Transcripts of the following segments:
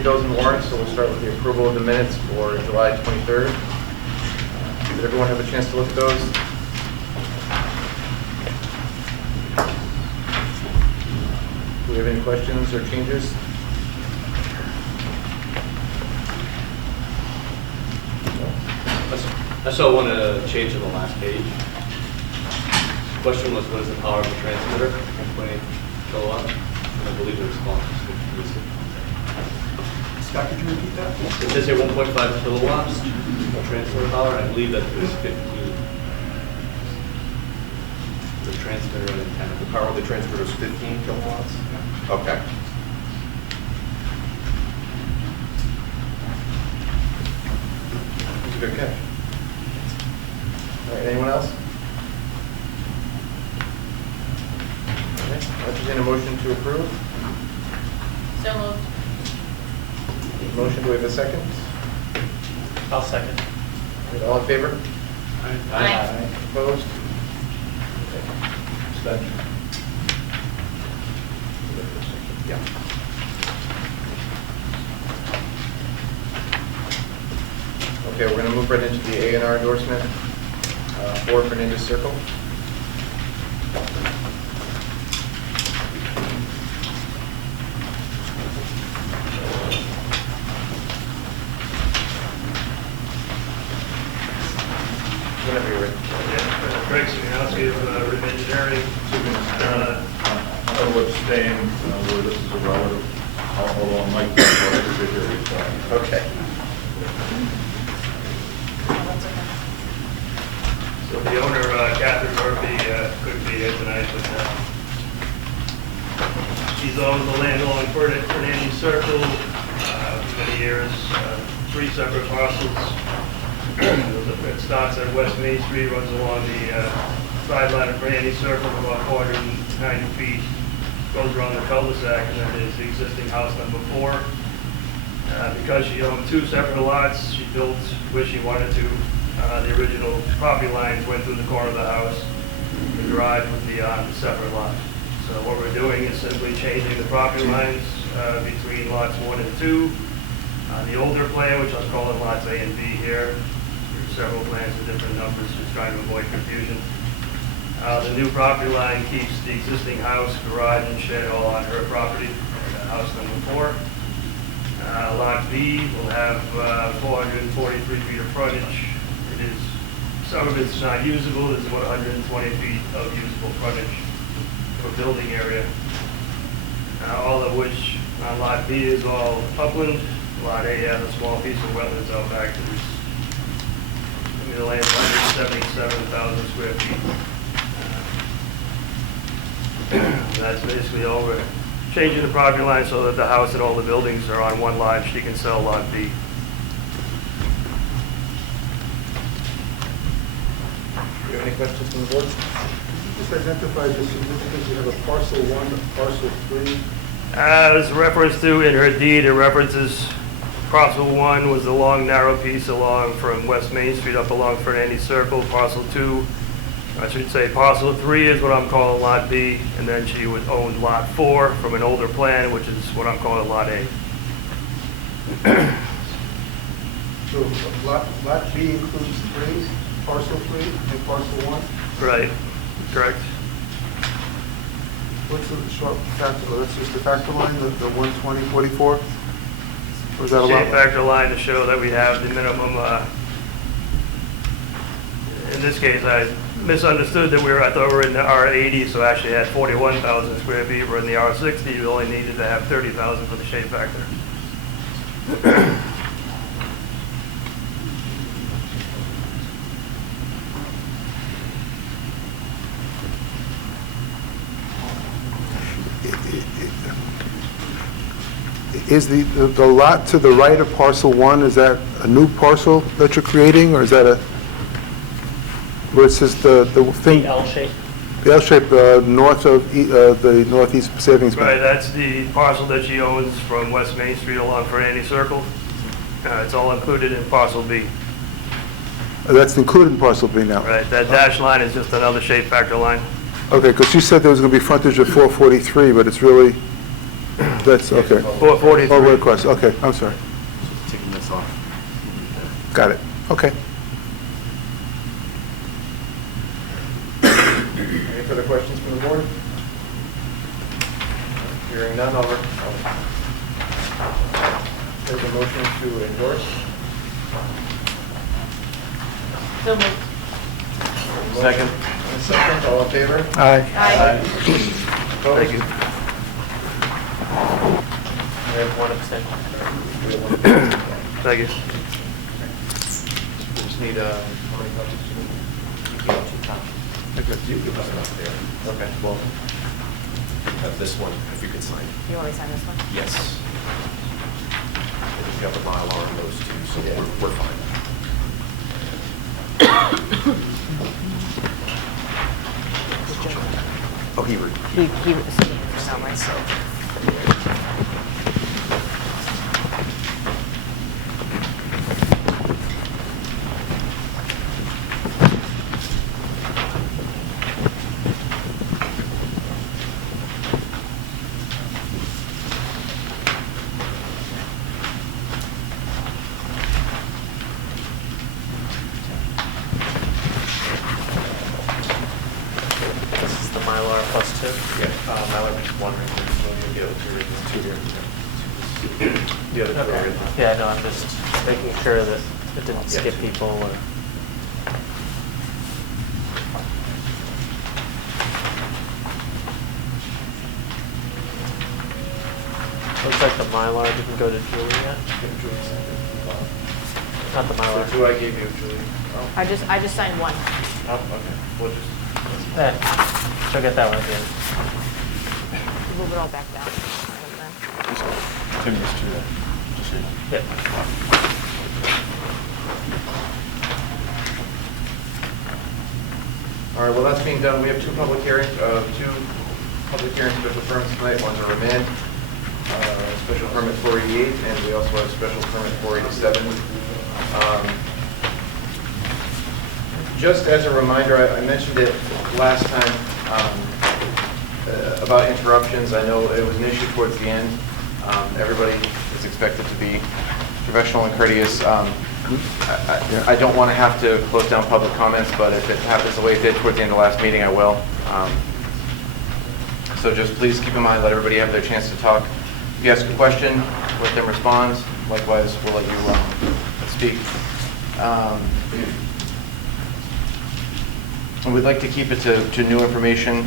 read those in warrants, so we'll start with the approval of the minutes for July 23rd. Did everyone have a chance to look at those? Do we have any questions or changes? I saw one change on the last page. Question was, what is the power of the transmitter? 1.8 kilowatts. And I believe the response was 50. Scott, could you repeat that? It says here 1.5 kilowatts of transmitter power. I believe that it was 15. The transmitter and antenna. The power of the transmitter is 15 kilowatts? Okay. That's a good catch. All right, anyone else? Okay, I'll entertain a motion to approve. So moved. Motion, do we have a second? I'll second. All right, all in favor? Aye. Opposed? Abstention. Yeah. Okay, we're going to move right into the A&R endorsement for Fernandez Circle. Whenever you're ready. Craig Signowski of Riv Engineering. I will abstain where this is a relative. Hold on, Mike. Okay. So the owner, Catherine Murphy, couldn't be here tonight, but she's owned the land along Fernandez Circle for many years, 3 separate parcels. It starts at West Main Street, runs along the sideline of Fernandez Circle about 490 feet, goes around the cul-de-sac, and then is the existing house number 4. Because she owned 2 separate lots, she built where she wanted to. The original property lines went through the corner of the house. The garage would be on the separate lot. So what we're doing is simply changing the property lines between lots 1 and 2. The older plan, which I'm calling lots A and B here, there's several plans with different numbers, just trying to avoid confusion. The new property line keeps the existing house, garage, and shed all on her property, house number 4. Lot B will have 443 feet of frontage. It is, some of it's not usable. There's about 120 feet of usable frontage for building area. All of which on Lot B is all upland. Lot A has a small piece of wetlands out back. The land's 177,000 square feet. That's basically all. We're changing the property line so that the house and all the buildings are on one lot. She can sell Lot B. Do you have any questions from the board? Just identify the significance. You have a parcel 1, a parcel 3. As reference to in her deed, it references parcel 1 was the long narrow piece along from West Main Street up along Fernandez Circle. Parcel 2, I should say parcel 3 is what I'm calling Lot B, and then she would own Lot 4 from an older plan, which is what I'm calling Lot A. So lot B includes 3, parcel 3 and parcel 1. Right, correct. What's the short factor? That's just the factor line, the 12044? Or is that a lot? Shape factor line to show that we have the minimum, in this case, I misunderstood that I thought we were in the R80, so actually had 41,000 square feet. We're in the R60, we only needed to have 30,000 for the shape factor. Is the lot to the right of parcel 1, is that a new parcel that you're creating, or is that a, where it says the thing? The L shape. The L shape north of the Northeast Savings Bank? Right, that's the parcel that she owns from West Main Street along Fernandez Circle. It's all included in parcel B. That's included in parcel B now? Right, that dash line is just another shape factor line. Okay, because you said there was going to be frontage of 443, but it's really That's, okay. 443. Oh, request, okay, I'm sorry. Taking this off. Got it, okay. Any further questions from the board? Hearing none, I'll take a motion to endorse. So moved. Second. And a second, all in favor? Aye. Aye. Opposed? Thank you. We have one abstention. We have one abstention. Thank you. We just need, how many copies do we need? Okay, well, This one, if you could sign. You want me to sign this one? Yes. I just got the Mylar on those two, so Yeah. we're fine. Oh, he He sound myself. This is the Mylar plus two? yeah, Mylar just one, right here, so you'll get two here. The other two are written. Yeah, no, I'm just making sure that it didn't Yeah. skip people or. Looks like the Mylar didn't go to Julie yet. Not the So Mylar. two I gave you, Julie. Oh, I just signed one. okay, we'll just, She'll get that one at the end. Move it all back down. Tim, there's two there. Just so you know. Yeah. all right, well, that's being done. We have two public hearings special permits tonight. One's a remand, special permit 488, and we also have special permit 487. Just as a reminder, I mentioned it last time about interruptions. I know it was an issue towards the end. Everybody is expected to be professional and courteous. I don't want to have to close down public comments, but if it happens the way it did towards the end of last meeting, I will. So just please keep in mind, let everybody have their chance to talk. If you ask a question, let them respond. Likewise, we'll let you speak. And we'd like to keep it to new information.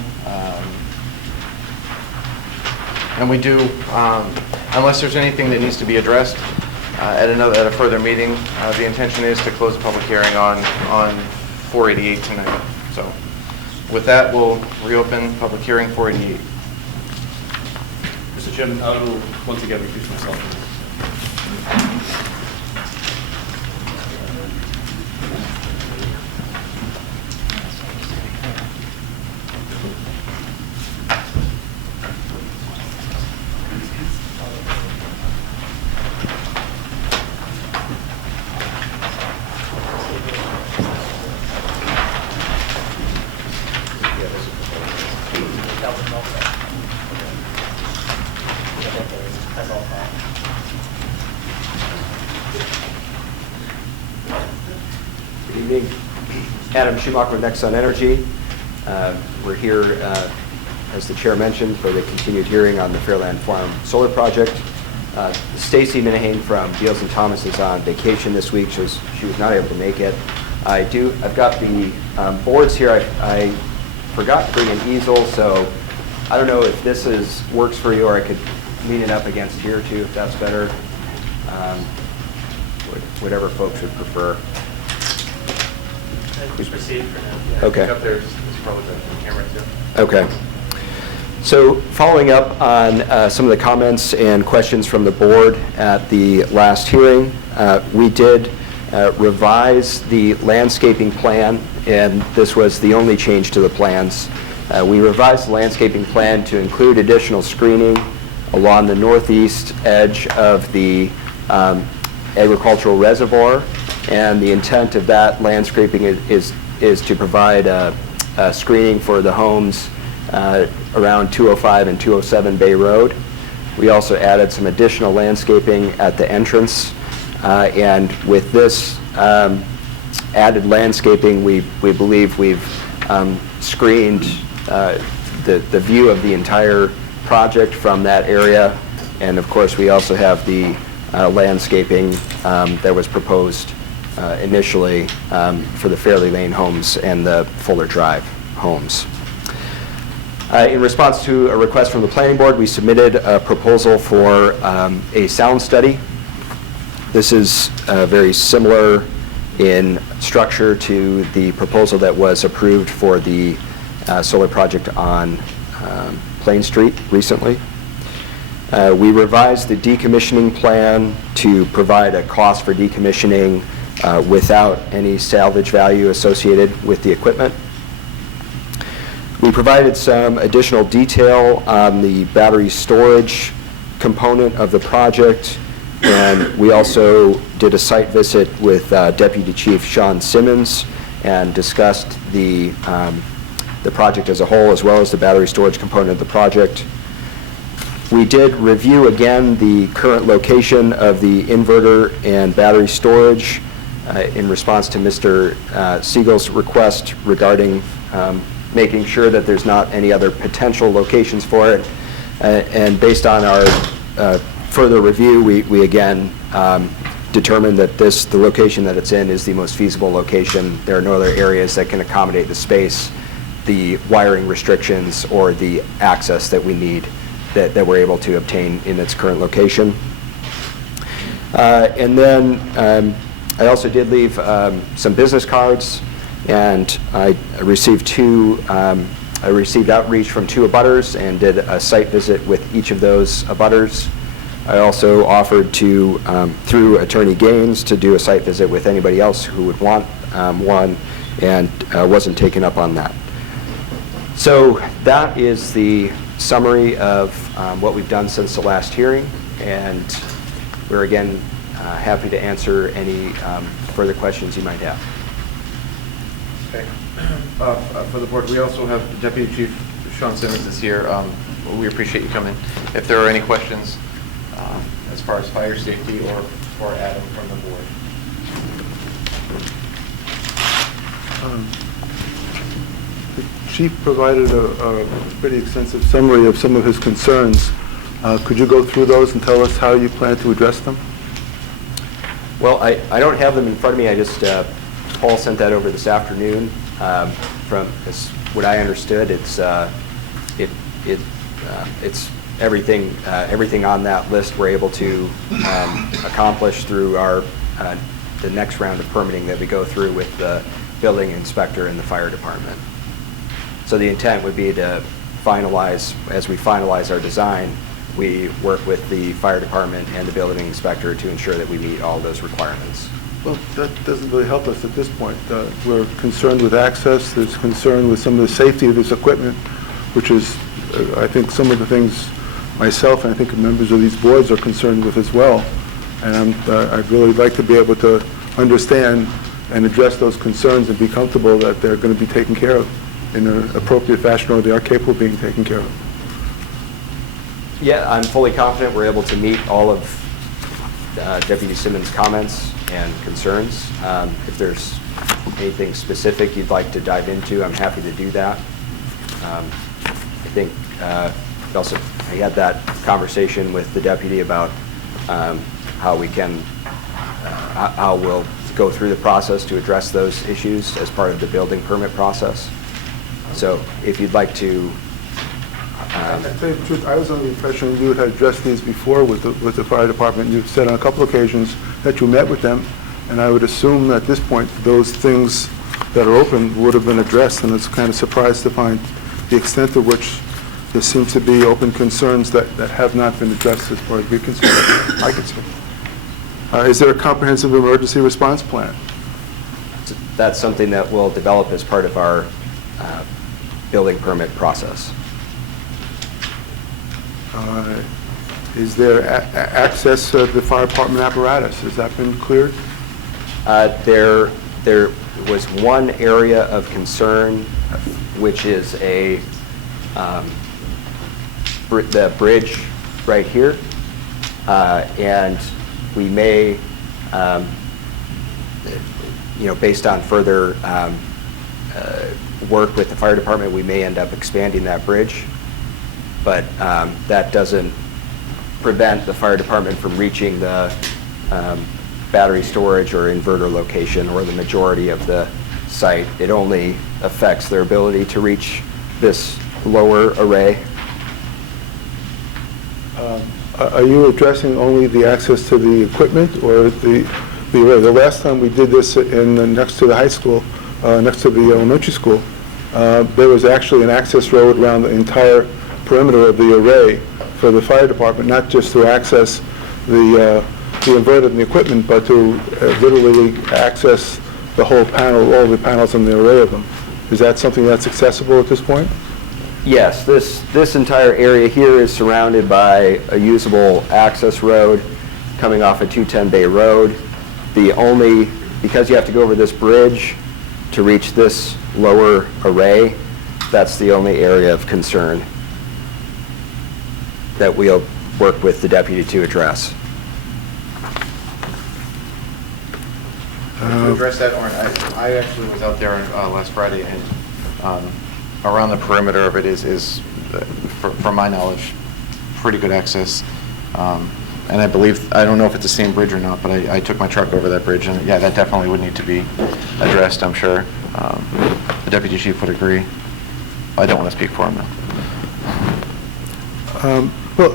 And we do, unless there's anything that needs to be addressed at a further meeting, the intention is to close the public hearing on 488 tonight. So with that, we'll reopen public hearing 488. Mr. Chairman, I will once again recuse myself. That's all fine. Good evening. Adam Schumacher with Nexon Energy. We're here, as the chair mentioned, for the continued hearing on the Fairland Farm Solar Project. Stacy Minahane from Beals and Thomas is on vacation this week, so she was not able to make it. I've got the boards here. I forgot to bring an easel, so I don't know if this works for you, or I could lean it up against here too, if that's better. Whatever folks would prefer. Just proceed for now. Okay. Up there is probably the camera too. Okay. So following up on some of the comments and questions from the board at the last hearing, we did revise the landscaping plan, and this was the only change to the plans. We revised the landscaping plan to include additional screening along the northeast edge of the agricultural reservoir, and the intent of that landscaping is to provide screening for the homes around 205 and 207 Bay Road. We also added some additional landscaping at the entrance. And with this added landscaping, we believe we've screened the view of the entire project from that area. And of course, we also have the landscaping that was proposed initially for the Fairley Lane homes and the Fuller Drive homes. In response to a request from the planning board, we submitted a proposal for a sound study. This is very similar in structure to the proposal that was approved for the solar project on Plain Street recently. We revised the decommissioning plan to provide a cost for decommissioning without any salvage value associated with the equipment. We provided some additional detail on the battery storage component of the project, and we also did a site visit with Deputy Chief Sean Simmons and discussed the project as a whole, as well as the battery storage component of the project. We did review again the current location of the inverter and battery storage in response to Mr. Siegel's request regarding making sure that there's not any other potential locations for it. And based on our further review, we again determined that the location that it's in is the most feasible location. There are no other areas that can accommodate the space, the wiring restrictions, or the access that we need that we're able to obtain in its current location. And then I also did leave some business cards, and I received outreach from 2 abutters and did a site visit with each of those abutters. I also offered to, through Attorney Gaines, to do a site visit with anybody else who would want one, and wasn't taken up on that. So that is the summary of what we've done since the last hearing, and we're again happy to answer any further questions you might have. Okay. For the board, we also have Deputy Chief Sean Simmons is here. We appreciate you coming. If there are any questions as far as fire safety or for Adam from the board. The chief provided a pretty extensive summary of some of his concerns. Could you go through those and tell us how you plan to address them? Well, I don't have them in front of me. I just, Paul sent that over this afternoon. From what I understood, it's everything on that list we're able to accomplish through the next round of permitting that we go through with the building inspector and the fire department. So the intent would be to finalize, as we finalize our design, we work with the fire department and the building inspector to ensure that we meet all those requirements. Well, that doesn't really help us at this point. We're concerned with access. There's concern with some of the safety of this equipment, which is, I think, some of the things myself and I think members of these boards are concerned with as well. And I'd really like to be able to understand and address those concerns and be comfortable that they're going to be taken care of in an appropriate fashion, or they are capable of being taken care of. Yeah, I'm fully confident we're able to meet all of Deputy Simmons' comments and concerns. If there's anything specific you'd like to dive into, I'm happy to do that. I think also I had that conversation with the deputy about how we can, how we'll go through the process to address those issues as part of the building permit process. So if you'd like to. To tell you the truth, I was under the impression you had addressed these before with the fire department. You've said on a couple of occasions that you met with them, and I would assume at this point those things that are open would have been addressed, and it's kind of surprised to find the extent to which there seems to be open concerns that have not been addressed as far as we're concerned. I could say. Is there a comprehensive emergency response plan? That's something that we'll develop as part of our building permit process. Is there access to the fire department apparatus? Has that been cleared? There was one area of concern, which is the bridge right here. And we may, based on further work with the fire department, we may end up expanding that bridge. But that doesn't prevent the fire department from reaching the battery storage or inverter location or the majority of the site. It only affects their ability to reach this lower array. Are you addressing only the access to the equipment or the array? The last time we did this next to the high school, next to the elementary school, there was actually an access road around the entire perimeter of the array for the fire department, not just to access the inverter and the equipment, but to literally access the whole panel, all the panels in the array of them. Is that something that's accessible at this point? Yes, this entire area here is surrounded by a usable access road coming off of 210 Bay Road. Because you have to go over this bridge to reach this lower array, that's the only area of concern that we'll work with the deputy to address. To address that, Orin, I actually was out there last Friday, and around the perimeter of it is from my knowledge, pretty good access. And I believe, I don't know if it's the same bridge or not, but I took my truck over that bridge, and yeah, that definitely would need to be addressed, I'm sure. The deputy chief would agree. I don't want to speak for him, though. Well,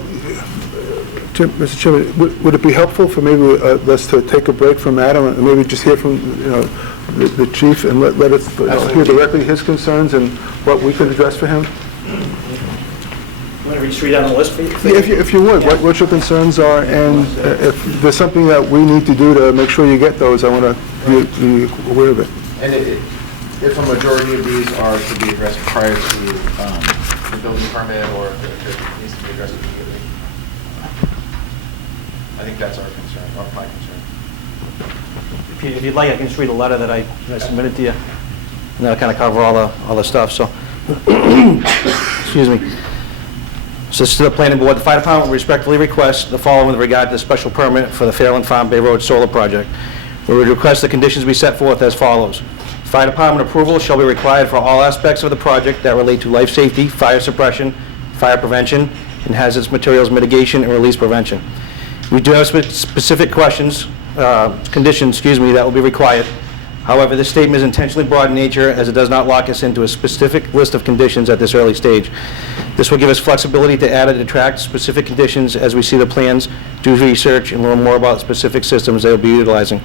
Mr. Chairman, would it be helpful for maybe us to take a break from Adam and maybe just hear from the chief and let us hear directly his concerns and what we could address for him? Want to read straight down the list for you? Yeah, if you would, what your concerns are, and if there's something that we need to do to make sure you get those, I want to be aware of it. And if a majority of these are to be addressed prior to the building permit, or if it needs to be addressed immediately, I think that's our concern, or my concern. If you'd like, I can just read a letter that I submitted to you, and that'll kind of cover all the stuff, so. Excuse me. So this is the planning board. The fire department respectfully requests the following with regard to the special permit for the Fairland Farm Bay Road Solar Project. We would request the conditions be set forth as follows. Fire department approval shall be required for all aspects of the project that relate to life safety, fire suppression, fire prevention, and hazardous materials mitigation and release prevention. We do have specific conditions, that will be required. However, this statement is intentionally broad in nature as it does not lock us into a specific list of conditions at this early stage. This will give us flexibility to add or detract specific conditions as we see the plans, do research, and learn more about specific systems they will be utilizing.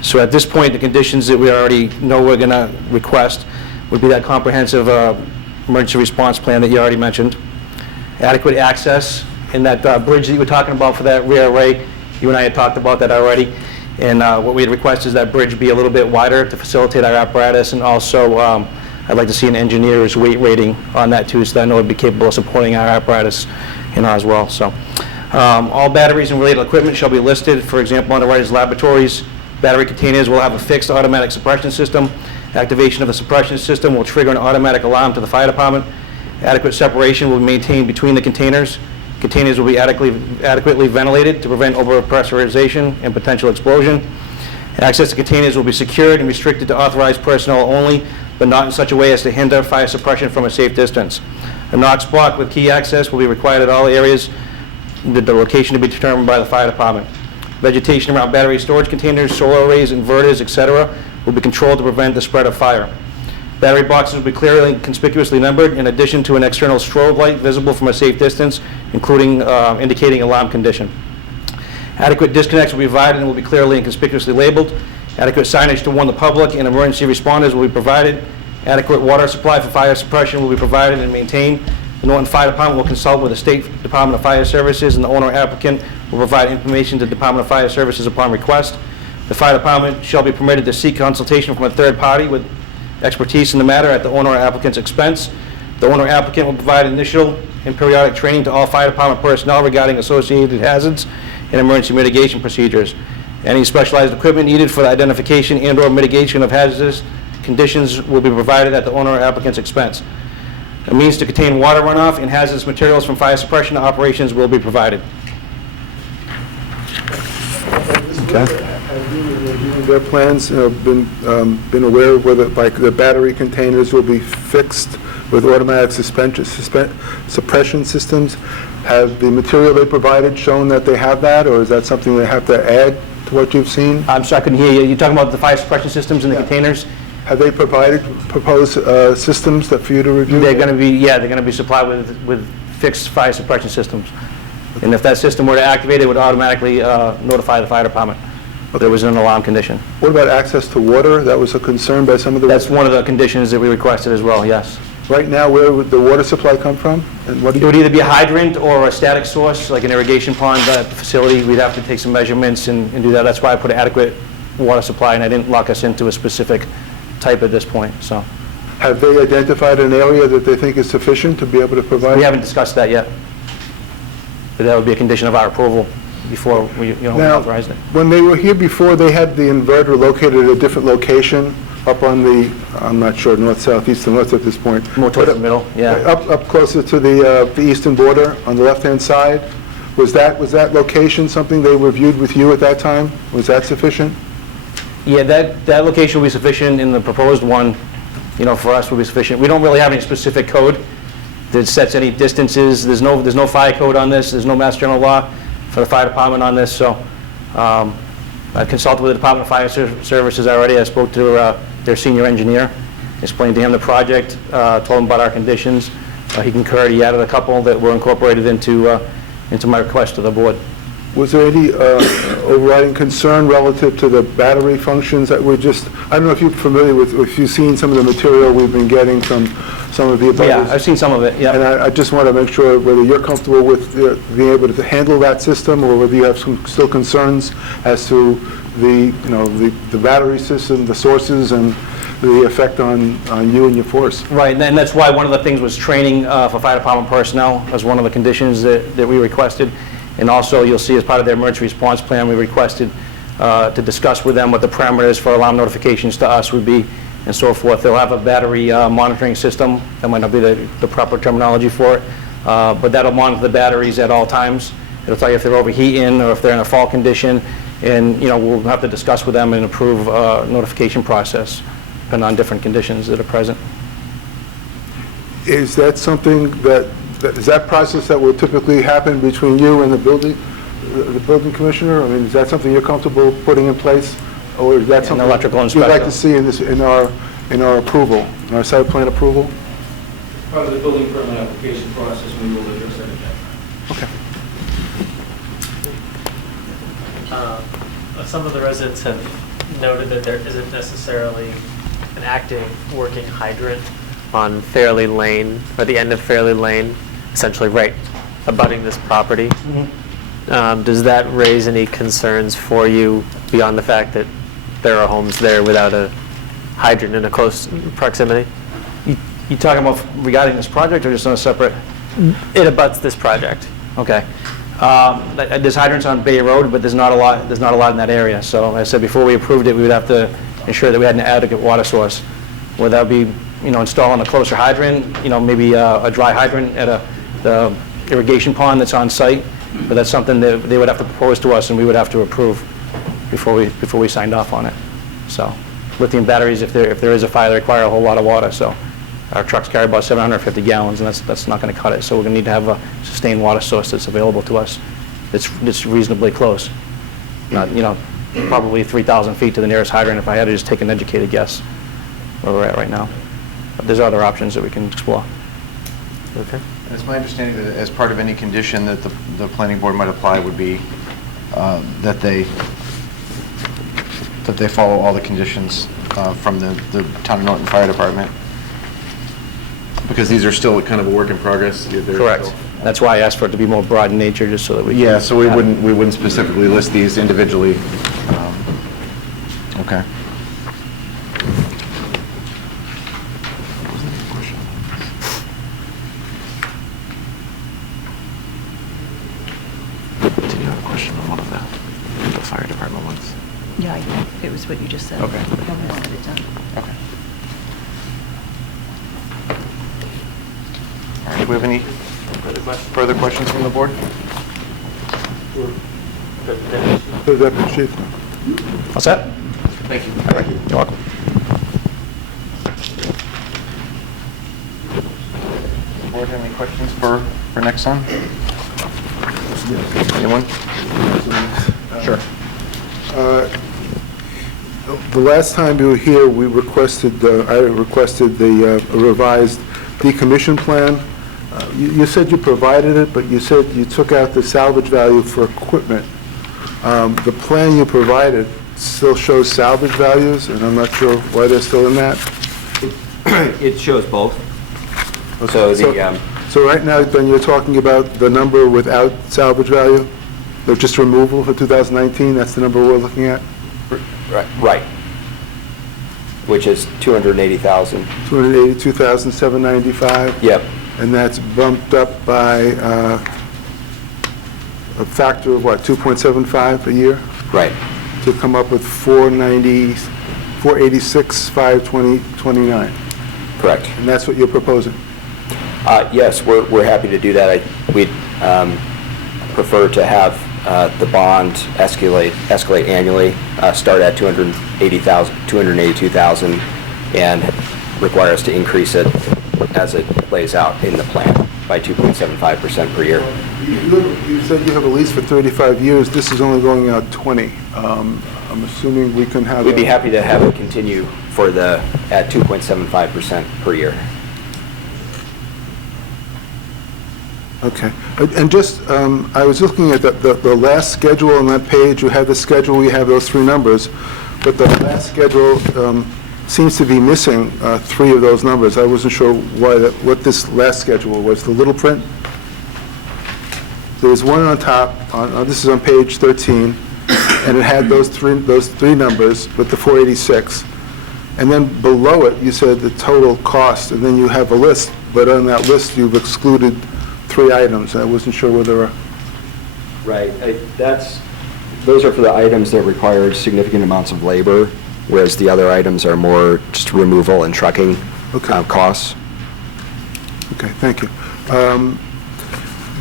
So at this point, the conditions that we already know we're going to request would be that comprehensive emergency response plan that you already mentioned, adequate access, and that bridge that you were talking about for that rear array, you and I had talked about that already. And what we'd request is that bridge be a little bit wider to facilitate our apparatus, and also I'd like to see an engineer's weight rating on that too, so that I know it'd be capable of supporting our apparatus as well. So all batteries and related equipment shall be listed. For example, underwriters laboratories, battery containers will have a fixed automatic suppression system. Activation of the suppression system will trigger an automatic alarm to the fire department. Adequate separation will be maintained between the containers. Containers will be adequately ventilated to prevent overpressurization and potential explosion. Access to containers will be secured and restricted to authorized personnel only, but not in such a way as to hinder fire suppression from a safe distance. A Knox block with key access will be required at all areas, with the location to be determined by the fire department. Vegetation around battery storage containers, solar arrays, inverters, etc. will be controlled to prevent the spread of fire. Battery boxes will be clearly and conspicuously numbered, in addition to an external strobe light visible from a safe distance, including indicating alarm condition. Adequate disconnects will be provided and will be clearly and conspicuously labeled. Adequate signage to warn the public and emergency responders will be provided. Adequate water supply for fire suppression will be provided and maintained. The Norton Fire Department will consult with the State Department of Fire Services, and the owner applicant will provide information to the Department of Fire Services upon request. The fire department shall be permitted to seek consultation from a third party with expertise in the matter at the owner or applicant's expense. The owner applicant will provide initial and periodic training to all fire department personnel regarding associated hazards and emergency mitigation procedures. Any specialized equipment needed for the identification and/or mitigation of hazardous conditions will be provided at the owner or applicant's expense. a means to contain water runoff and hazardous materials from fire suppression operations will be provided. Have you, in reviewing their plans, been aware of whether, like, the battery containers will be fixed with automatic suppression systems? Have the material they provided shown that they have that, or is that something they have to add to what you've seen? I'm sorry, I couldn't hear you. You're talking about the fire suppression systems in the Yeah. containers? Have they proposed systems that for you to review? They're going to be, yeah, they're going to be supplied with fixed fire suppression systems. And if that system were to activate, it would automatically notify the fire department if there was an alarm condition. What about access to water? That was a concern by some of the... That's one of the conditions that we requested as well, yes. Right now, where would the water supply come from? And what do It you... would either be a hydrant or a static source, like an irrigation pond at the facility. We'd have to take some measurements and do that. That's why I put an adequate water supply, and I didn't lock us into a specific type at this point, so. Have they identified an area that they think is sufficient to be able to provide? We haven't discussed that yet. But that would be a condition of our approval before we, Now, authorized it. when they were here before, they had the inverter located at a different location up on the, I'm not sure, north, south, east, and west at this point. More towards the middle, yeah. Up closer to the eastern border on the left-hand side. Was that location something they reviewed with you at that time? Was that sufficient? Yeah, that location will be sufficient, and the proposed one, for us will be sufficient. We don't really have any specific code that sets any distances. There's no fire code on this. There's no Mass General Law for the fire department on this, so I consulted with the Department of Fire Services already. I spoke to their senior engineer, explained to him the project, told him about our conditions. He concurred. He added a couple that were incorporated into my request to the board. Was there any overriding concern relative to the battery functions that were just, I don't know if you're familiar with, if you've seen some of the material we've been getting from some of the abutters. Yeah, I've seen some of it, yeah. And I just want to make sure whether you're comfortable with being able to handle that system, or whether you have some still concerns as to the battery system, the sources, and the effect on you and your force. Right, and that's why one of the things was training for fire department personnel as one of the conditions that we requested. And also, you'll see as part of their emergency response plan, we requested to discuss with them what the parameters for alarm notifications to us would be, and so forth. They'll have a battery monitoring system. That might not be the proper terminology for it, but that'll monitor the batteries at all times. It'll tell you if they're overheating or if they're in a fault condition, and we'll have to discuss with them and approve a notification process depending on different conditions that are present. Is that something is that process that will typically happen between you and the building commissioner? I mean, is that something you're comfortable putting in place, or is that something electrical you'd like inspector. to see in our approval, in our site plan approval? Part of the building permit application process, we will address that again. Okay. Some of the residents have noted that there isn't necessarily an active working hydrant on Fairley Lane, or the end of Fairley Lane, essentially right abutting this property. Does that raise any concerns for you beyond the fact that there are homes there without a hydrant in a close proximity? You talking about regarding this project or just on a separate? It abuts this project. Okay. There's hydrants on Bay Road, but there's not a lot in that area. So as I said, before we approved it, we would have to ensure that we had an adequate water source. Whether that be, installing a closer hydrant, maybe a dry hydrant at the irrigation pond that's on site, but that's something that they would have to propose to us and we would have to approve before we signed off on it. So lithium batteries, if there is a fire, they require a whole lot of water. So our trucks carry about 750 gallons, and that's not going to cut it. So we're going to need to have a sustained water source that's available to us that's reasonably close. Not, probably 3,000 feet to the nearest hydrant if I had to just take an educated guess where we're at right now. But there's other options that we can explore. Okay. It's my understanding that as part of any condition that the planning board might apply would be that they follow all the conditions from the Town of Norton Fire Department. Because these are still kind of a work in progress. Correct. That's why I asked for it to be more broad in nature, just so that we... Yeah, so we wouldn't specifically list these individually. Okay. Did you have a question on one of the fire department ones? Yeah, I think it was what you just said. Okay. When we wanted it done. Okay. All right, do we have any further questions from the board? So, Deputy Chief? What's that? Thank you. You're welcome. Board have any questions for Nexon? Anyone? Sure. The last time you were here, we requested, I requested the revised decommission plan. You said you provided it, but you said you took out the salvage value for equipment. The plan you provided still shows salvage values, and I'm not sure why they're still in that. It shows both. Okay, so right now, then you're talking about the number without salvage value? They're just removal for 2019, that's the number we're looking at? Right. Which is 280,000. 282,795? Yep. And that's bumped up by a factor of what, 2.75 a year? Right. To come up with 486,529. Correct. And that's what you're proposing? Yes, we're happy to do that. We'd prefer to have the bond escalate annually, start at 282,000, and require us to increase it as it plays out in the plan by 2.75% per year. You said you have a lease for 35 years. This is only going out 20. I'm assuming we can have... We'd be happy to have it continue at 2.75% per year. Okay. And just, I was looking at the last schedule on that page. You have the schedule, we have those three numbers, but the last schedule seems to be missing three of those numbers. I wasn't sure what this last schedule was. The little print? There's one on top, this is on page 13, and it had those three numbers with the 486. And then below it, you said the total cost, and then you have a list, but on that list, you've excluded three items. I wasn't sure whether... Right. Those are for the items that require significant amounts of labor, whereas the other items are more just removal and trucking costs. Okay, thank you.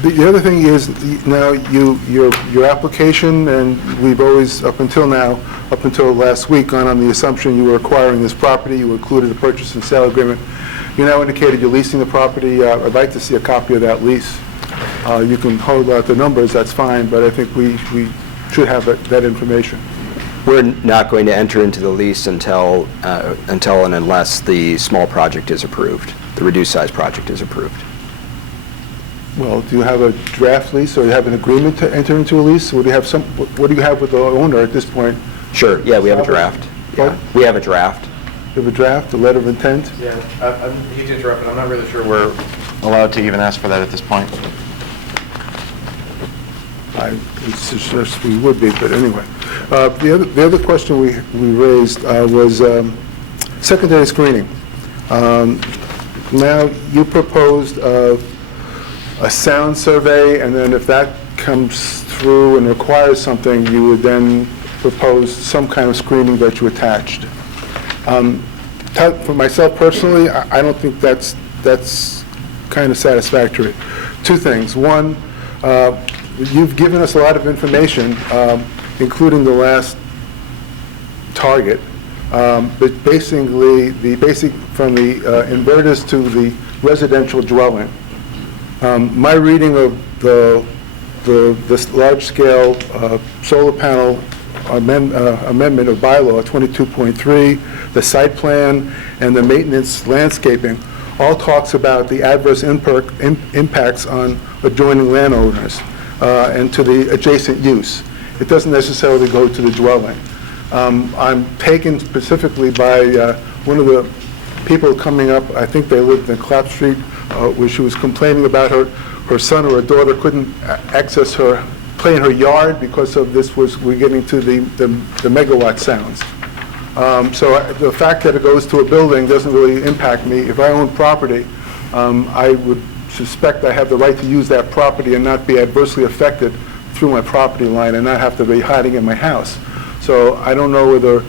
The other thing is, now, your application, and we've always, up until last week, gone on the assumption you were acquiring this property, you included a purchase and sale agreement. You now indicated you're leasing the property. I'd like to see a copy of that lease. You can hold out the numbers, that's fine, but I think we should have that information. We're not going to enter into the lease until and unless the small project is approved, the reduced size project is approved. Well, do you have a draft lease, or do you have an agreement to enter into a lease? Or do you have what do you have with the owner at this point? Sure, yeah, we have a draft. What? We have a draft. You have a draft, a letter of intent? Yeah, I hate to interrupt, but I'm not really sure we're allowed to even ask for that at this point. I suggest we would be, but anyway. The other question we raised was secondary screening. Now, you proposed a sound survey, and then if that comes through and requires something, you would then propose some kind of screening that you attached. For myself personally, I don't think that's kind of satisfactory. Two things. One, you've given us a lot of information, including the last target, but basically from the inverters to the residential dwelling. My reading of this large-scale solar panel amendment of bylaw 22.3, the site plan, and the maintenance landscaping all talks about the adverse impacts on adjoining landowners and to the adjacent use. It doesn't necessarily go to the dwelling. I'm taken specifically by one of the people coming up, I think they lived in Clapp Street, where she was complaining about her son or her daughter couldn't access play in her yard because of this we're getting to the megawatt sounds. So the fact that it goes to a building doesn't really impact me. If I own property, I would suspect I have the right to use that property and not be adversely affected through my property line and not have to be hiding in my house. So I don't know whether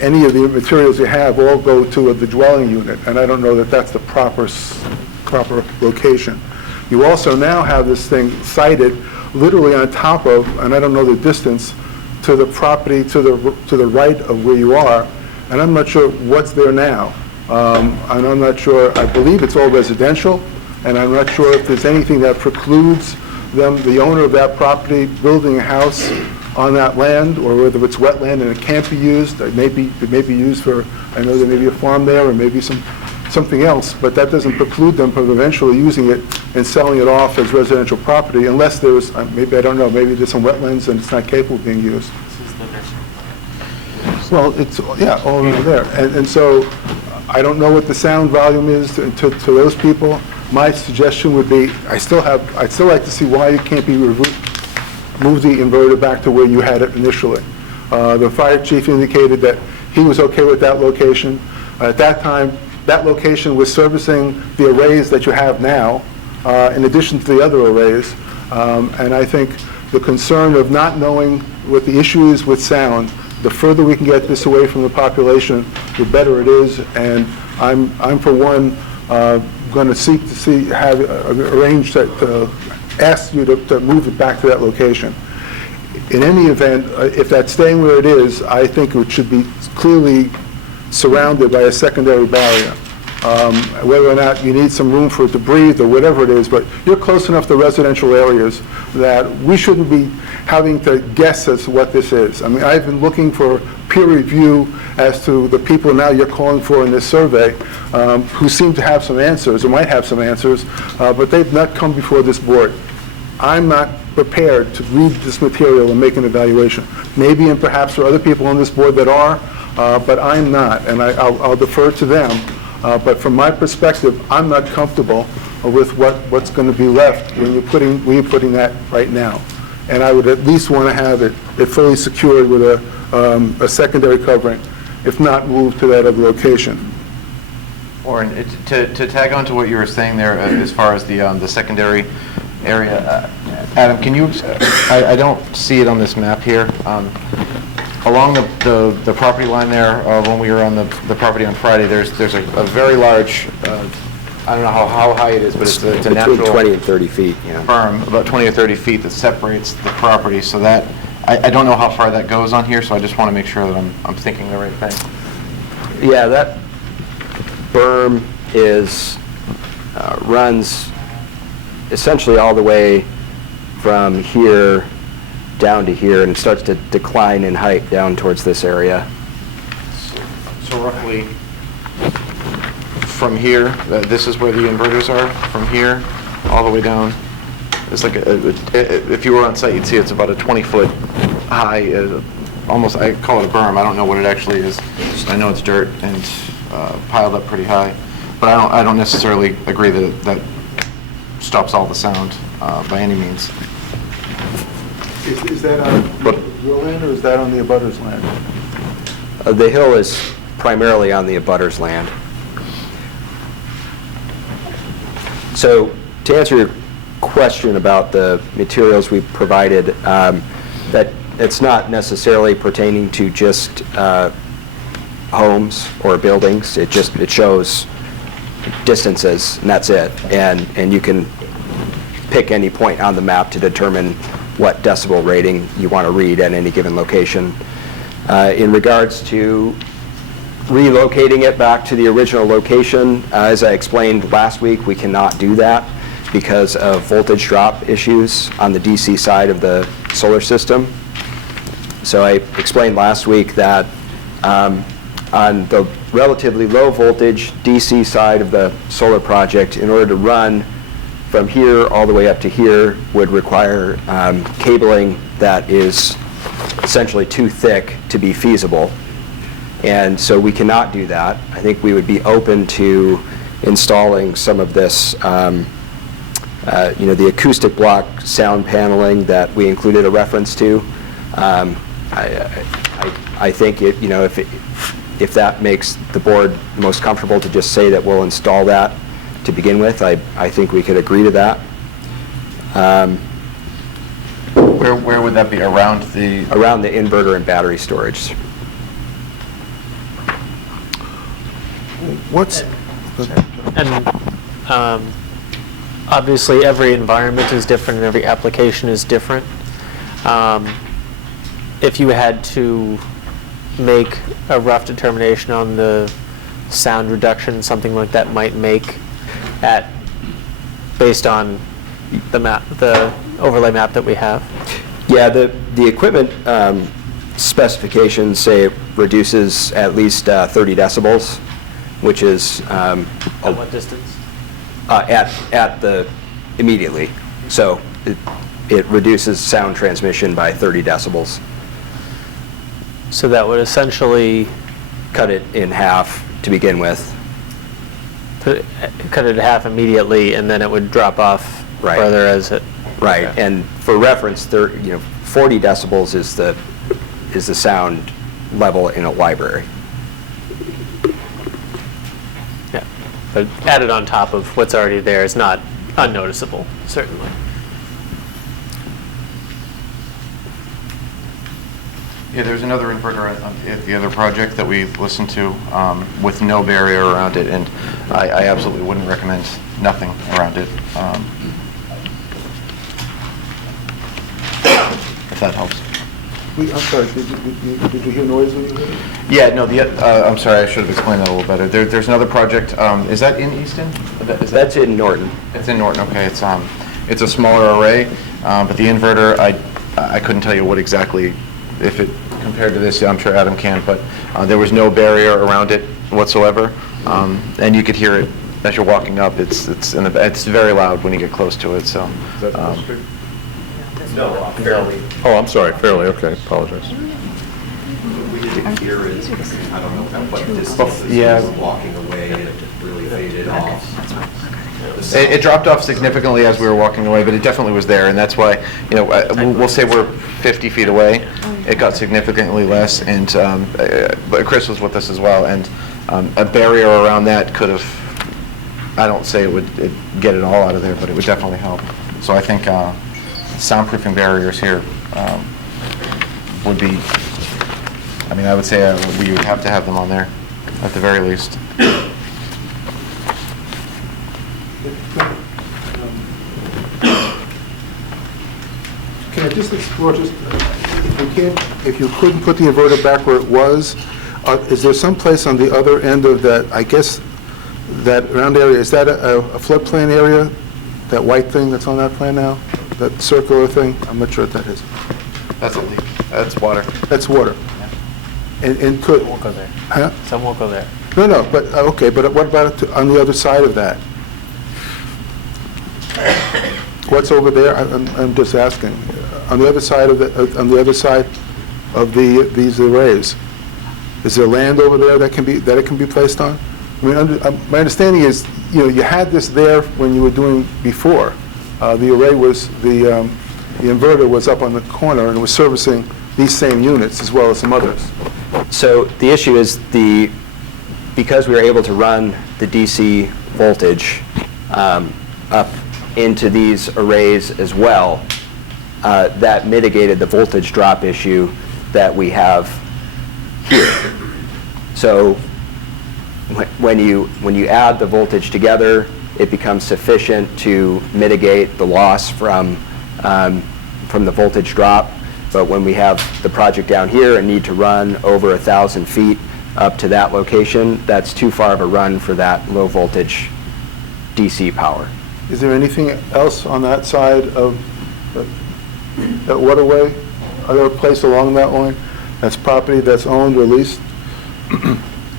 any of the materials you have all go to the dwelling unit, and I don't know that that's the proper proper location. You also now have this thing sited literally on top of, and I don't know the distance, to the property to the right of where you are, and I'm not sure what's there now. And I'm not sure, I believe it's all residential, and I'm not sure if there's anything that precludes them, the owner of that property, building a house on that land, or whether it's wetland and it can't be used. It may be used for, I know there may be a farm there, or maybe something else, but that doesn't preclude them from eventually using it and selling it off as residential property, unless there's, maybe, I don't know, maybe there's some wetlands and it's not capable of being used. Well, it's, yeah, all over there. And so, I don't know what the sound volume is to those people. My suggestion would be, I'd still like to see why it can't be move the inverter back to where you had it initially. The fire chief indicated that he was okay with that location. At that time, that location was servicing the arrays that you have now, in addition to the other arrays. And I think the concern of not knowing what the issue is with sound, the further we can get this away from the population, the better it is. And I'm for one, going to seek to have arranged to ask you to move it back to that location. In any event, if that's staying where it is, I think it should be clearly surrounded by a secondary barrier. Whether or not you need some room for it to breathe or whatever it is, but you're close enough to residential areas that we shouldn't be having to guess as to what this is. I mean, I've been looking for peer review as to the people now you're calling for in this survey, who seem to have some answers, or might have some answers, but they've not come before this board. I'm not prepared to read this material and make an evaluation. Maybe and perhaps there are other people on this board that are, but I'm not, and I'll defer to them. But from my perspective, I'm not comfortable with what's going to be left when you're putting that right now. And I would at least want to have it fully secured with a secondary covering, if not moved to that other location. Warren, to tag on to what you were saying there, as far as the secondary area, Adam, can you, I don't see it on this map here. Along the property line there, when we were on the property on Friday, there's a very large, I don't know how high it is, but it's a natural... Between 20 and 30 feet, yeah. ...berm, about 20 or 30 feet, that separates the property, so that, I don't know how far that goes on here, so I just want to make sure that I'm thinking the right thing. Yeah, that berm runs essentially all the way from here down to here, and it starts to decline in height down towards this area. So roughly from here, this is where the inverters are, from here all the way down. It's like, if you were on site, you'd see it's about a 20-foot high, almost, I call it a berm. I don't know what it actually is. I know it's dirt and piled up pretty high, but I don't necessarily agree that that stops all the sound by any means. Is that on your land, or is that on the abutter's land? The hill is primarily on the abutter's land. So to answer your question about the materials we provided, that it's not necessarily pertaining to just homes or buildings. It shows distances, and that's it. And you can pick any point on the map to determine what decibel rating you want to read at any given location. In regards to relocating it back to the original location, as I explained last week, we cannot do that because of voltage drop issues on the DC side of the solar system. So I explained last week that on the relatively low voltage DC side of the solar project, in order to run from here all the way up to here would require cabling that is essentially too thick to be feasible. And so we cannot do that. I think we would be open to installing some of this, the acoustic block sound paneling that we included a reference to. I think if that makes the board most comfortable to just say that we'll install that to begin with, I think we could agree to that. Where would that be? Around the inverter and battery storage. What's... And obviously, every environment is different and every application is different. If you had to make a rough determination on the sound reduction, something like that might make based on the map, the overlay map that we have? Yeah, the equipment specifications say it reduces at least 30 decibels, which is At what distance? at the immediately. So it reduces sound transmission by 30 decibels. So that would essentially Cut it in half to begin with. cut it in half immediately, and then it would drop off Right. further as it... Right, Okay. and for reference, 40 decibels is the sound level in a library. Yeah, but added on top of what's already there is not unnoticeable, certainly. Yeah, there's another inverter at the other project that we listened to with no barrier around it, and I absolutely wouldn't recommend nothing around it. If that helps. I'm sorry, did you hear noise when you heard it? Yeah, no, I'm sorry, I should have explained that a little better. There's another project, is that in Easton? That's in Norton. It's in Norton, okay. It's a smaller array, but the inverter, I couldn't tell you what exactly, if it compared to this, I'm sure Adam can, but there was no barrier around it whatsoever, and you could hear it as you're walking up. It's very loud when you get close to it, so. Is that the street? No, fairly. Oh, I'm sorry, Fairleigh, okay, apologize. We didn't hear it, I don't know at what distance. Yeah. Walking away, it really faded off. It dropped off significantly as we were walking away, but it definitely was there, and that's why, we'll say we're 50 feet away. It got significantly less, and but Chris was with us as well, and a barrier around that could have, I don't say it would get it all out of there, but it would definitely help. So I think soundproofing barriers here would be, I would say we would have to have them on there, at the very least. Can I just explore, if you couldn't put the inverter back where it was, is there some place on the other end of that, I guess, that round area, is that a floodplain area? That white thing that's on that plan now? That circular thing? I'm not sure what that is. That's a leak. That's water. That's water. And could... Won't go there. Huh? Some won't go there. No, but, okay, but what about on the other side of that? What's over there? I'm just asking. On the other side of these arrays, is there land over there that it can be placed on? My understanding is, you had this there when you were doing before. The array was, the inverter was up on the corner and was servicing these same units as well as some others. So the issue is because we were able to run the DC voltage up into these arrays as well, that mitigated the voltage drop issue that we have here. So when you add the voltage together, it becomes sufficient to mitigate the loss from the voltage drop. But when we have the project down here and need to run over 1,000 feet up to that location, that's too far of a run for that low voltage DC power. Is there anything else on that side of that waterway? Are there a place along that line that's property that's owned or leased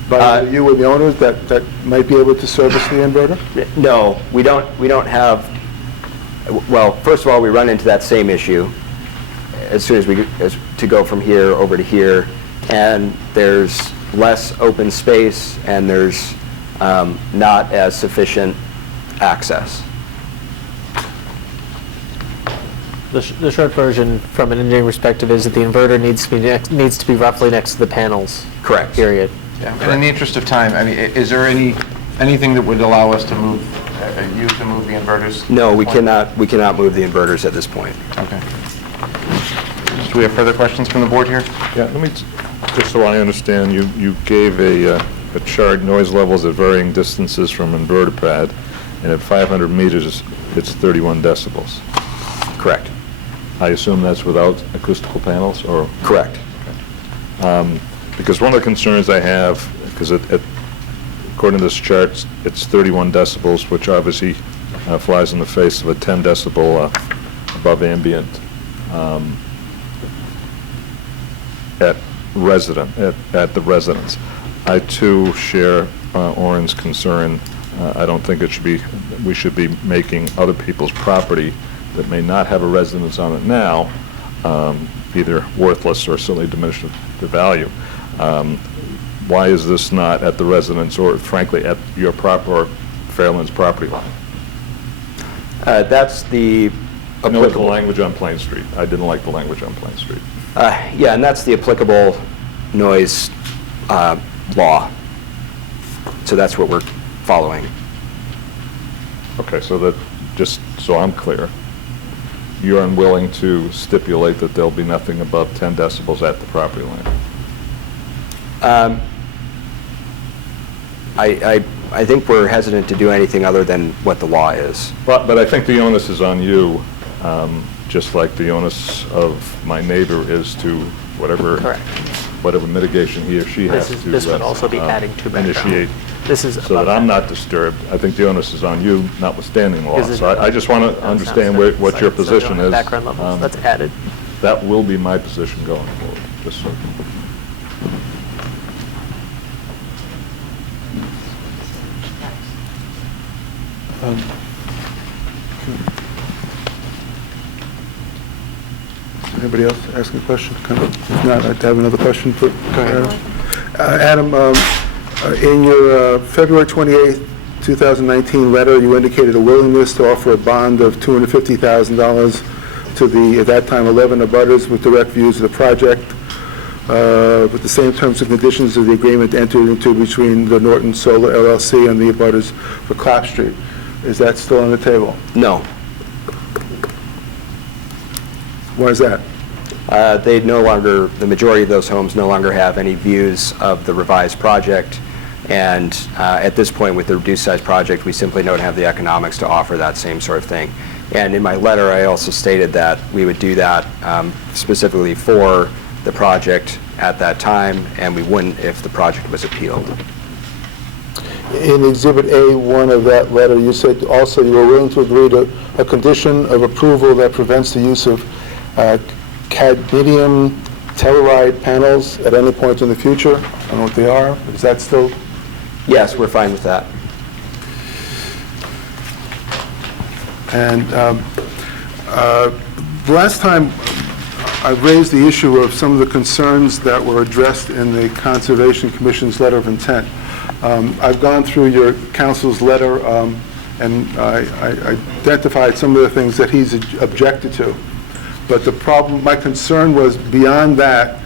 by you or the owners that might be able to service the inverter? No, we don't have, well, first of all, we run into that same issue as soon as to go from here over to here, and there's less open space and there's not as sufficient access. The short version, from an engineering perspective, is that the inverter needs to be roughly next to the panels. Correct. Period. Yeah. And in the interest of time, is there anything that would allow us to move, you to move the inverters? No, we cannot move the inverters at this point. Okay. Do we have further questions from the board here? Yeah, let me, just so I understand, you gave a chart, noise levels at varying distances from inverter pad, and at 500 meters, it's 31 decibels. Correct. I assume that's without acoustical panels, or? Correct. Because one of the concerns I have, because according to this chart, it's 31 decibels, which obviously flies in the face of a 10 decibel above ambient at the residence. I too share Oren's concern. I don't think we should be making other people's property that may not have a residence on it now either worthless or certainly diminish the value. Why is this not at the residence or frankly at your or Fairland's property line? That's the I know the applicable. language on Plain Street. I didn't like the language on Plain Street. Yeah, and that's the applicable noise law. So that's what we're following. Okay, so that, just so I'm clear, you're unwilling to stipulate that there'll be nothing above 10 decibels at the property line? I think we're hesitant to do anything other than what the law is. But I think the onus is on you, just like the onus of my neighbor is to whatever Correct. whatever mitigation he or she has to This would also be adding to background. initiate. This is So above that I'm that. not disturbed. I think the onus is on you, notwithstanding the law. Is it- So I just want to understand what your position is. Background levels, that's added. That will be my position going forward, just so. Anybody else ask a question? If not, I'd have another question for Adam. Adam, in your February 28th, 2019 letter, you indicated a willingness to offer a bond of $250,000 to the, at that time, 11 abutters with direct views of the project, with the same terms and conditions of the agreement entered into between the Norton Solar LLC and the abutters for Clap Street. Is that still on the table? No. Why is that? They no longer, the majority of those homes no longer have any views of the revised project. And at this point, with the reduced size project, we simply don't have the economics to offer that same sort of thing. And in my letter, I also stated that we would do that specifically for the project at that time, and we wouldn't if the project was appealed. In Exhibit A1 of that letter, you said also you were willing to agree to a condition of approval that prevents the use of cadmium telluride panels at any point in the future. I don't know what they are, but is that still? Yes, we're fine with that. And last time, I raised the issue of some of the concerns that were addressed in the Conservation Commission's letter of intent. I've gone through your council's letter, and I identified some of the things that he's objected to. But the problem, my concern was beyond that.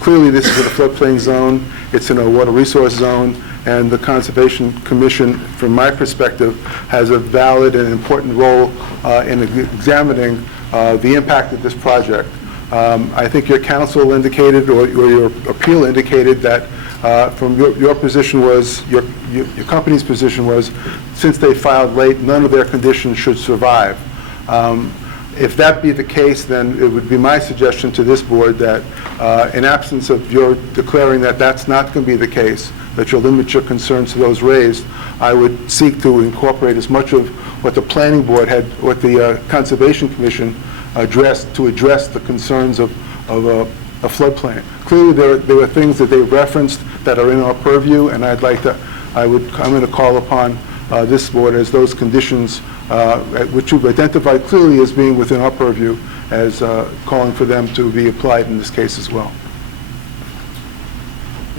Clearly, this is in a floodplain zone. It's in a water resource zone, and the Conservation Commission, from my perspective, has a valid and important role in examining the impact of this project. I think your council indicated, or your appeal indicated, that from your position was, your company's position was, since they filed late, none of their conditions should survive. If that be the case, then it would be my suggestion to this board that in absence of your declaring that that's not going to be the case, that you'll limit your concerns to those raised, I would seek to incorporate as much of what the planning board had, what the Conservation Commission addressed, to address the concerns of a floodplain. Clearly, there are things that they referenced that are in our purview, and I'm going to call upon this board as those conditions which you've identified clearly as being within our purview, as calling for them to be applied in this case as well.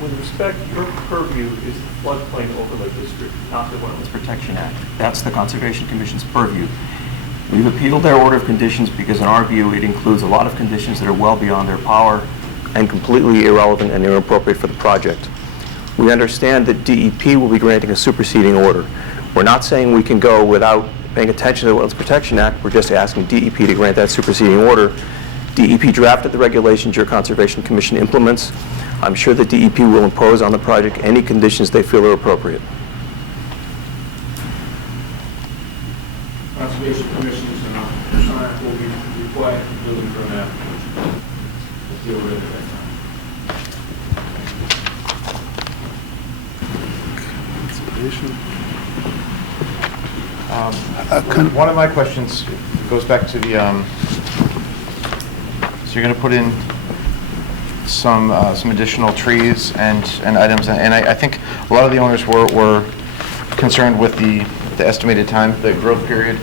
With respect, your purview is the floodplain overlay district, not the Wetlands Protection Act. That's the Conservation Commission's purview. We've appealed their order of conditions because in our view it includes a lot of conditions that are well beyond their power and completely irrelevant and inappropriate for the project. We understand that DEP will be granting a superseding order. We're not saying we can go without paying attention to the Wetlands Protection Act. We're just asking DEP to grant that superseding order. DEP drafted the regulations your Conservation Commission implements. I'm sure the DEP will impose on the project any conditions they feel are appropriate. Conservation Commission's client will be required to building permit application. We'll deal with it at that time. One of my questions goes back to the, so you're going to put in some additional trees and items, and I think a lot of the owners were concerned with the estimated time, the growth period.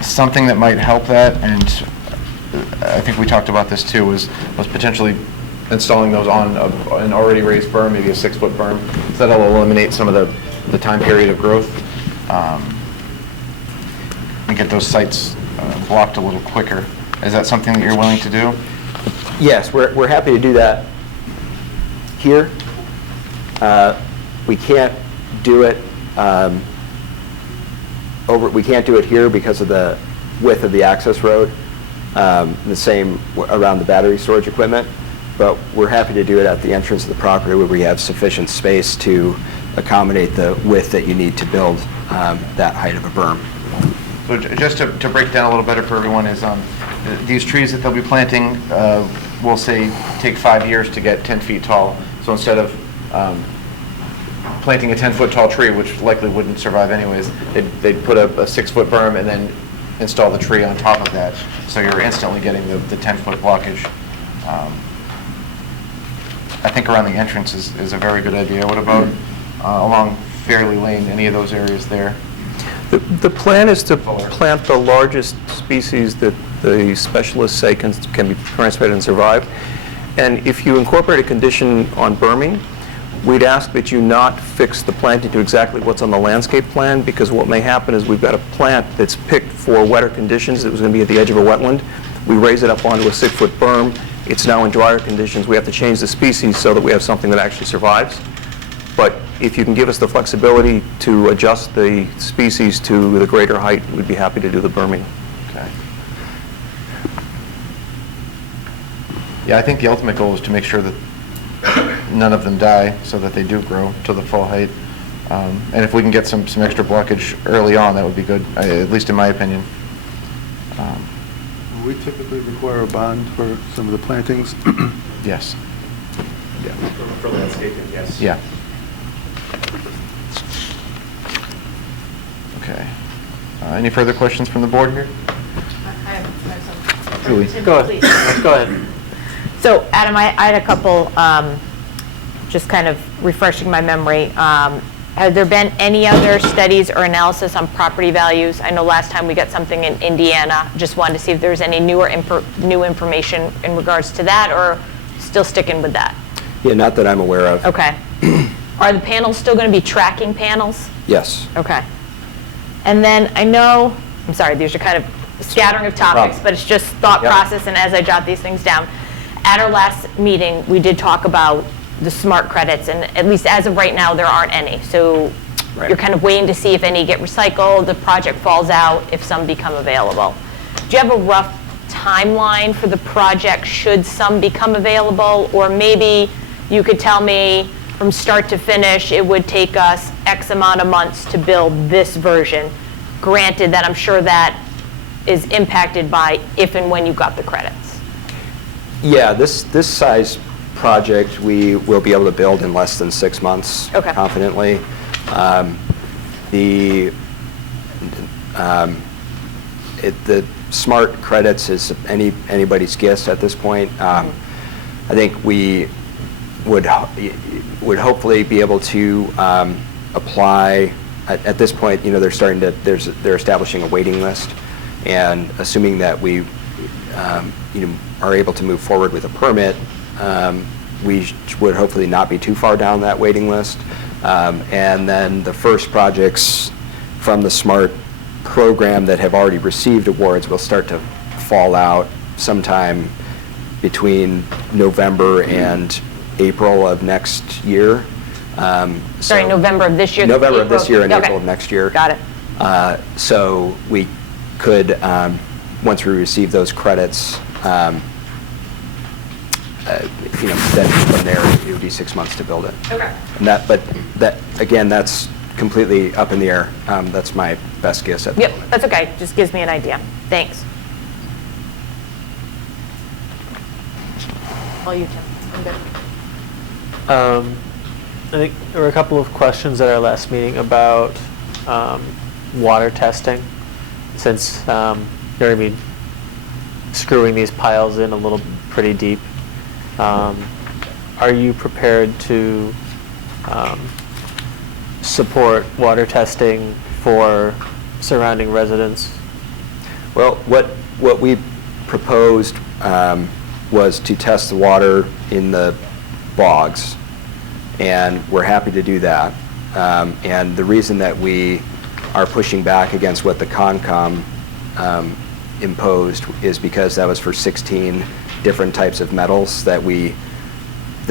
Something that might help that, and I think we talked about this too, was potentially installing those on an already raised berm, maybe a 6-foot berm. So that'll eliminate some of the time period of growth, and get those sites blocked a little quicker. Is that something that you're willing to do? Yes, we're happy to do that here. We can't do it we can't do it here because of the width of the access road. The same around the battery storage equipment, but we're happy to do it at the entrance of the property where we have sufficient space to accommodate the width that you need to build that height of a berm. So just to break down a little better for everyone is these trees that they'll be planting, we'll say take 5 years to get 10 feet tall. So instead of planting a 10-foot tall tree, which likely wouldn't survive anyways, they'd put a 6-foot berm and then install the tree on top of that. So you're instantly getting the 10-foot blockage. I think around the entrance is a very good idea. What about along Fairley Lane, any of those areas there? The plan is to plant the largest species that the specialists say can be transplanted and survive. And if you incorporate a condition on berming, we'd ask that you not fix the planting to exactly what's on the landscape plan, because what may happen is we've got a plant that's picked for wetter conditions that was going to be at the edge of a wetland. We raise it up onto a 6-foot berm. It's now in drier conditions. We have to change the species so that we have something that actually survives. But if you can give us the flexibility to adjust the species to the greater height, we'd be happy to do the berming. Okay. Yeah, I think the ultimate goal is to make sure that none of them die so that they do grow to the full height. And if we can get some extra blockage early on, that would be good, at least in my opinion. We typically require a bond for some of the plantings. Yes. Yeah, for landscaping, yes. Yeah. Okay. Any further questions from the board here? I have some. Julie. Go ahead. Go ahead. So, Adam, I had a couple, just kind of refreshing my memory. Have there been any other studies or analysis on property values? I know last time we got something in Indiana. Just wanted to see if there's any new information in regards to that, or still sticking with that? Yeah, not that I'm aware of. Okay. Are the panels still going to be tracking panels? Yes. Okay. And then I know, I'm sorry, these are kind of scattering of topics, but it's just thought process, and as I jot these things down. At our last meeting, we did talk about the SMART credits, and at least as of right now, there aren't any. So you're kind of waiting to see if any get recycled, the project falls out, if some become available. Do you have a rough timeline for the project should some become available? Or maybe you could tell me from start to finish, it would take us X amount of months to build this version. Granted that I'm sure that is impacted by if and when you got the credits. Yeah, this size project we will be able to build in less than 6 months, confidently. The SMART credits is anybody's guess at this point. I think we would hopefully be able to apply. At this point, you know, they're establishing a waiting list, and assuming that we are able to move forward with a permit, we would hopefully not be too far down that waiting list. And then the first projects from the SMART program that have already received awards will start to fall out sometime between November and April of next year. Sorry, November of this year? November of this year and April of next year. Got it. So we could, once we receive those credits, then from there, it would be 6 months to build it. Okay. And but again, that's completely up in the air. That's my best guess at the Yep, moment. that's okay, just gives me an idea. Thanks. All you, Tim. I'm good. I think there were a couple of questions at our last meeting about water testing, since you're going to be screwing these piles in a little pretty deep. Are you prepared to support water testing for surrounding residents? Well, what we proposed was to test the water in the bogs, and we're happy to do that. And the reason that we are pushing back against what the Concom imposed is because that was for 16 different types of metals that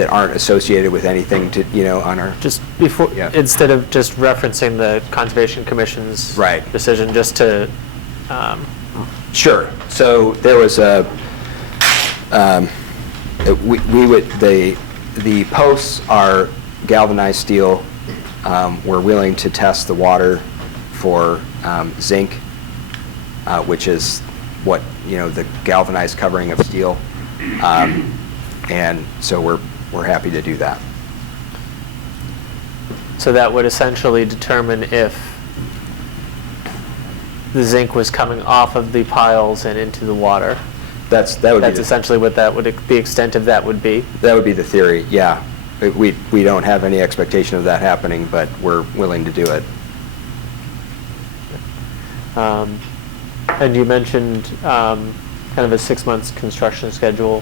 aren't associated with anything to, on our... Just before, Yeah. instead of just referencing the Conservation Commission's Right. decision, just to, Sure. So there was the posts are galvanized steel. We're willing to test the water for zinc, which is what, the galvanized covering of steel. And so we're happy to do that. so that would essentially determine if the zinc was coming off of the piles and into the water. That's Essentially what the extent of that would be. That would be the theory, yeah. We don't have any expectation of that happening, but we're willing to do it. And you mentioned kind of a 6 months construction schedule.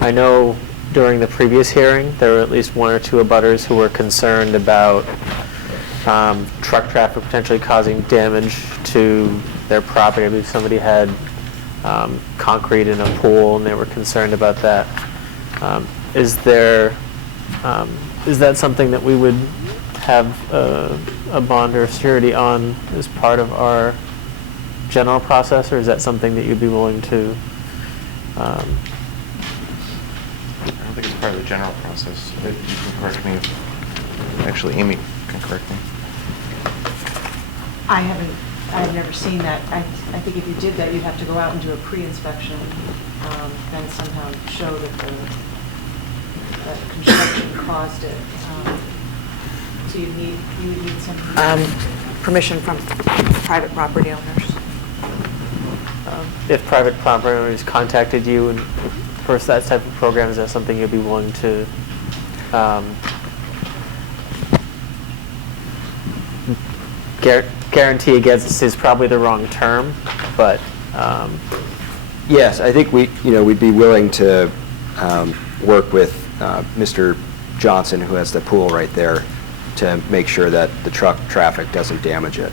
I know during the previous hearing, there were at least one or two abutters who were concerned about truck traffic potentially causing damage to their property. I believe somebody had concrete in a pool, and they were concerned about that. Is that something that we would have a bond or surety on as part of our general process, or is that something that you'd be willing to? I don't think it's part of the general process. You can correct me if, actually, Amy can correct me. I've never seen that. I think if you did that, you'd have to go out and do a pre-inspection, and somehow show that that construction caused it. So you would need some permission from private property owners. If private property owners contacted you and for that type of program, is that something you'd be willing to guarantee against? Is probably the wrong term, but Yes, I think we'd be willing to work with Mr. Johnson, who has the pool right there, to make sure that the truck traffic doesn't damage it.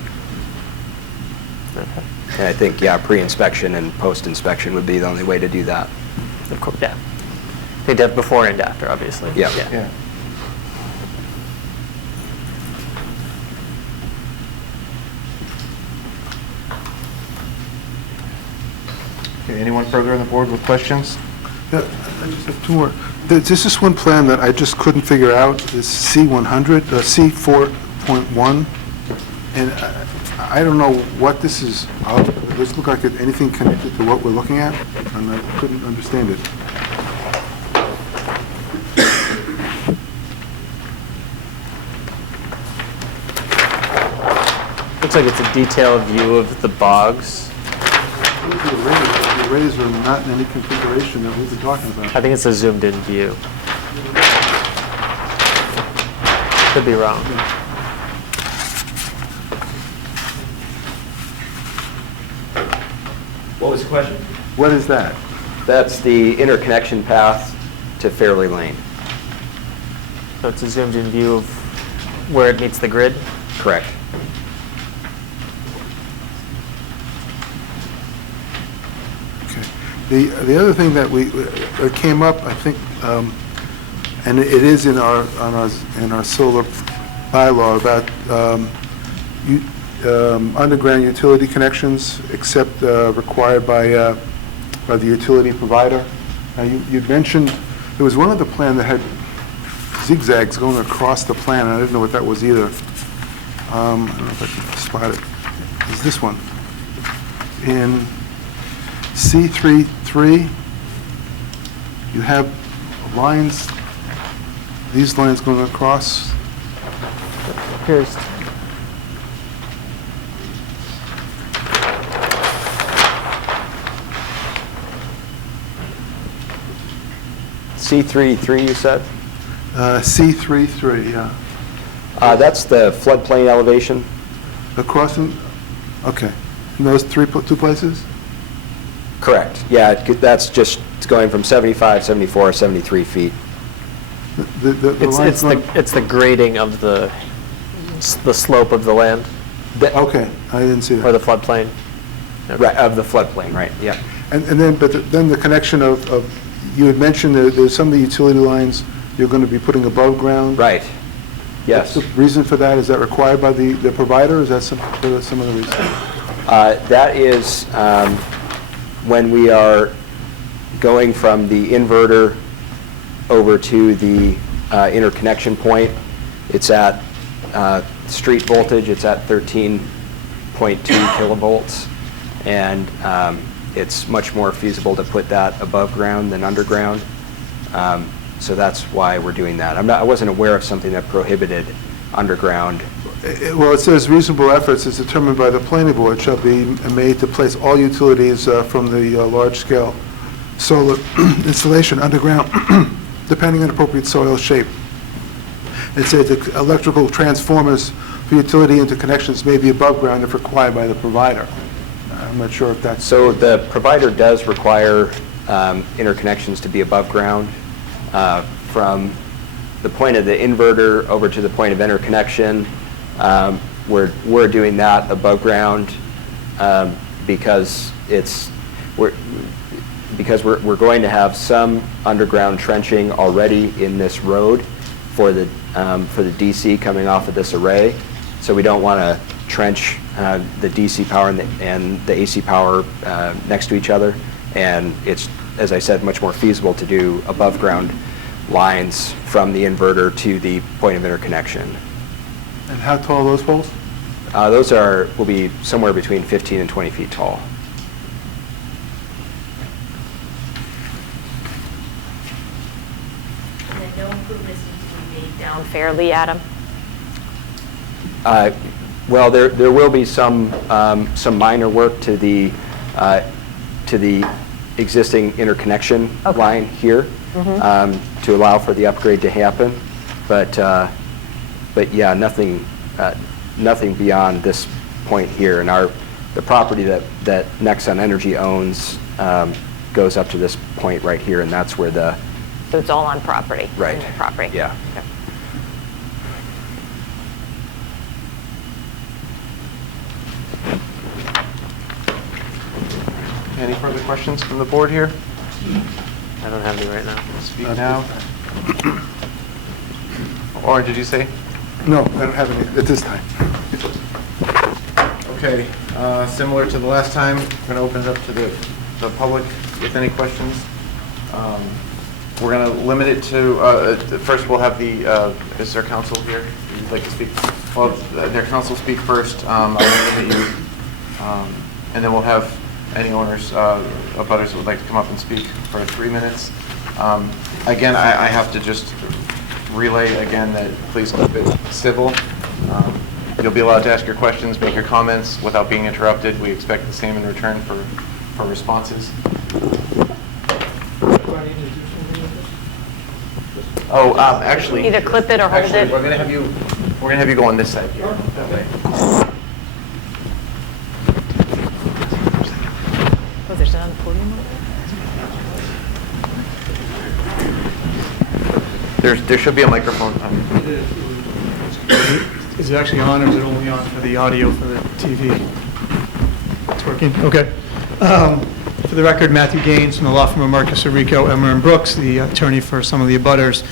okay. And I think, pre-inspection and post-inspection would be the only way to do that. Of course, yeah. They did before and after, obviously. Yeah. Yeah. Okay, anyone further on the board with questions? Yeah, I just have two more. There's this one plan that I just couldn't figure out, is C100, C4.1, and I don't know what this is. It doesn't look like anything connected to what we're looking at, and I couldn't understand it. Looks like it's a detailed view of the bogs. The arrays are not in any configuration that we've been talking about. I think it's a zoomed-in view. Could be wrong. What was the question? What is that? That's the interconnection path to Fairleigh Lane. So it's a zoomed-in view of where it meets the grid. Correct. The other thing that that came up, I think, and it is in our solar bylaw about underground utility connections except required by the utility provider. Now, you'd mentioned there was one other plan that had zigzags going across the plan, and I didn't know what that was either. I don't know if I can spot it, is this one. In C3.3, you have lines, these lines going across. Here's, C3.3, you said? C3.3, yeah. That's the floodplain elevation. Across them, okay. In those two places? Correct. Yeah, that's just, it's going from 75, 74, 73 feet. The lines going- It's the grading of the slope of the land, Okay, I didn't see or that. the floodplain. Right, of the floodplain, right, yeah. And then, then the connection of, you had mentioned there's some of the utility lines you're going to be putting above ground. Right, yes. What's the reason for that? Is that required by the provider, or is that some other reason? That is when we are going from the inverter over to the interconnection point. It's at street voltage, it's at 13.2 kilovolts, and it's much more feasible to put that above ground than underground. So that's why we're doing that. I wasn't aware of something that prohibited underground. Well, it says reasonable efforts is determined by the planning board shall be made to place all utilities from the large-scale solar installation underground, depending on appropriate soil shape. It says that electrical transformers for utility interconnections may be above ground if required by the provider. I'm not sure if that's... So the provider does require interconnections to be above ground. From the point of the inverter over to the point of interconnection, we're doing that above ground because we're going to have some underground trenching already in this road for the DC coming off of this array. So we don't want to trench the DC power and the AC power next to each other. And it's, as I said, much more feasible to do above ground lines from the inverter to the point of interconnection. And how tall are those poles? Those will be somewhere between 15 and 20 feet tall. And then no improvements need to be made down Fairleigh, Adam? Well, there will be some minor work to the existing interconnection Okay. line here to allow for the upgrade to happen, but yeah, nothing beyond this point here. And the property that Nexon Energy owns goes up to this point right here, and that's where the... So it's all on property? Right. On the property? Yeah. Okay. Any further questions from the board here? I don't have any right now. Speak now. Orin, did you say? No, I don't have any at this time. Okay, similar to the last time, we're going to open it up to the public with any questions. We're going to limit it to, first we'll have is there counsel here? Would you like to speak? Well, their counsel speak first. I'll limit you. And then we'll have any owners, abutters that would like to come up and speak for 3 minutes. Again, I have to just relay again that please keep it civil. You'll be allowed to ask your questions, make your comments without being interrupted. We expect the same in return for responses. Oh, actually. Either clip it or hold actually, it. We're gonna have you go on this side here. Okay. Oh, there's another podium over There should be a microphone. Is it actually on, or is it only on for the audio for the TV? It's working? Okay. For the record, Matthew Gaines from the law firm of Marcus Arrico, Emmer and Brooks, the attorney for some of the abutters.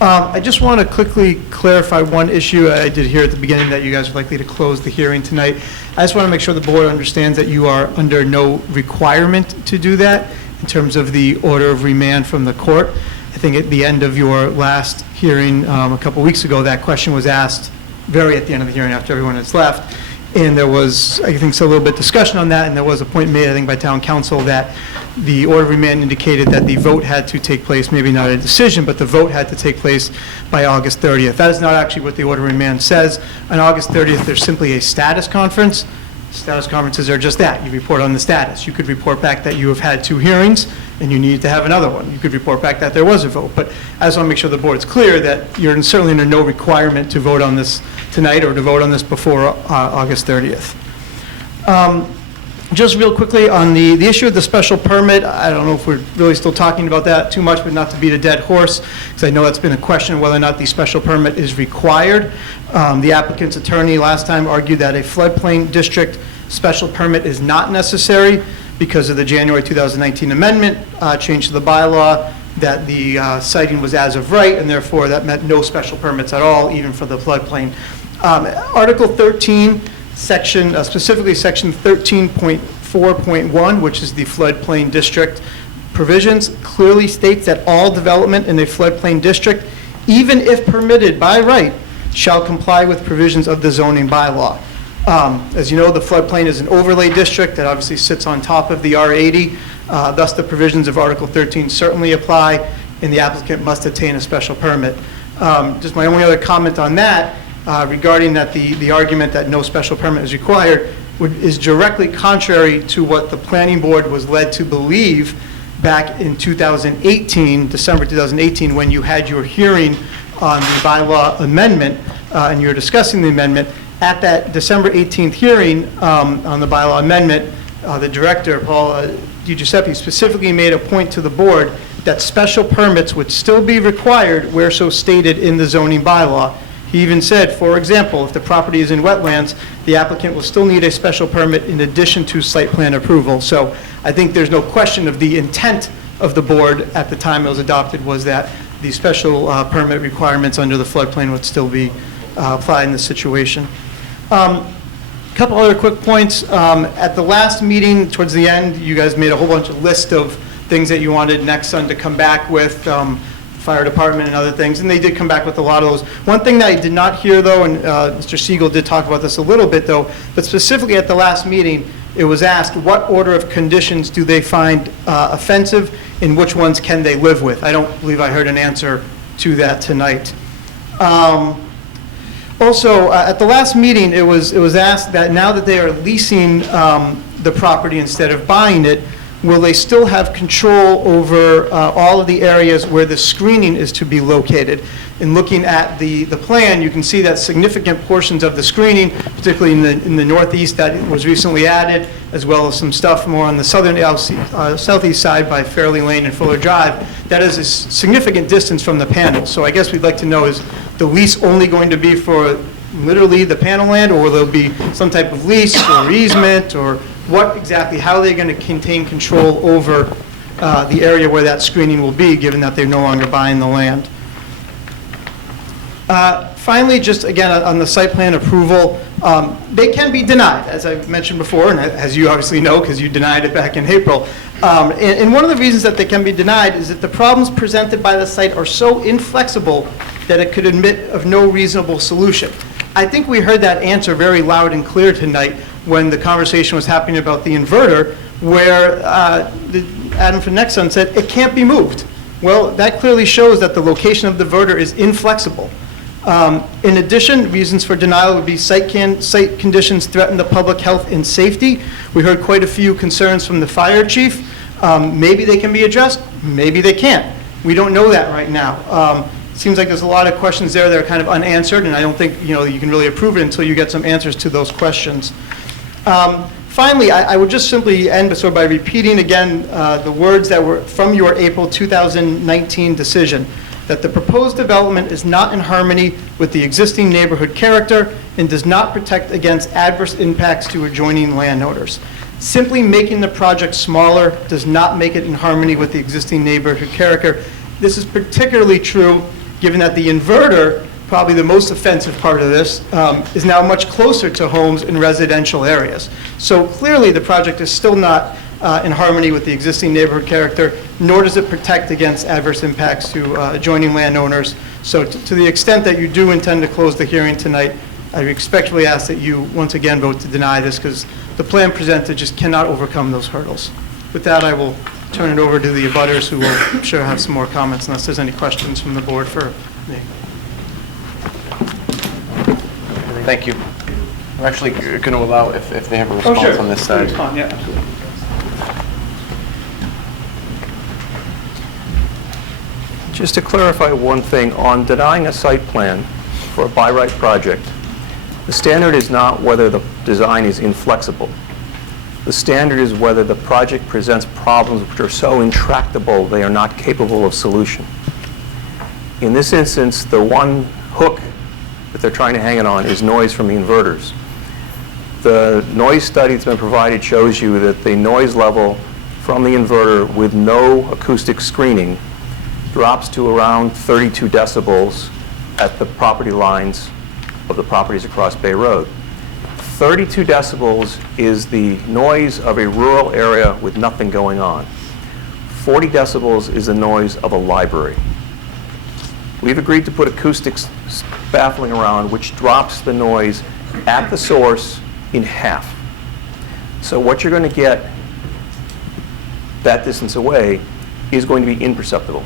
I just want to quickly clarify one issue. I did hear at the beginning that you guys are likely to close the hearing tonight. I just want to make sure the board understands that you are under no requirement to do that in terms of the order of remand from the court. I think at the end of your last hearing a couple weeks ago, that question was asked very at the end of the hearing after everyone has left. And there was, I think, a little bit discussion on that, and there was a point made, I think, by town council that the order of remand indicated that the vote had to take place, maybe not a decision, but the vote had to take place by August 30th. That is not actually what the order of remand says. On August 30th, there's simply a status conference. Status conferences are just that. You report on the status. You could report back that you have had 2 hearings and you need to have another one. You could report back that there was a vote. But I just want to make sure the board's clear that you're certainly under no requirement to vote on this tonight or to vote on this before August 30th. Just real quickly on the issue of the special permit, I don't know if we're really still talking about that too much, but not to beat a dead horse, because I know that's been a question whether or not the special permit is required. The applicant's attorney last time argued that a floodplain district special permit is not necessary because of the January 2019 amendment change to the bylaw, that the siting was as of right, and therefore that meant no special permits at all, even for the floodplain. Article 13, specifically section 13.4.1, which is the floodplain district provisions, clearly states that all development in a floodplain district, even if permitted by right, shall comply with provisions of the zoning bylaw. As you know, the floodplain is an overlay district that obviously sits on top of the R80. Thus, the provisions of Article 13 certainly apply, and the applicant must obtain a special permit. Just my only other comment on that, regarding that the argument that no special permit is required is directly contrary to what the planning board was led to believe back in 2018, December 2018, when you had your hearing on the bylaw amendment, and you were discussing the amendment. At that December 18th hearing on the bylaw amendment, the director, Paul DiGiuseppe, specifically made a point to the board that special permits would still be required where so stated in the zoning bylaw. He even said, for example, if the property is in wetlands, the applicant will still need a special permit in addition to site plan approval. So I think there's no question of the intent of the board at the time it was adopted was that the special permit requirements under the floodplain would still be applied in this situation. A couple other quick points. At the last meeting, towards the end, you guys made a whole bunch of list of things that you wanted Nexsun to come back with, fire department and other things, and they did come back with a lot of those. One thing that I did not hear, though, and Mr. Siegel did talk about this a little bit, though, but specifically at the last meeting, it was asked what order of conditions do they find offensive and which ones can they live with. I don't believe I heard an answer to that tonight. Also, at the last meeting, it was asked that now that they are leasing the property instead of buying it, will they still have control over all of the areas where the screening is to be located? In looking at the plan, you can see that significant portions of the screening, particularly in the northeast that was recently added, as well as some stuff more on the southeast side by Fairleigh Lane and Fuller Drive, that is a significant distance from the panel. So I guess we'd like to know, is the lease only going to be for literally the panel land, or will there be some type of lease or easement, or what exactly, how are they going to contain control over the area where that screening will be, given that they're no longer buying the land? Finally, just again, on the site plan approval, they can be denied, as I mentioned before, and as you obviously know, because you denied it back in April. And one of the reasons that they can be denied is that the problems presented by the site are so inflexible that it could admit of no reasonable solution. I think we heard that answer very loud and clear tonight when the conversation was happening about the inverter, where Adam from Nexsun said it can't be moved. Well, that clearly shows that the location of the inverter is inflexible. In addition, reasons for denial would be site conditions threaten the public health and safety. We heard quite a few concerns from the fire chief. Maybe they can be addressed, maybe they can't. We don't know that right now. Seems like there's a lot of questions there that are kind of unanswered, and I don't think you can really approve it until you get some answers to those questions. Finally, I would just simply end by repeating again the words that were from your April 2019 decision, that the proposed development is not in harmony with the existing neighborhood character and does not protect against adverse impacts to adjoining landowners. Simply making the project smaller does not make it in harmony with the existing neighborhood character. This is particularly true given that the inverter, probably the most offensive part of this, is now much closer to homes in residential areas. So clearly the project is still not in harmony with the existing neighborhood character, nor does it protect against adverse impacts to adjoining landowners. So to the extent that you do intend to close the hearing tonight, I respectfully ask that you once again vote to deny this because the plan presented just cannot overcome those hurdles. With that, I will turn it over to the abutters who will, I'm sure, have some more comments unless there's any questions from the board for me. Thank you. We're actually going to allow if they have a response on this side. Respond, yeah, absolutely. Just to clarify one thing, on denying a site plan for a by right project, the standard is not whether the design is inflexible. The standard is whether the project presents problems which are so intractable they are not capable of solution. In this instance, the one hook that they're trying to hang it on is noise from the inverters. The noise study that's been provided shows you that the noise level from the inverter with no acoustic screening drops to around 32 decibels at the property lines of the properties across Bay Road. 32 decibels is the noise of a rural area with nothing going on. 40 decibels is the noise of a library. We've agreed to put acoustics baffling around, which drops the noise at the source in half. So what you're going to get that distance away is going to be imperceptible.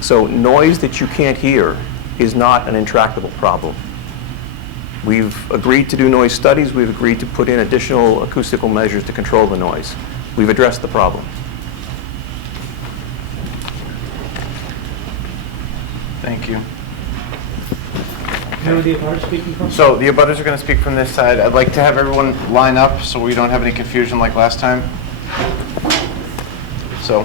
So noise that you can't hear is not an intractable problem. We've agreed to do noise studies. We've agreed to put in additional acoustical measures to control the noise. We've addressed the problem. Thank you. Who are the abutters speaking from? So the abutters are going to speak from this side. I'd like to have everyone line up so we don't have any confusion like last time. So.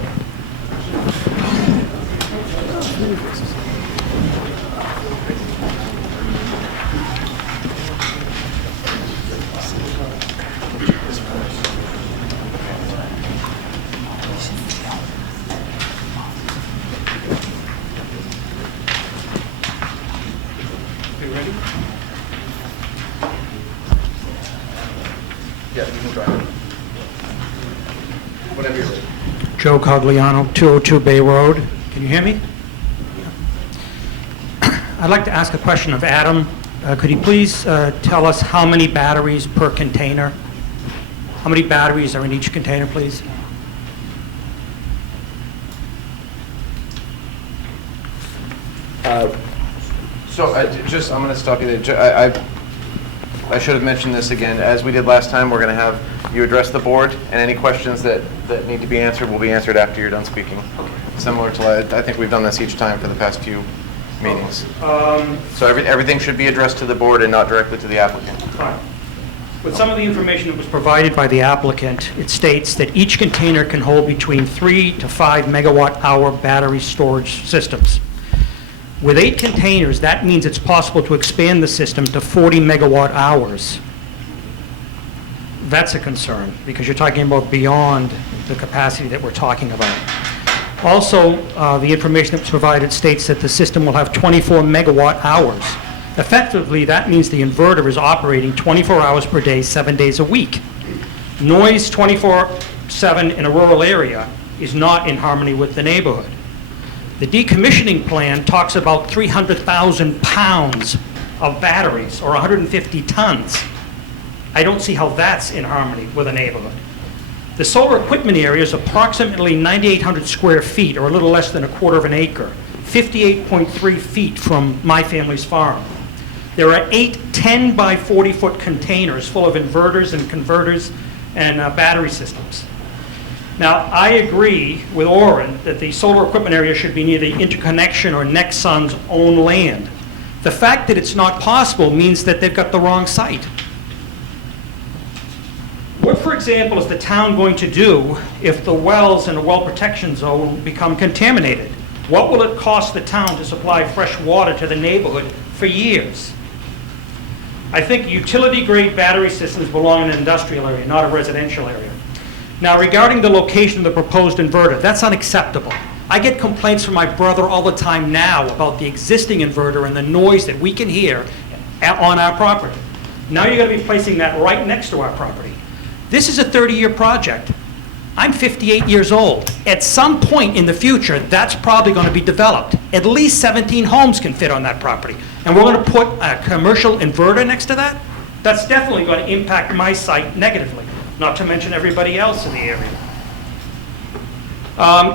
Yeah, you can drive it. Whenever you're ready. Joe Cogliano, 202 Bay Road. Can you hear me? I'd like to ask a question of Adam. Could he please tell us how many batteries per container? How many batteries are in each container, please? I'm going to stop you there. I should have mentioned this again. As we did last time, we're going to have you address the board, and any questions that need to be answered will be answered after you're done speaking. Similar to, I think we've done this each time for the past few meetings. So everything should be addressed to the board and not directly to the applicant. Fine. With some of the information that was provided by the applicant, it states that each container can hold between 3 to 5 megawatt-hour battery storage systems. With 8 containers, that means it's possible to expand the system to 40 megawatt hours. That's a concern, because you're talking about beyond the capacity that we're talking about. Also, the information that was provided states that the system will have 24 megawatt hours. Effectively, that means the inverter is operating 24 hours per day, 7 days a week. Noise 24/7 in a rural area is not in harmony with the neighborhood. The decommissioning plan talks about 300,000 pounds of batteries, or 150 tons. I don't see how that's in harmony with a neighborhood. The solar equipment area is approximately 9,800 square feet, or a little less than a quarter of an acre, 58.3 feet from my family's farm. There are 8 10 by 40 foot containers full of inverters and converters and battery systems. Now, I agree with Orrin that the solar equipment area should be near the interconnection or Nexsun's own land. The fact that it's not possible means that they've got the wrong site. What, for example, is the town going to do if the wells in a well protection zone become contaminated? What will it cost the town to supply fresh water to the neighborhood for years? I think utility-grade battery systems belong in an industrial area, not a residential area. Now, regarding the location of the proposed inverter, that's unacceptable. I get complaints from my brother all the time now about the existing inverter and the noise that we can hear on our property. Now you're going to be placing that right next to our property. This is a 30-year project. I'm 58 years old. At some point in the future, that's probably going to be developed. At least 17 homes can fit on that property. And we're going to put a commercial inverter next to that? That's definitely going to impact my site negatively, not to mention everybody else in the area.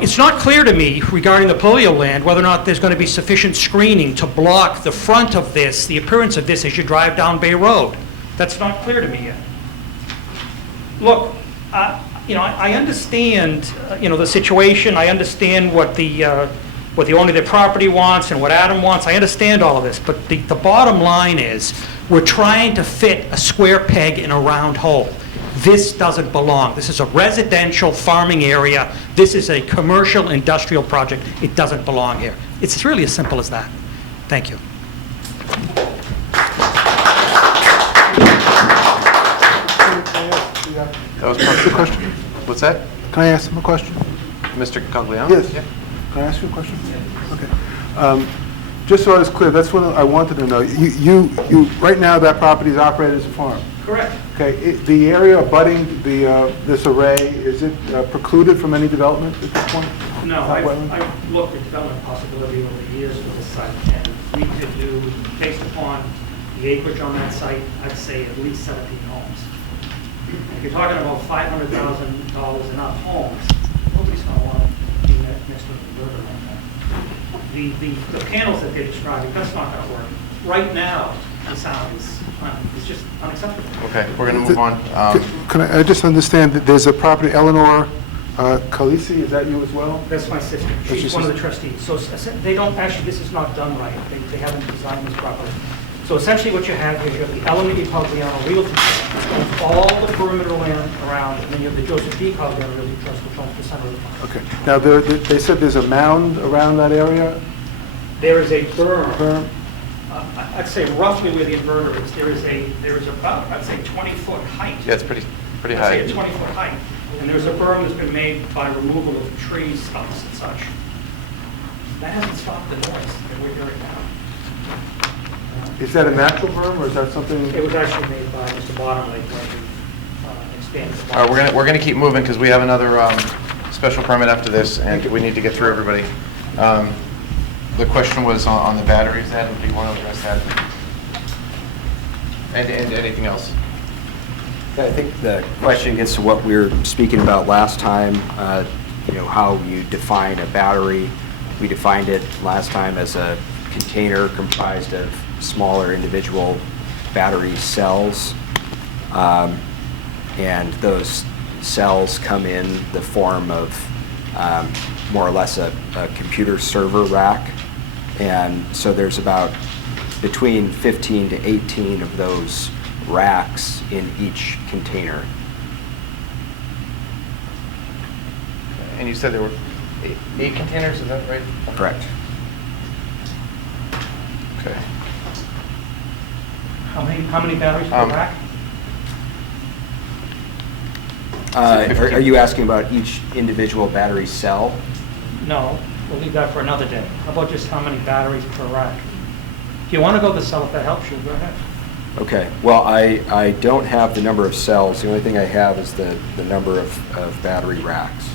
It's not clear to me regarding the Polio land whether or not there's going to be sufficient screening to block the front of this, the appearance of this as you drive down Bay Road. That's not clear to me yet. Look, I understand, the situation. I understand what the owner of the property wants and what Adam wants. I understand all of this, but the bottom line is we're trying to fit a square peg in a round hole. This doesn't belong. This is a residential farming area. This is a commercial industrial project. It doesn't belong here. It's really as simple as that. Thank you. That was part of the question. What's that? Can I ask him a question? Mr. Cogliano? Yes. Yeah. Can I ask you a question? Okay. Just so I was clear, that's what I wanted to know. Right now, that property is operated as a farm. Correct. Okay. The area abutting this array, is it precluded from any development at this point? No, Not wetland? I've looked at development possibility over the years for this site, and we could do, based upon the acreage on that site, I'd say at least 17 homes. If you're talking about $500,000 enough homes, nobody's going to want to be next to an inverter like that. The panels that they're describing, that's not going to work. Right now, the sound is just unacceptable. Okay, we're going to move on. Can I just understand that there's a property, Eleanor Khaleesi, is that you as well? That's my sister. She's one of the trustees. So they don't, actually, this is not done right. They haven't designed this properly. So essentially what you have here, you have the Element Cogliano Realty Trust, which owns all the perimeter land around, and then you have the Joseph D. Cogliano Realty Trust, which owns the center of the park. Okay. Now, they said there's a mound around that area? There is a berm. I'd say roughly where the inverter is, there is about, I'd say 20-foot height. Yeah, it's pretty high. I'd say a 20-foot height. And there's a berm that's been made by removal of tree stumps and such. That hasn't stopped the noise that we're hearing now. Is that a natural berm, or is that something? It was actually made by Mr. Bottomley when we expanded the All right, we're gonna keep moving because we have another special permit after this, and we need to get through everybody. The question was on the batteries. Adam, do you want to address that? And anything else? I think the question gets to what we were speaking about last time, how you define a battery. We defined it last time as a container comprised of smaller individual battery cells. And those cells come in the form of more or less a computer server rack. And so there's about between 15 to 18 of those racks in each container. And you said there were eight containers, is that right? Correct. Okay. How many batteries per rack? Are you asking about each individual battery cell? No, we'll leave that for another day. How about just how many batteries per rack? If you want to go the cell, if that helps you, go ahead. Okay. Well, I don't have the number of cells. The only thing I have is the number of battery racks.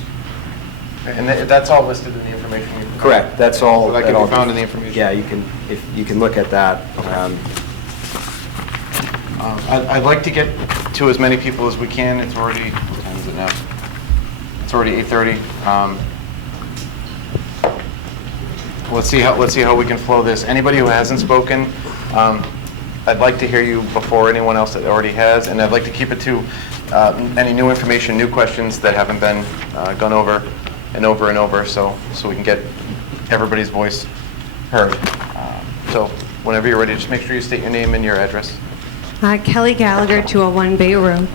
And that's all listed in the information you provided? Correct. That's all. So that can be found in the information? Yeah, you can look at that. I'd like to get to as many people as we can. It's already, what time is it now? It's already 8:30. Let's see how we can flow this. Anybody who hasn't spoken, I'd like to hear you before anyone else that already has, and I'd like to keep it to any new information, new questions that haven't been gone over and over and over, so we can get everybody's voice heard. So whenever you're ready, just make sure you state your name and your address. Kelly Gallagher, 201 Bay Road.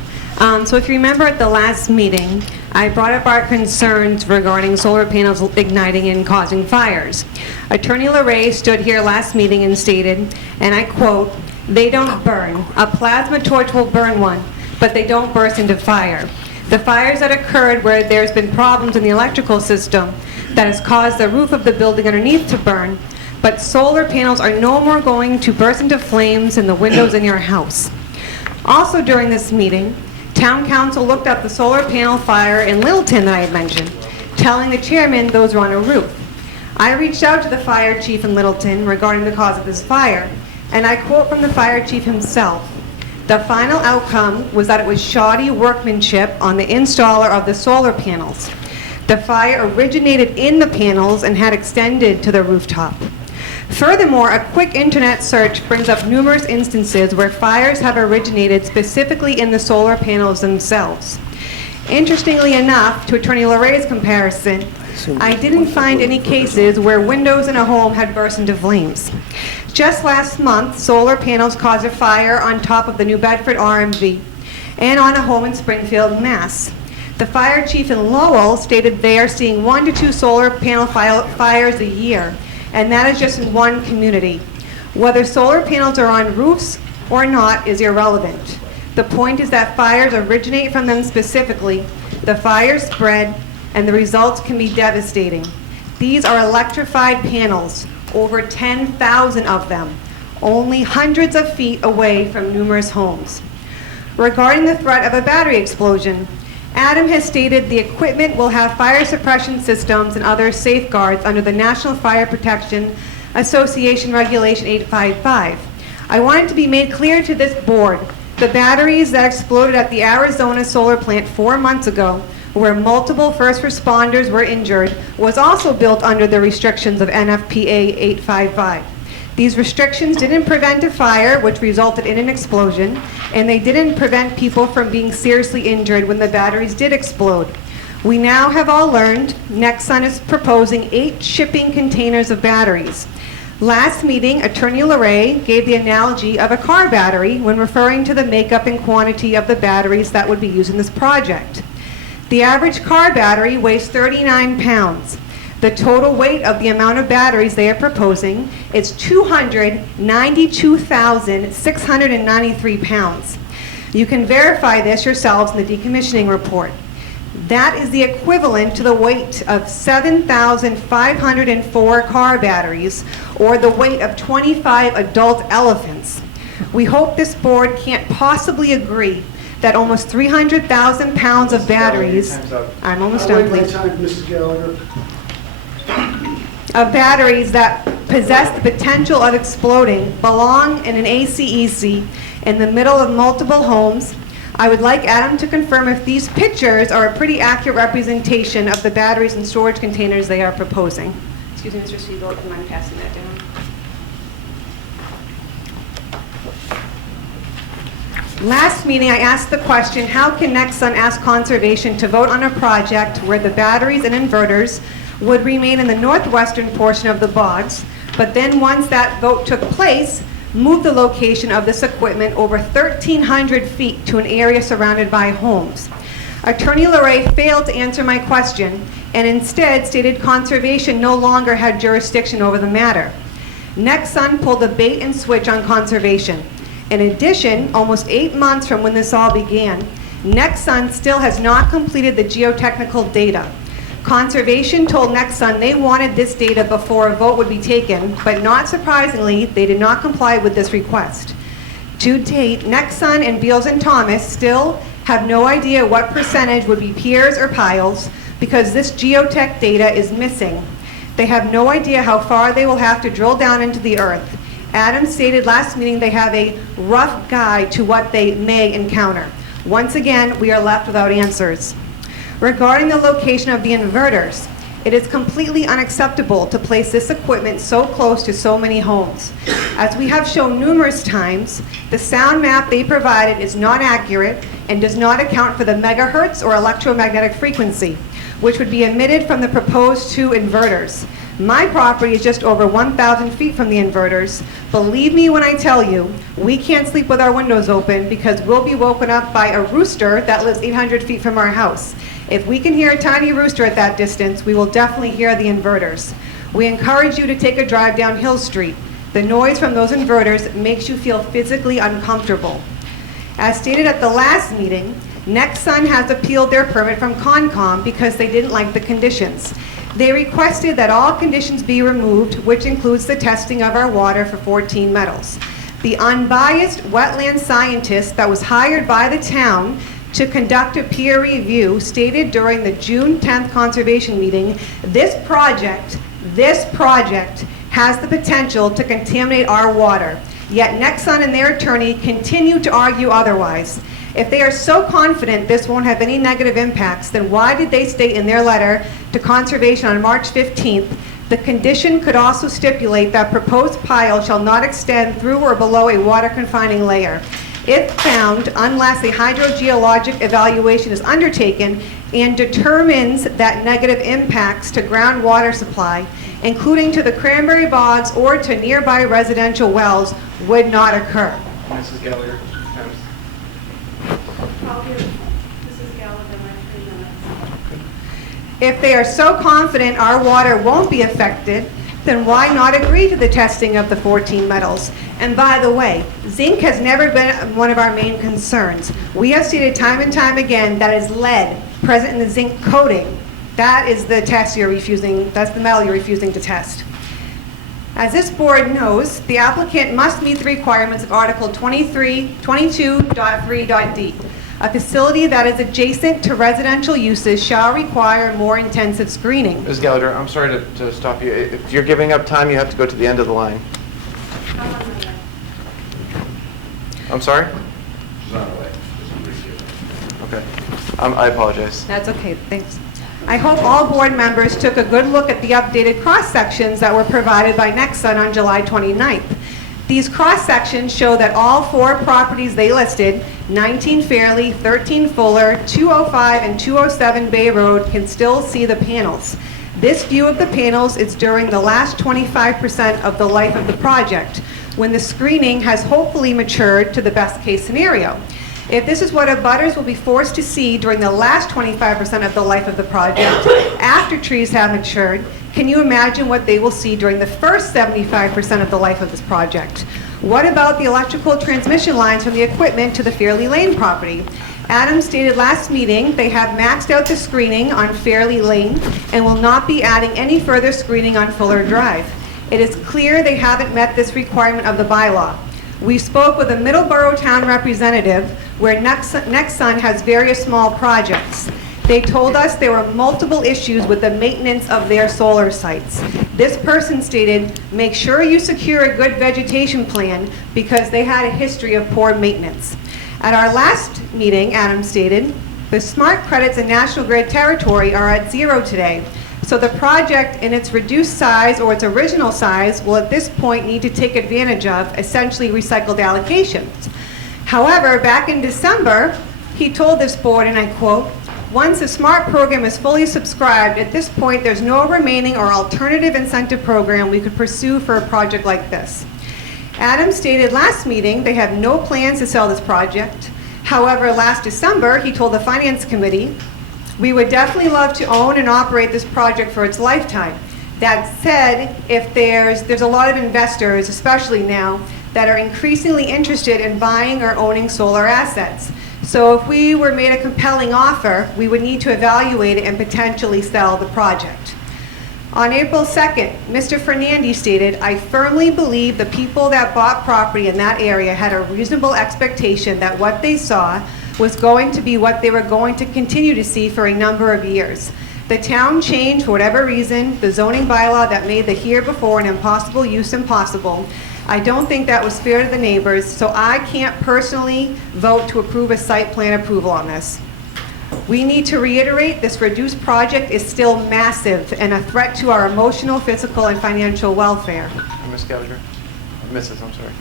So if you remember at the last meeting, I brought up our concerns regarding solar panels igniting and causing fires. Attorney LaRae stood here last meeting and stated, and I quote, "They don't burn. A plasma torch will burn one, but they don't burst into fire. The fires that occurred where there's been problems in the electrical system that has caused the roof of the building underneath to burn, but solar panels are no more going to burst into flames in the windows in your house." Also during this meeting, Town council looked up the solar panel fire in Littleton that I had mentioned, telling the chairman those were on a roof. I reached out to the fire chief in Littleton regarding the cause of this fire, and I quote from the fire chief himself: "The final outcome was that it was shoddy workmanship on the installer of the solar panels. The fire originated in the panels and had extended to the rooftop." Furthermore, a quick internet search brings up numerous instances where fires have originated specifically in the solar panels themselves. Interestingly enough, to Attorney LaRay's comparison, I didn't find any cases where windows in a home had burst into flames. Just last month, solar panels caused a fire on top of the New Bedford RMV and on a home in Springfield, Mass. The fire chief in Lowell stated they are seeing 1 to 2 solar panel fires a year, and that is just in one community. Whether solar panels are on roofs or not is irrelevant. The point is that fires originate from them specifically, the fires spread, and the results can be devastating. These are electrified panels, over 10,000 of them, only hundreds of feet away from numerous homes. Regarding the threat of a battery explosion, Adam has stated the equipment will have fire suppression systems and other safeguards under the National Fire Protection Association Regulation 855. I want it to be made clear to this board, the batteries that exploded at the Arizona solar plant 4 months ago, where multiple first responders were injured, was also built under the restrictions of NFPA 855. These restrictions didn't prevent a fire, which resulted in an explosion, and they didn't prevent people from being seriously injured when the batteries did explode. We now have all learned Nexsun is proposing 8 shipping containers of batteries. Last meeting, Attorney LaRay gave the analogy of a car battery when referring to the makeup and quantity of the batteries that would be used in this project. The average car battery weighs 39 pounds. The total weight of the amount of batteries they are proposing is 292,693 pounds. You can verify this yourselves in the decommissioning report. That is the equivalent to the weight of 7,504 car batteries, or the weight of 25 adult elephants. We hope this board can't possibly agree that almost 300,000 pounds of batteries, I'm almost done, please, Mrs. Gallagher. of batteries that possess the potential of exploding belong in an ACEC in the middle of multiple homes. I would like Adam to confirm if these pictures are a pretty accurate representation of the batteries and storage containers they are proposing. Excuse me, Mr. Siegel, do you mind passing that down? Last meeting, I asked the question, how can Nexsun ask Conservation to vote on a project where the batteries and inverters would remain in the northwestern portion of the bogs, but then once that vote took place, move the location of this equipment over 1,300 feet to an area surrounded by homes? Attorney LaRay failed to answer my question and instead stated Conservation no longer had jurisdiction over the matter. Nexsun pulled the bait and switch on Conservation. In addition, almost 8 months from when this all began, Nexsun still has not completed the geotechnical data. Conservation told Nexsun they wanted this data before a vote would be taken, but not surprisingly, they did not comply with this request. To date, Nexsun and Beals and Thomas still have no idea what percentage would be piers or piles because this geotech data is missing. They have no idea how far they will have to drill down into the earth. Adam stated last meeting they have a rough guide to what they may encounter. Once again, we are left without answers. Regarding the location of the inverters, it is completely unacceptable to place this equipment so close to so many homes. As we have shown numerous times, the sound map they provided is not accurate and does not account for the megahertz or electromagnetic frequency, which would be emitted from the proposed 2 inverters. My property is just over 1,000 feet from the inverters. Believe me when I tell you, we can't sleep with our windows open because we'll be woken up by a rooster that lives 800 feet from our house. If we can hear a tiny rooster at that distance, we will definitely hear the inverters. We encourage you to take a drive down Hill Street. The noise from those inverters makes you feel physically uncomfortable. As stated at the last meeting, Nexsun has appealed their permit from Concom because they didn't like the conditions. They requested that all conditions be removed, which includes the testing of our water for 14 metals. The unbiased wetland scientist that was hired by the town to conduct a peer review stated during the June 10th conservation meeting, this project has the potential to contaminate our water. Yet Nexsun and their attorney continue to argue otherwise. If they are so confident this won't have any negative impacts, then why did they state in their letter to Conservation on March 15th, the condition could also stipulate that proposed pile shall not extend through or below a water confining layer, if found, unless a hydrogeologic evaluation is undertaken and determines that negative impacts to groundwater supply, including to the cranberry bogs or to nearby residential wells, would not occur. Mrs. Gallagher? If they are so confident our water won't be affected, then why not agree to the testing of the 14 metals? And by the way, zinc has never been one of our main concerns. We have stated time and time again that is lead present in the zinc coating. That is the test you're refusing, that's the metal you're refusing to test. As this board knows, the applicant must meet the requirements of Article 22.3.d. A facility that is adjacent to residential uses shall require more intensive screening. Ms. Gallagher, I'm sorry to stop you. If you're giving up time, you have to go to the end of the line. I'm sorry? She's on her way. Okay. I apologize. That's okay, thanks. I hope all board members took a good look at the updated cross-sections that were provided by Nexsun on July 29th. These cross-sections show that all 4 properties they listed, 19 Fairley, 13 Fuller, 205, and 207 Bay Road, can still see the panels. This view of the panels is during the last 25% of the life of the project, when the screening has hopefully matured to the best-case scenario. If this is what abutters will be forced to see during the last 25% of the life of the project, after trees have matured, can you imagine what they will see during the first 75% of the life of this project? What about the electrical transmission lines from the equipment to the Fairley Lane property? Adam stated last meeting they have maxed out the screening on Fairley Lane and will not be adding any further screening on Fuller Drive. It is clear they haven't met this requirement of the bylaw. We spoke with a Middleborough town representative where Nexsun has various small projects. They told us there were multiple issues with the maintenance of their solar sites. This person stated, make sure you secure a good vegetation plan because they had a history of poor maintenance. At our last meeting, Adam stated, the smart credits in National Grid territory are at 0 today. So the project in its reduced size or its original size will at this point need to take advantage of essentially recycled allocations. However, back in December, he told this board, and I quote, once the SMART program is fully subscribed, at this point there's no remaining or alternative incentive program we could pursue for a project like this. Adam stated last meeting they have no plans to sell this project. However, last December, he told the Finance Committee, we would definitely love to own and operate this project for its lifetime. That said, if there's a lot of investors, especially now, that are increasingly interested in buying or owning solar assets. So if we were made a compelling offer, we would need to evaluate it and potentially sell the project. On April 2nd, Mr. Fernandes stated, I firmly believe the people that bought property in that area had a reasonable expectation that what they saw was going to be what they were going to continue to see for a number of years. The town changed, for whatever reason, the zoning bylaw that made the here before an impossible use impossible. I don't think that was fair to the neighbors, so I can't personally vote to approve a site plan approval on this. We need to reiterate this reduced project is still massive and a threat to our emotional, physical, and financial welfare. Ms. Gallagher? Mrs., I'm sorry.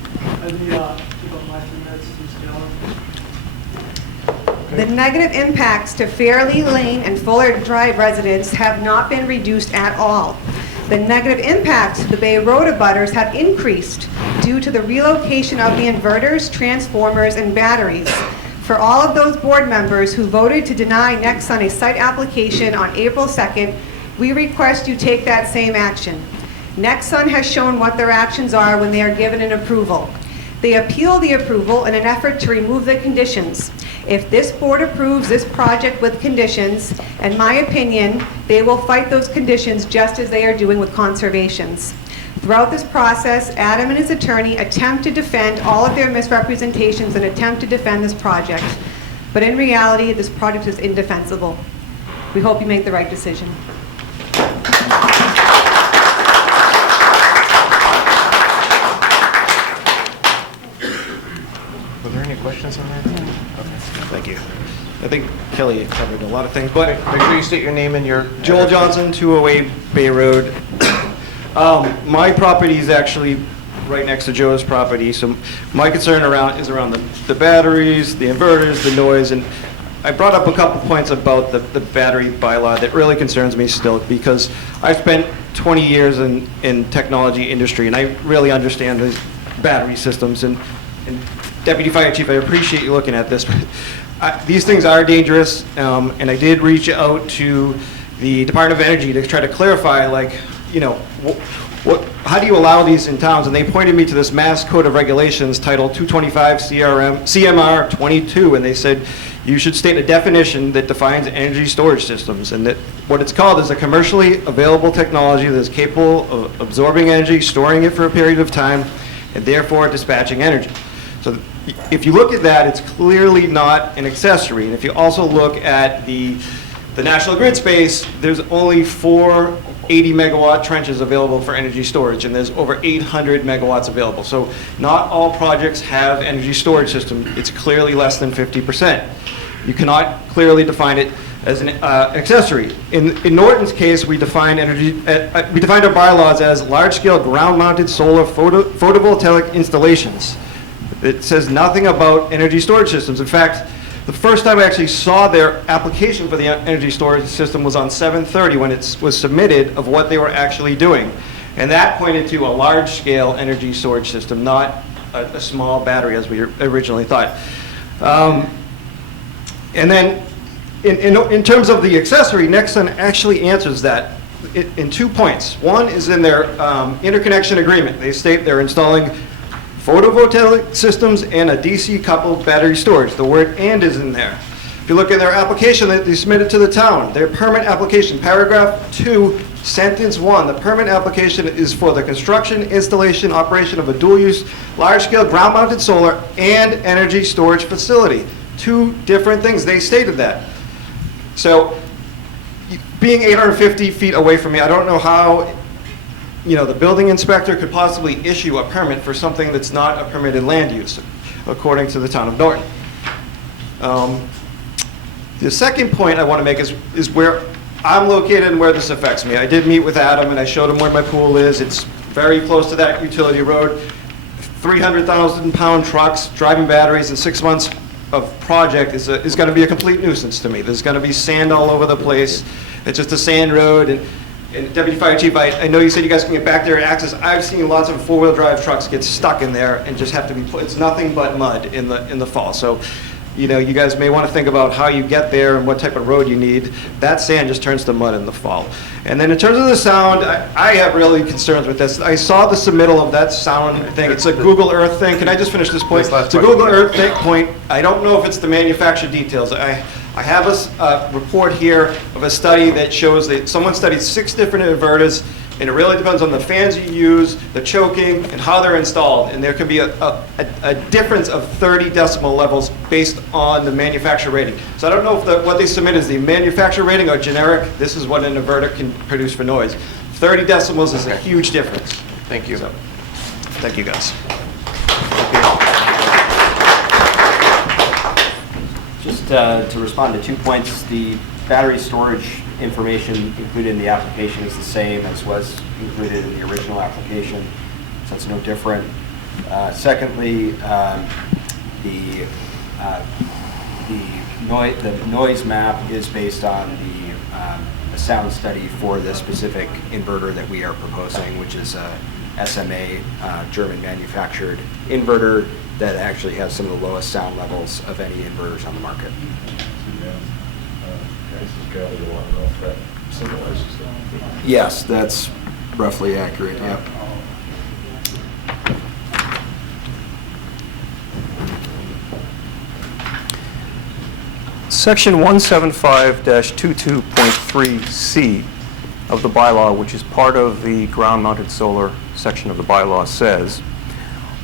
The negative impacts to Fairley Lane and Fuller Drive residents have not been reduced at all. The negative impacts to the Bay Road abutters have increased due to the relocation of the inverters, transformers, and batteries. For all of those board members who voted to deny Nexsun a site application on April 2nd, we request you take that same action. Nexsun has shown what their actions are when they are given an approval. They appeal the approval in an effort to remove the conditions. If this board approves this project with conditions, in my opinion, they will fight those conditions just as they are doing with conservations. Throughout this process, Adam and his attorney attempt to defend all of their misrepresentations and attempt to defend this project. But in reality, this project is indefensible. We hope you make the right decision. Were there any questions on that? Thank you. I think Kelly covered a lot of things, but Make sure you state your name and your... Joel Johnson, 208 Bay Road. My property is actually right next to Joe's property, so my concern is around the batteries, the inverters, the noise, and I brought up a couple points about the battery bylaw that really concerns me still, because I've spent 20 years in technology industry, and I really understand the battery systems, and Deputy Fire Chief, I appreciate you looking at this, but these things are dangerous, and I did reach out to the Department of Energy to try to clarify, like, you know, how do you allow these in towns? And they pointed me to this Mass Code of Regulations, Title 225 CMR 22, and they said you should state a definition that defines energy storage systems, and that what it's called is a commercially available technology that is capable of absorbing energy, storing it for a period of time, and therefore dispatching energy. So if you look at that, it's clearly not an accessory. And if you also look at the National Grid space, there's only 4 80-megawatt trenches available for energy storage, and there's over 800 megawatts available. So not all projects have energy storage system. It's clearly less than 50%. You cannot clearly define it as an accessory. In Norton's case, we defined our bylaws as large-scale ground-mounted solar photovoltaic installations. It says nothing about energy storage systems. In fact, the first time I actually saw their application for the energy storage system was on 7/30 when it was submitted of what they were actually doing. And that pointed to a large-scale energy storage system, not a small battery as we originally thought. And then in terms of the accessory, Nexon actually answers that in 2 points. One is in their interconnection agreement. They state they're installing photovoltaic systems and a DC-coupled battery storage. The word "and" is in there. If you look at their application that they submitted to the town, their permit application, paragraph 2, sentence 1, the permit application is for the construction, installation, operation of a dual-use, large-scale ground-mounted solar and energy storage facility. 2 different things. They stated that. So being 850 feet away from me, I don't know how the building inspector could possibly issue a permit for something that's not a permitted land use, according to the town of Norton. The second point I want to make is where I'm located and where this affects me. I did meet with Adam, and I showed him where my pool is. It's very close to that utility road. 300,000-pound trucks driving batteries in 6 months of project is going to be a complete nuisance to me. There's going to be sand all over the place. It's just a sand road, and Deputy Fire Chief, I know you said you guys can get back there and access. I've seen lots of four-wheel drive trucks get stuck in there and just have to be put. It's nothing but mud in the fall. So, you guys may want to think about how you get there and what type of road you need. That sand just turns to mud in the fall. And then in terms of the sound, I have really concerns with this. I saw the submittal of that sound thing. It's a Google Earth thing. Can I just finish this point? It's a Google Earth thing point. I don't know if it's the manufacturer details. I have a report here of a study that shows that someone studied 6 different inverters, and it really depends on the fans you use, the choking, and how they're installed. And there can be a difference of 30 decibel levels based on the manufacturer rating. So I don't know if what they submit is the manufacturer rating or generic. This is what an inverter can produce for noise. 30 decibels is a huge difference. Thank you. So, thank you, guys. Just to respond to 2 points, the battery storage information included in the application is the same as was included in the original application, so it's no different. Secondly, the noise map is based on the sound study for the specific inverter that we are proposing, which is a SMA German manufactured inverter that actually has some of the lowest sound levels of any inverters on the market. Yes, that's roughly accurate, yep. Section 175-22.3C of the bylaw, which is part of the ground-mounted solar section of the bylaw, says,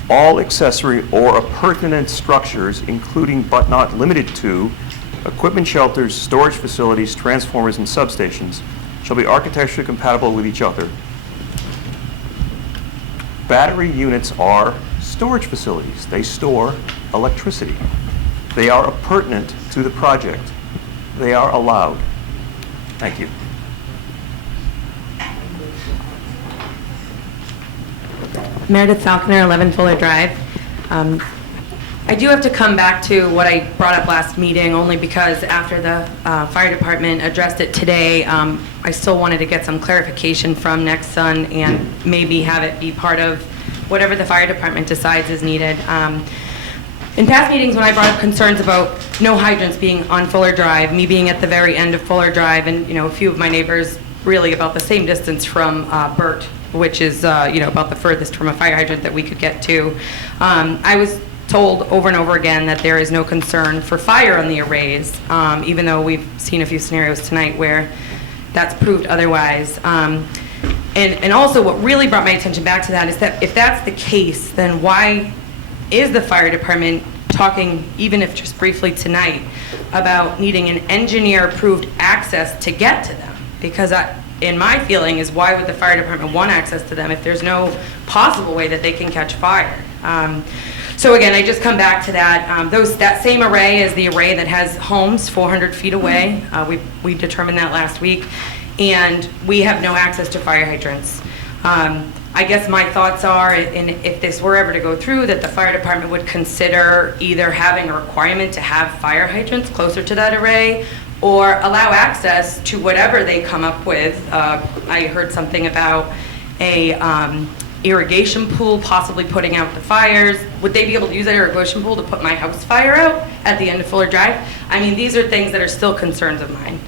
all accessory or appurtenant structures, including but not limited to equipment shelters, storage facilities, transformers, and substations, shall be architecturally compatible with each other. Battery units are storage facilities. They store electricity. They are appurtenant to the project. They are allowed. Thank you. Meredith Falconer, 11 Fuller Drive. I do have to come back to what I brought up last meeting, only because after the fire department addressed it today, I still wanted to get some clarification from Nexsun and maybe have it be part of whatever the fire department decides is needed. In past meetings, when I brought up concerns about no hydrants being on Fuller Drive, me being at the very end of Fuller Drive, and a few of my neighbors really about the same distance from Burt, which is about the furthest from a fire hydrant that we could get to. I was told over and over again that there is no concern for fire on the arrays, even though we've seen a few scenarios tonight where that's proved otherwise. And also what really brought my attention back to that is that if that's the case, then why is the fire department talking, even if just briefly tonight, about needing an engineer-approved access to get to them? Because in my feeling is, why would the fire department want access to them if there's no possible way that they can catch fire? So again, I just come back to that. That same array is the array that has homes 400 feet away. We determined that last week, and we have no access to fire hydrants. I guess my thoughts are, and if this were ever to go through, that the fire department would consider either having a requirement to have fire hydrants closer to that array, or allow access to whatever they come up with. I heard something about a irrigation pool possibly putting out the fires. Would they be able to use that irrigation pool to put my house fire out at the end of Fuller Drive? I mean, these are things that are still concerns of mine.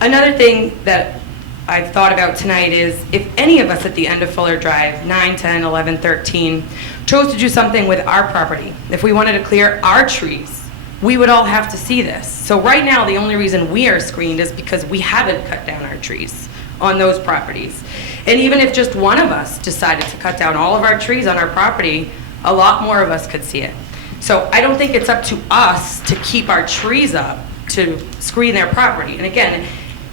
Another thing that I've thought about tonight is, if any of us at the end of Fuller Drive, 9, 10, 11, 13, chose to do something with our property, if we wanted to clear our trees, we would all have to see this. So right now, the only reason we are screened is because we haven't cut down our trees on those properties. And even if just one of us decided to cut down all of our trees on our property, a lot more of us could see it. So I don't think it's up to us to keep our trees up to screen their property. And again,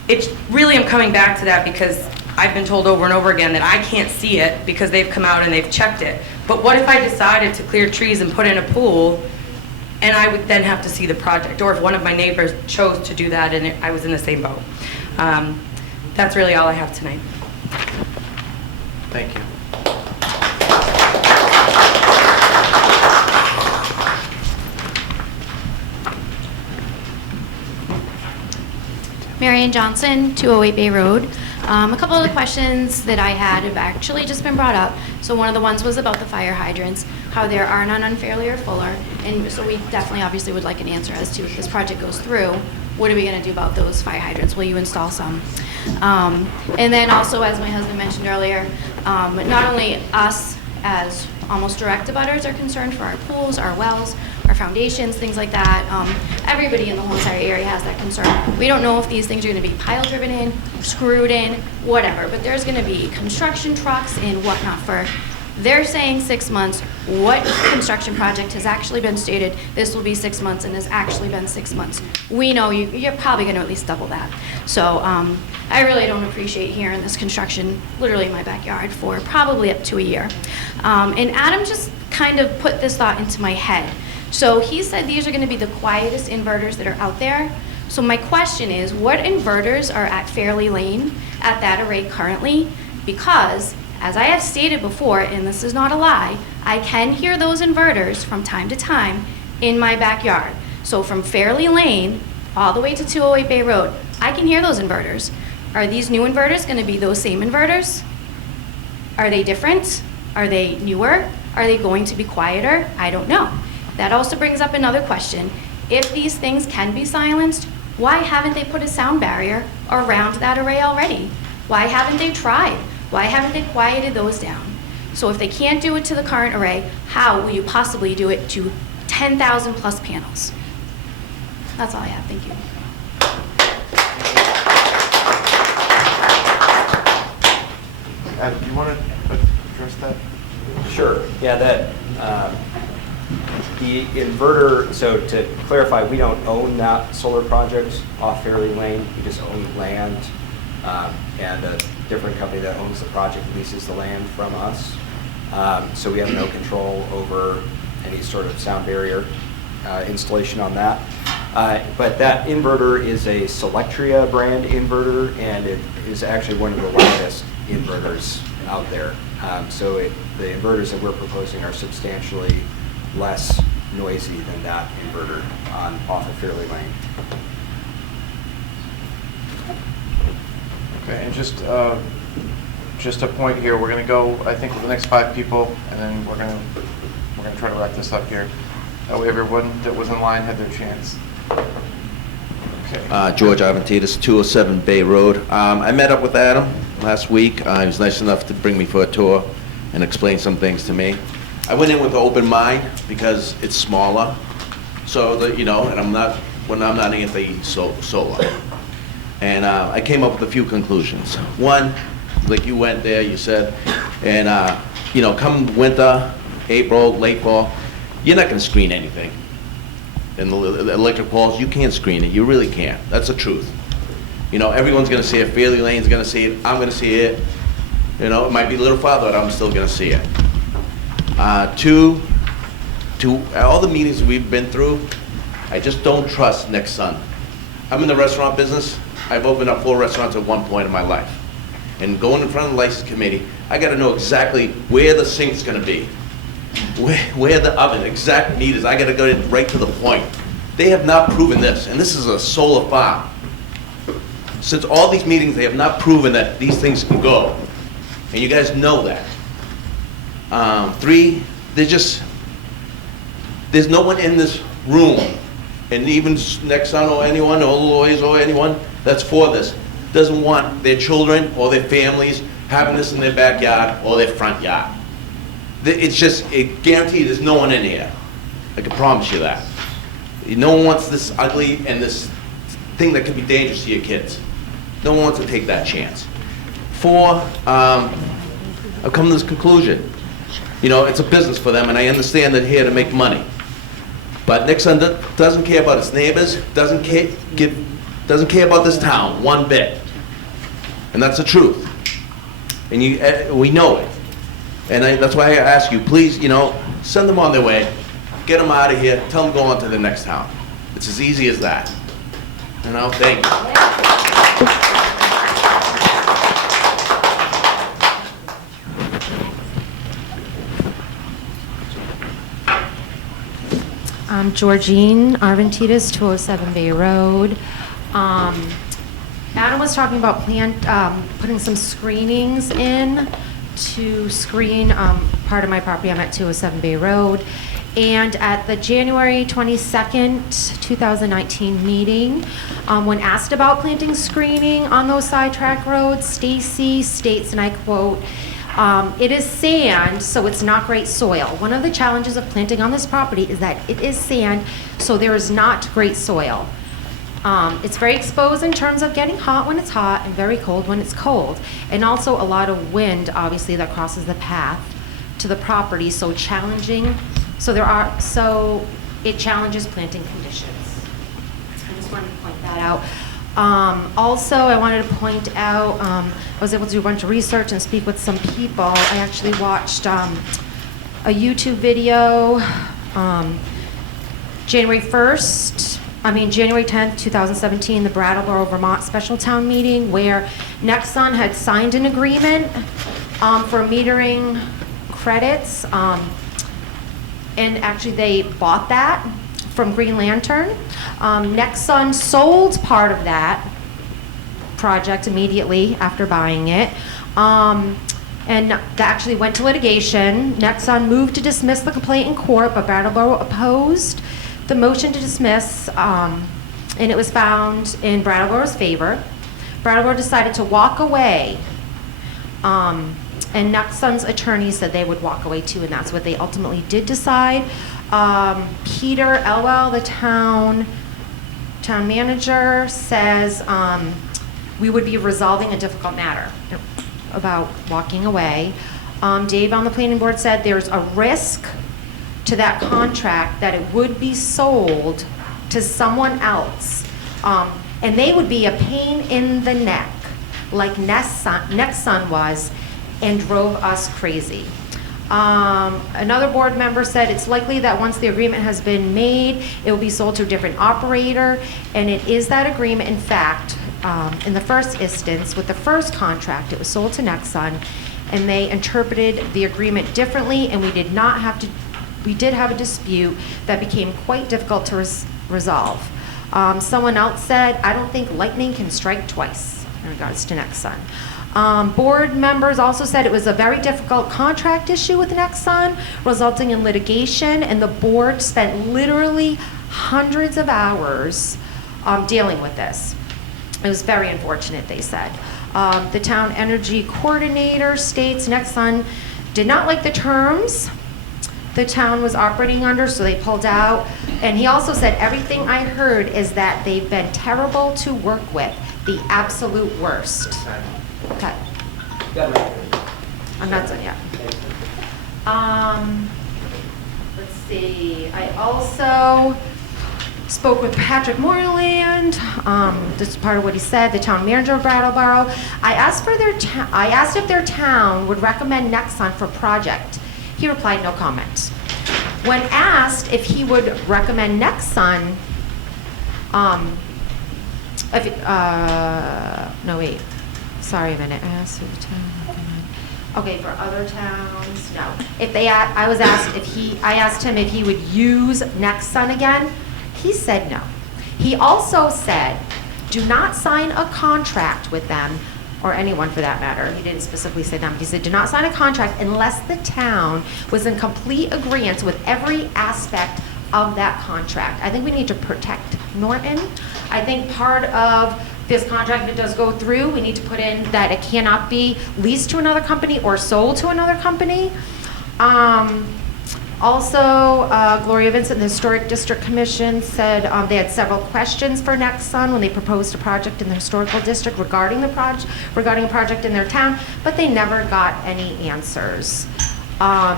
it's really, I'm coming back to that because I've been told over and over again that I can't see it because they've come out and they've checked it. But what if I decided to clear trees and put in a pool, and I would then have to see the project? Or if one of my neighbors chose to do that and I was in the same boat. That's really all I have tonight. Thank you. Marion Johnson, 208 Bay Road. A couple of the questions that I had have actually just been brought up. So one of the ones was about the fire hydrants, how there are none on Fairley or Fuller. And so we definitely obviously would like an answer as to, if this project goes through, what are we going to do about those fire hydrants? Will you install some? And then also, as my husband mentioned earlier, not only us as almost direct abutters are concerned for our pools, our wells, our foundations, things like that. Everybody in the whole entire area has that concern. We don't know if these things are going to be pile driven in, screwed in, whatever, but there's going to be construction trucks and whatnot for, they're saying 6 months. What construction project has actually been stated, this will be 6 months, and has actually been 6 months? We know you're probably going to at least double that. So I really don't appreciate hearing this construction literally in my backyard for probably up to a year. And Adam just kind of put this thought into my head. So he said these are going to be the quietest inverters that are out there. So my question is, what inverters are at Fairley Lane at that array currently? Because, as I have stated before, and this is not a lie, I can hear those inverters from time to time in my backyard. So from Fairley Lane all the way to 208 Bay Road, I can hear those inverters. Are these new inverters going to be those same inverters? Are they different? Are they newer? Are they going to be quieter? I don't know. That also brings up another question. If these things can be silenced, why haven't they put a sound barrier around that array already? Why haven't they tried? Why haven't they quieted those down? So if they can't do it to the current array, how will you possibly do it to 10,000 plus panels? That's all I have. Thank you. Adam, do you want to address that? Sure, yeah, the inverter, so to clarify, we don't own that solar project off Fairleigh Lane, we just own land, and a different company that owns the project leases the land from us. So we have no control over any sort of sound barrier installation on that. But that inverter is a Selectria brand inverter, and it is actually one of the loudest inverters out there. So the inverters that we're proposing are substantially less noisy than that inverter off of Fairleigh Lane. Okay, and just a point here, we're going to go, I think, with the next 5 people, and then we're going to try to wrap this up here. That way everyone that was in line had their chance. Okay. George Arventitis, 207 Bay Road. I met up with Adam last week. He was nice enough to bring me for a tour and explain some things to me. I went in with an open mind because it's smaller, so that, and I'm not anti-solar. And I came up with a few conclusions. One, like you went there, you said, and come winter, April, late fall, you're not going to screen anything. In the electric poles, you can't screen it. You really can't. That's the truth. Everyone's going to see it. Fairleigh Lane's going to see it. I'm going to see it. It might be a little farther, but I'm still going to see it. Two, all the meetings we've been through, I just don't trust Nexsun. I'm in the restaurant business. I've opened up 4 restaurants at one point in my life. And going in front of the license committee, I got to know exactly where the sink's going to be, where the oven, exact meters. I got to go right to the point. They have not proven this, and this is a solar farm. Since all these meetings, they have not proven that these things can go. And you guys know that. 3, there's no one in this room, and even Nexsun or anyone, or lawyers or anyone that's for this, doesn't want their children or their families having this in their backyard or their front yard. It's just, guaranteed there's no one in here. I can promise you that. No one wants this ugly and this thing that could be dangerous to your kids. No one wants to take that chance. 4, I've come to this conclusion. It's a business for them, and I understand they're here to make money. But Nexsun doesn't care about its neighbors, doesn't care about this town one bit. And that's the truth. And we know it. And that's why I ask you, please, send them on their way, get them out of here, tell them to go on to the next town. It's as easy as that. Thank you. I'm Georgine Arventitis, 207 Bay Road. Adam was talking about putting some screenings in to screen part of my property. I'm at 207 Bay Road. And at the January 22nd, 2019 meeting, when asked about planting screening on those sidetrack roads, Stacy states, and I quote, it is sand, so it's not great soil. One of the challenges of planting on this property is that it is sand, so there is not great soil. It's very exposed in terms of getting hot when it's hot and very cold when it's cold. And also a lot of wind, obviously, that crosses the path to the property, so challenging. So it challenges planting conditions. I just wanted to point that out. Also, I wanted to point out, I was able to do a bunch of research and speak with some people. I actually watched a YouTube video January 10th, 2017, the Brattleboro, Vermont special town meeting, where Nexsun had signed an agreement for metering credits. And actually, they bought that from Green Lantern. Nexsun sold part of that project immediately after buying it. And that actually went to litigation. Nexsun moved to dismiss the complaint in court, but Brattleboro opposed the motion to dismiss, and it was found in Brattleboro's favor. Brattleboro decided to walk away, and Nexsun's attorneys said they would walk away too, and that's what they ultimately did decide. Peter Elwell, the town manager, says we would be resolving a difficult matter about walking away. Dave on the planning board said there's a risk to that contract that it would be sold to someone else. And they would be a pain in the neck, like Nexsun was, and drove us crazy. Another board member said it's likely that once the agreement has been made, it will be sold to a different operator, and it is that agreement. In fact, in the first instance, with the first contract, it was sold to Nexsun, and they interpreted the agreement differently, and we did have a dispute that became quite difficult to resolve. Someone else said, I don't think lightning can strike twice in regards to Nexsun. Board members also said it was a very difficult contract issue with Nexsun, resulting in litigation, and the board spent literally hundreds of hours dealing with this. It was very unfortunate, they said. The town energy coordinator states Nexsun did not like the terms the town was operating under, so they pulled out. And he also said, everything I heard is that they've been terrible to work with, the absolute worst. Okay. I'm not done yet. Let's see. I also spoke with Patrick Moreland. This is part of what he said. The town manager of Brattleboro. I asked if their town would recommend Nexsun for project. He replied, no comment. When asked if he would recommend Nexsun, no wait. Sorry a minute. I asked if the town. Okay, for other towns, no. If they, I asked him if he would use Nexsun again. He said no. He also said, do not sign a contract with them, or anyone for that matter. He didn't specifically say them. He said, do not sign a contract unless the town was in complete agreement with every aspect of that contract. I think we need to protect Norton. I think part of this contract that does go through, we need to put in that it cannot be leased to another company or sold to another company. Also, Gloria Vincent, the Historic District Commission, said they had several questions for Nexsun when they proposed a project in the historical district regarding a project in their town, but they never got any answers. I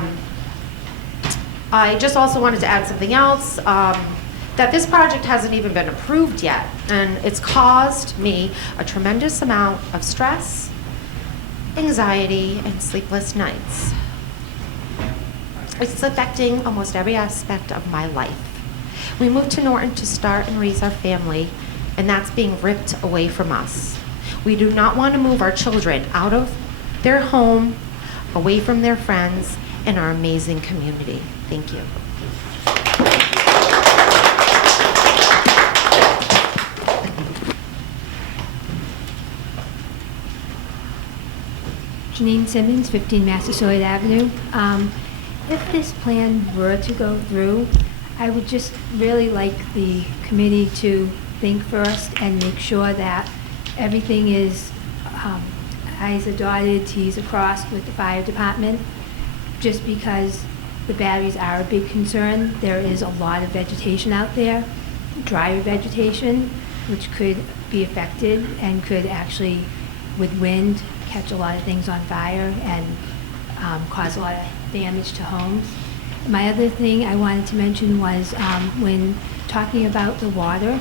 just also wanted to add something else, that this project hasn't even been approved yet, and it's caused me a tremendous amount of stress, anxiety, and sleepless nights. It's affecting almost every aspect of my life. We moved to Norton to start and raise our family, and that's being ripped away from us. We do not want to move our children out of their home, away from their friends, and our amazing community. Thank you. Janine Simmons, 15 Massasoit Avenue. If this plan were to go through, I would just really like the committee to think first and make sure that everything is I's are dotted, T's are crossed with the fire department, just because the batteries are a big concern. There is a lot of vegetation out there, drier vegetation, which could be affected and could actually, with wind, catch a lot of things on fire and cause a lot of damage to homes. My other thing I wanted to mention was when talking about the water,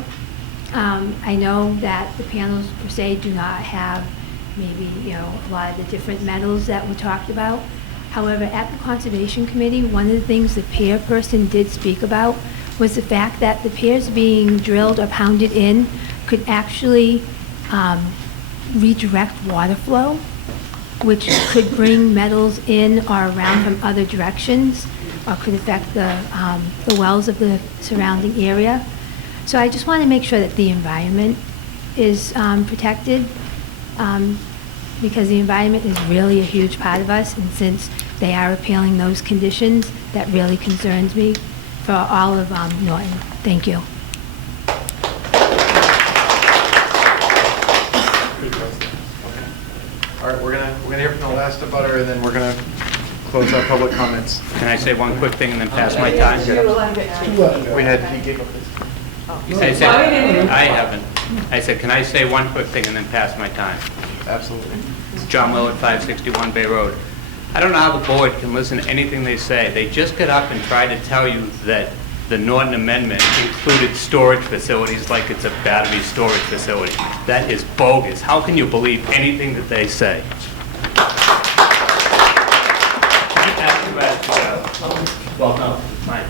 I know that the panels per se do not have maybe a lot of the different metals that we talked about. However, at the Conservation Committee, one of the things the pier person did speak about was the fact that the piers being drilled or pounded in could actually redirect water flow, which could bring metals in or around from other directions, or could affect the wells of the surrounding area. So I just want to make sure that the environment is protected, because the environment is really a huge part of us, and since they are appealing those conditions, that really concerns me for all of Norton. Thank you. All right, we're gonna hear from the last abutter, and then we're gonna close our public comments. Can I say one quick thing and then pass my time? We had, he gave up his. I said, I haven't. I said, can I say one quick thing and then pass my time? Absolutely. John Willett, 561 Bay Road. I don't know how the board can listen to anything they say. They just got up and tried to tell you that the Norton Amendment included storage facilities like it's a battery storage facility. That is bogus. How can you believe anything that they say? Well, no, it's fine.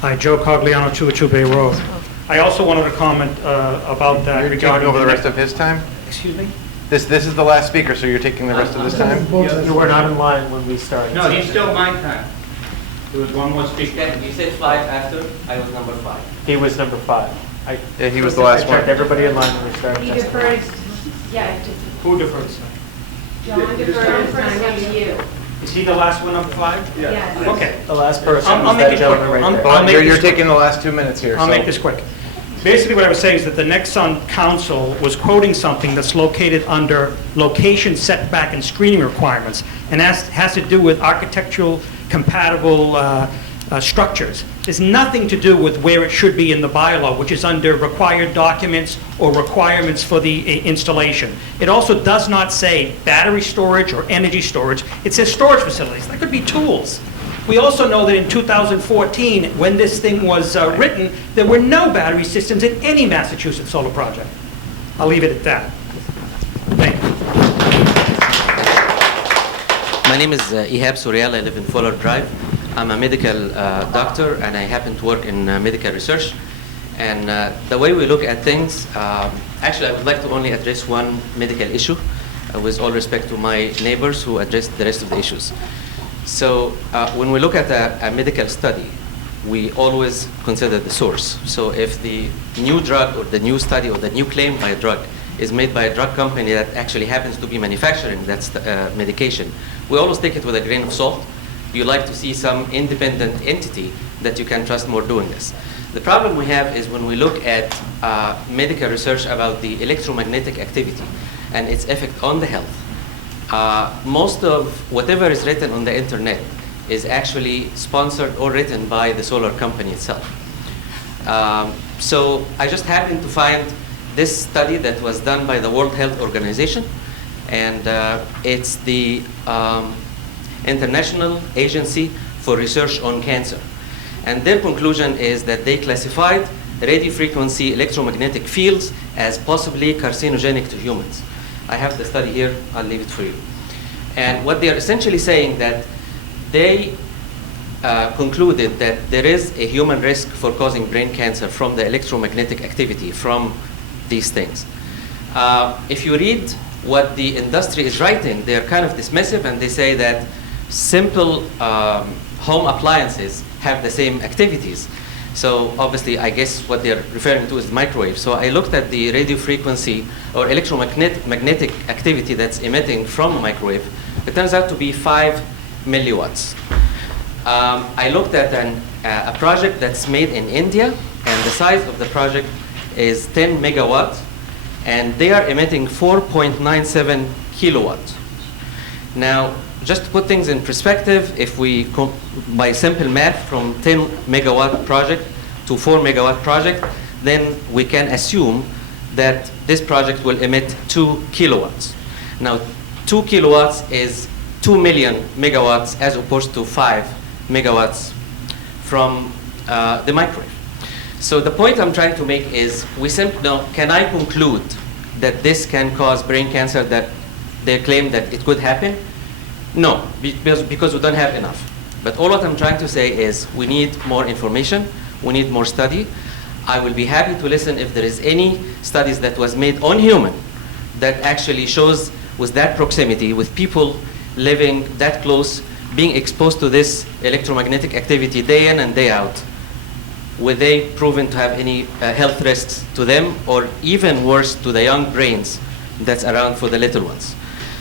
Hi, Joe Cogliano, 202 Bay Road. I also wanted to comment about that You're taking regarding... over the rest of his time? Excuse me? This is the last speaker, so you're taking the rest of this time? You were not in line when we started. No, he's still my time. There was one more speaker. You said 5 after, I was number 5. He was number 5. Yeah, he was the last I checked one. everybody in line when we started. He testifying. defers, yeah, Who defers? John defers time to you. Is he the last one, number 5? Yes. Okay. The last person I'll was make that it gentleman quick. right there. I'll make You're this quick. taking the last 2 minutes here, I'll so- make this quick. Basically, what I was saying is that the Nexon Council was quoting something that's located under location setback and screening requirements, and has to do with architectural compatible structures. There's nothing to do with where it should be in the bylaw, which is under required documents or requirements for the installation. It also does not say battery storage or energy storage. It says storage facilities. That could be tools. We also know that in 2014, when this thing was written, there were no battery systems in any Massachusetts solar project. I'll leave it at that. Thank you. My name is Ihab Suriel. I live in Fuller Drive. I'm a medical doctor, and I happen to work in medical research. And the way we look at things, actually, I would like to only address one medical issue, with all respect to my neighbors who addressed the rest of the issues. So when we look at a medical study, we always consider the source. So if the new drug or the new study or the new claim by a drug is made by a drug company that actually happens to be manufacturing that medication, we always take it with a grain of salt. You like to see some independent entity that you can trust more doing this. The problem we have is when we look at medical research about the electromagnetic activity and its effect on the health. Most of whatever is written on the internet is actually sponsored or written by the solar company itself. So I just happened to find this study that was done by the World Health Organization, and it's the International Agency for Research on Cancer. And their conclusion is that they classified radiofrequency electromagnetic fields as possibly carcinogenic to humans. I have the study here, I'll leave it for you. And what they're essentially saying that they concluded that there is a human risk for causing brain cancer from the electromagnetic activity from these things. If you read what the industry is writing, they're kind of dismissive, and they say that simple home appliances have the same activities. So obviously, I guess what they're referring to is microwave. So I looked at the radio frequency or electromagnetic activity that's emitting from a microwave. It turns out to be 5 milliwatts. I looked at a project that's made in India, and the size of the project is 10 megawatts, and they are emitting 4.97 kilowatts. Now, just to put things in perspective, if we, by simple math, from 10 megawatt project to 4 megawatt project, then we can assume that this project will emit 2 kilowatts. Now, 2 kilowatts is 2 million megawatts as opposed to 5 megawatts from the microwave. So the point I'm trying to make is, can I conclude that this can cause brain cancer, that they claim that it could happen? No, because we don't have enough. But all what I'm trying to say is we need more information, we need more study. I will be happy to listen if there is any studies that was made on human that actually shows with that proximity, with people living that close, being exposed to this electromagnetic activity day in and day out, were they proven to have any health risks to them, or even worse, to the young brains that's around for the little ones.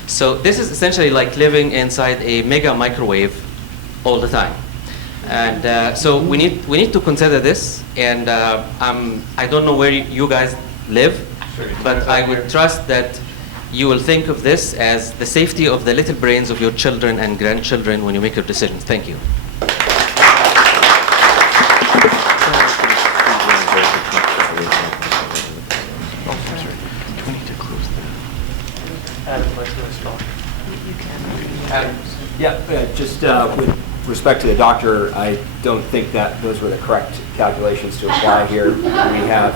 So this is essentially like living inside a mega microwave all the time. And so we need to consider this, and I don't know where you guys live, but I would trust that you will think of this as the safety of the little brains of your children and grandchildren when you make your decisions. Thank you. You can. Adam? Yeah, just with respect to the doctor, I don't think that those were the correct calculations to apply here. We have...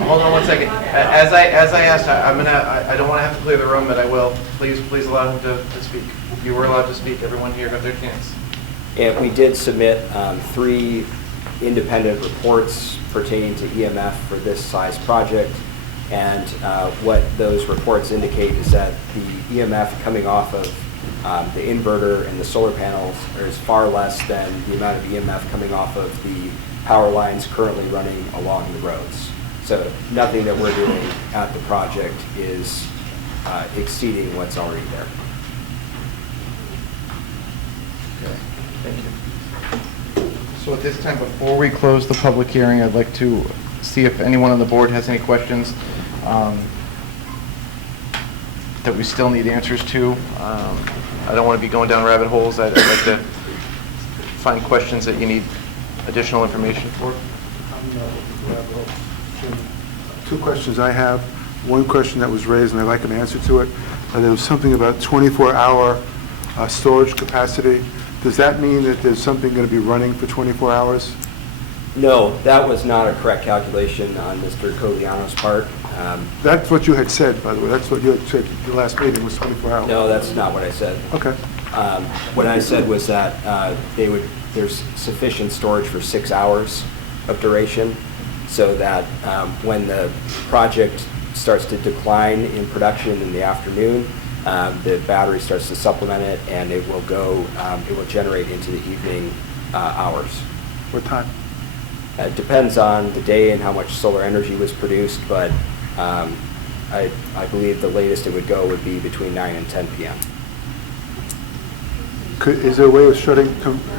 Hold on one second. As I asked, I don't want to have to clear the room, but I will. Please allow him to speak. You were allowed to speak. Everyone here got their chance. And we did submit 3 independent reports pertaining to EMF for this size project. And what those reports indicate is that the EMF coming off of the inverter and the solar panels is far less than the amount of EMF coming off of the power lines currently running along the roads. So nothing that we're doing at the project is exceeding what's already there. Okay, thank you. So at this time, before we close the public hearing, I'd like to see if anyone on the board has any questions that we still need answers to. I don't want to be going down rabbit holes. I'd like to find questions that you need additional information for. 2 questions I have. One question that was raised, and I'd like an answer to it. There was something about 24-hour storage capacity. Does that mean that there's something going to be running for 24 hours? No, that was not a correct calculation on Mr. Cogliano's part. That's what you had said, by the way. That's what you had said the last meeting was 24 hours. No, that's not what I said. Okay. What I said was that there's sufficient storage for 6 hours of duration, so that when the project starts to decline in production in the afternoon, the battery starts to supplement it, and it will generate into the evening hours. What time? It depends on the day and how much solar energy was produced, but I believe the latest it would go would be between 9 and 10 p.m. Is there a way of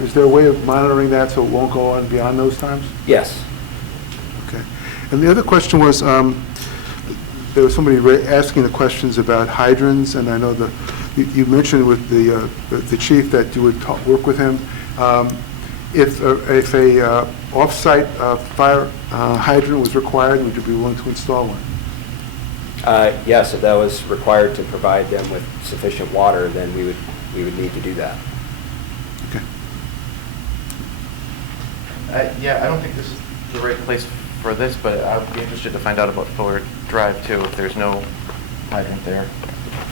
is there a way of monitoring that so it won't go on beyond those times? Yes. Okay. And the other question was, there was somebody asking the questions about hydrants, and I know you mentioned with the chief that you would work with him. If a off-site fire hydrant was required, would you be willing to install one? Yes, if that was required to provide them with sufficient water, then we would need to do that. Okay. Yeah, I don't think this is the right place for this, but I'd be interested to find out about Fuller Drive too, if there's no hydrant there.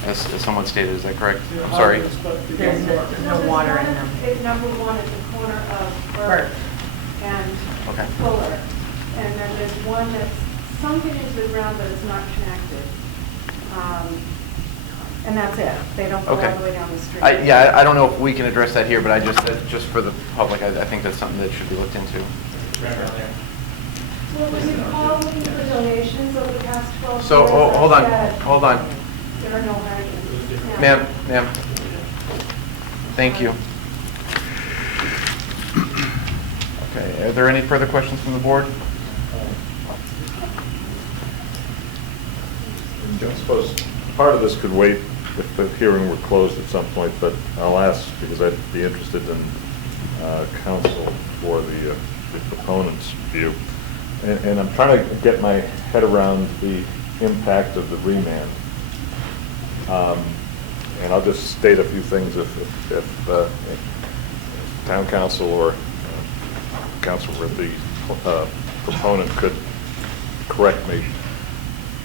As someone stated, is that correct? I'm sorry. There's no water in them. Number 1 at the corner of Burke and Okay. Fuller. And then there's one that's sunken into the ground, but it's not connected. And that's it. They don't go all the way down the street. Yeah, I don't know if we can address that here, but just for the public, I think that's something that should be looked into. Well, when you call looking for donations over the past 12 years, So, hold on. there are no hydrants. Ma'am. Thank you. Okay, are there any further questions from the board? I suppose part of this could wait if the hearing were closed at some point, but I'll ask because I'd be interested in counsel for the proponent's view. And I'm trying to get my head around the impact of the remand. And I'll just state a few things if town council or council or the proponent could correct me.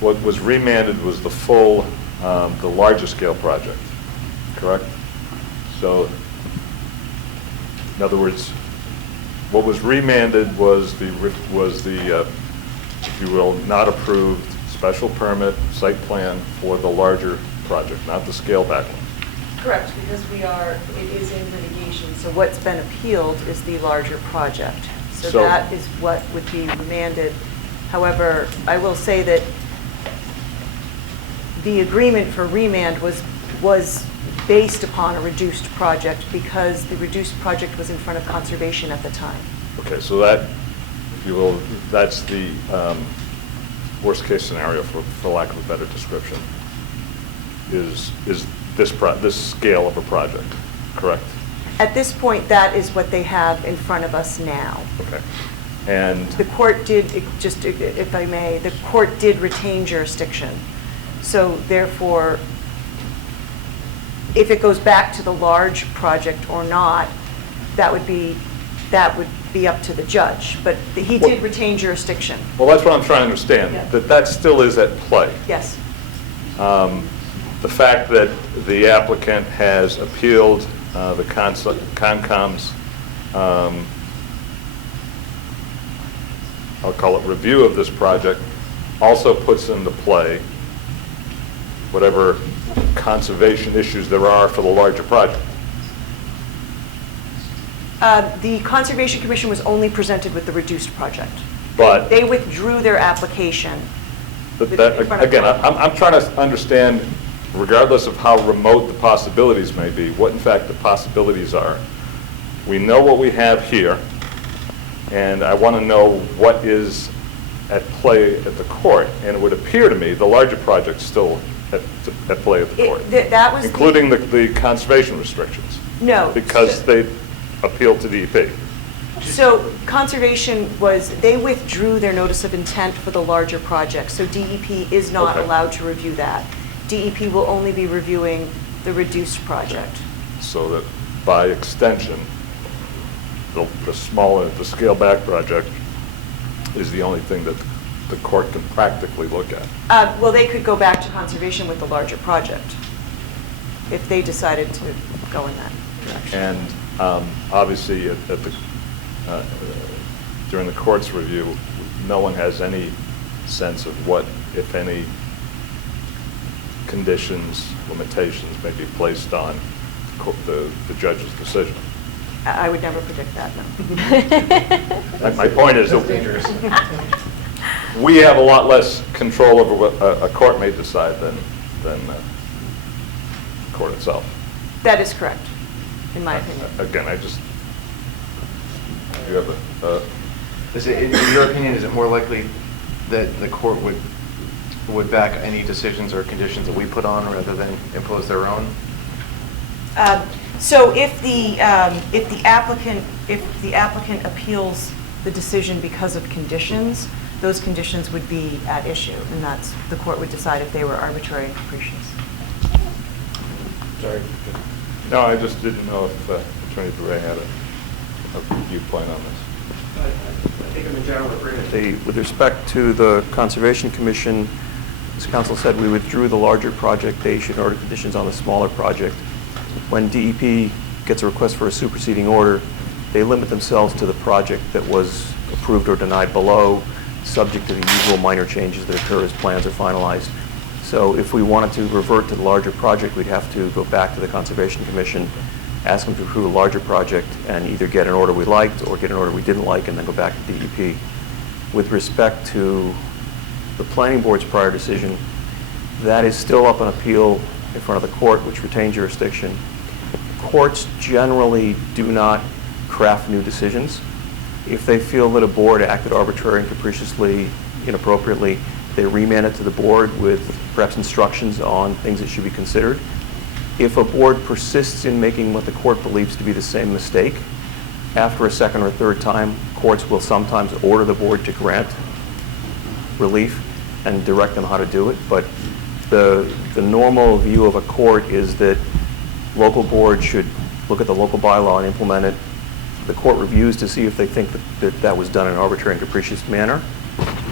What was remanded was the full, the larger scale project, correct? So, in other words, what was remanded was the, if you will, not approved special permit site plan for the larger project, not the scale back one. Correct, because it is in litigation, so what's been appealed is the larger project. So that is what would be remanded. However, I will say that the agreement for remand was based upon a reduced project because the reduced project was in front of conservation at the time. Okay, so that, if you will, that's the worst case scenario, for lack of a better description, is this scale of a project, correct? At this point, that is what they have in front of us now. Okay. And the court did, just if I may, the court did retain jurisdiction. So therefore, if it goes back to the large project or not, that would be up to the judge. But he did retain jurisdiction. Well, that's what I'm trying to understand, Yeah. that still is at play. Yes. The fact that the applicant has appealed the Concom's, I'll call it review of this project, also puts into play whatever conservation issues there are for the larger project. The Conservation Commission was only presented with the reduced project. But They withdrew their application. again, I'm trying to understand, regardless of how remote the possibilities may be, what in fact the possibilities are. We know what we have here, and I want to know what is at play at the court. And it would appear to me the larger project's still at play at the court, That was including the conservation restrictions. No. Because they appealed to DEP. So Conservation they withdrew their notice of intent for the larger project, so DEP is not Okay. allowed to review that. DEP will only be reviewing the reduced project. So that by extension, the smaller, the scale-back project is the only thing that the court can practically look at. Well, they could go back to Conservation with the larger project if they decided to go in that direction. And obviously, during the court's review, no one has any sense of what, if any, conditions, limitations may be placed on the judge's decision. I would never predict that, no. My point is, we have a lot less control over what a court may decide than the court itself. That is correct, in my opinion. Again, you have In your opinion, is it more likely that the court would back any decisions or conditions that we put on rather than impose their own? So if the applicant appeals the decision because of conditions, those conditions would be at issue, and the court would decide if they were arbitrary and capricious. Sorry. No, I just didn't know if Attorney Bure had a viewpoint on this. I think I'm in general agreement. With respect to the Conservation Commission, as council said, we withdrew the larger project. They issued order conditions on the smaller project. When DEP gets a request for a superseding order, they limit themselves to the project that was approved or denied below, subject to the usual minor changes that occur as plans are finalized. So if we wanted to revert to the larger project, we'd have to go back to the Conservation Commission, ask them to approve a larger project, and either get an order we liked or get an order we didn't like, and then go back to DEP. With respect to the Planning Board's prior decision, that is still up on appeal in front of the court, which retains jurisdiction. Courts generally do not craft new decisions. If they feel that a board acted arbitrarily and capriciously, inappropriately, they remand it to the board with perhaps instructions on things that should be considered. If a board persists in making what the court believes to be the same mistake, after a second or third time, courts will sometimes order the board to grant relief and direct them how to do it. But the normal view of a court is that local boards should look at the local bylaw and implement it. The court reviews to see if they think that was done in an arbitrary and capricious manner,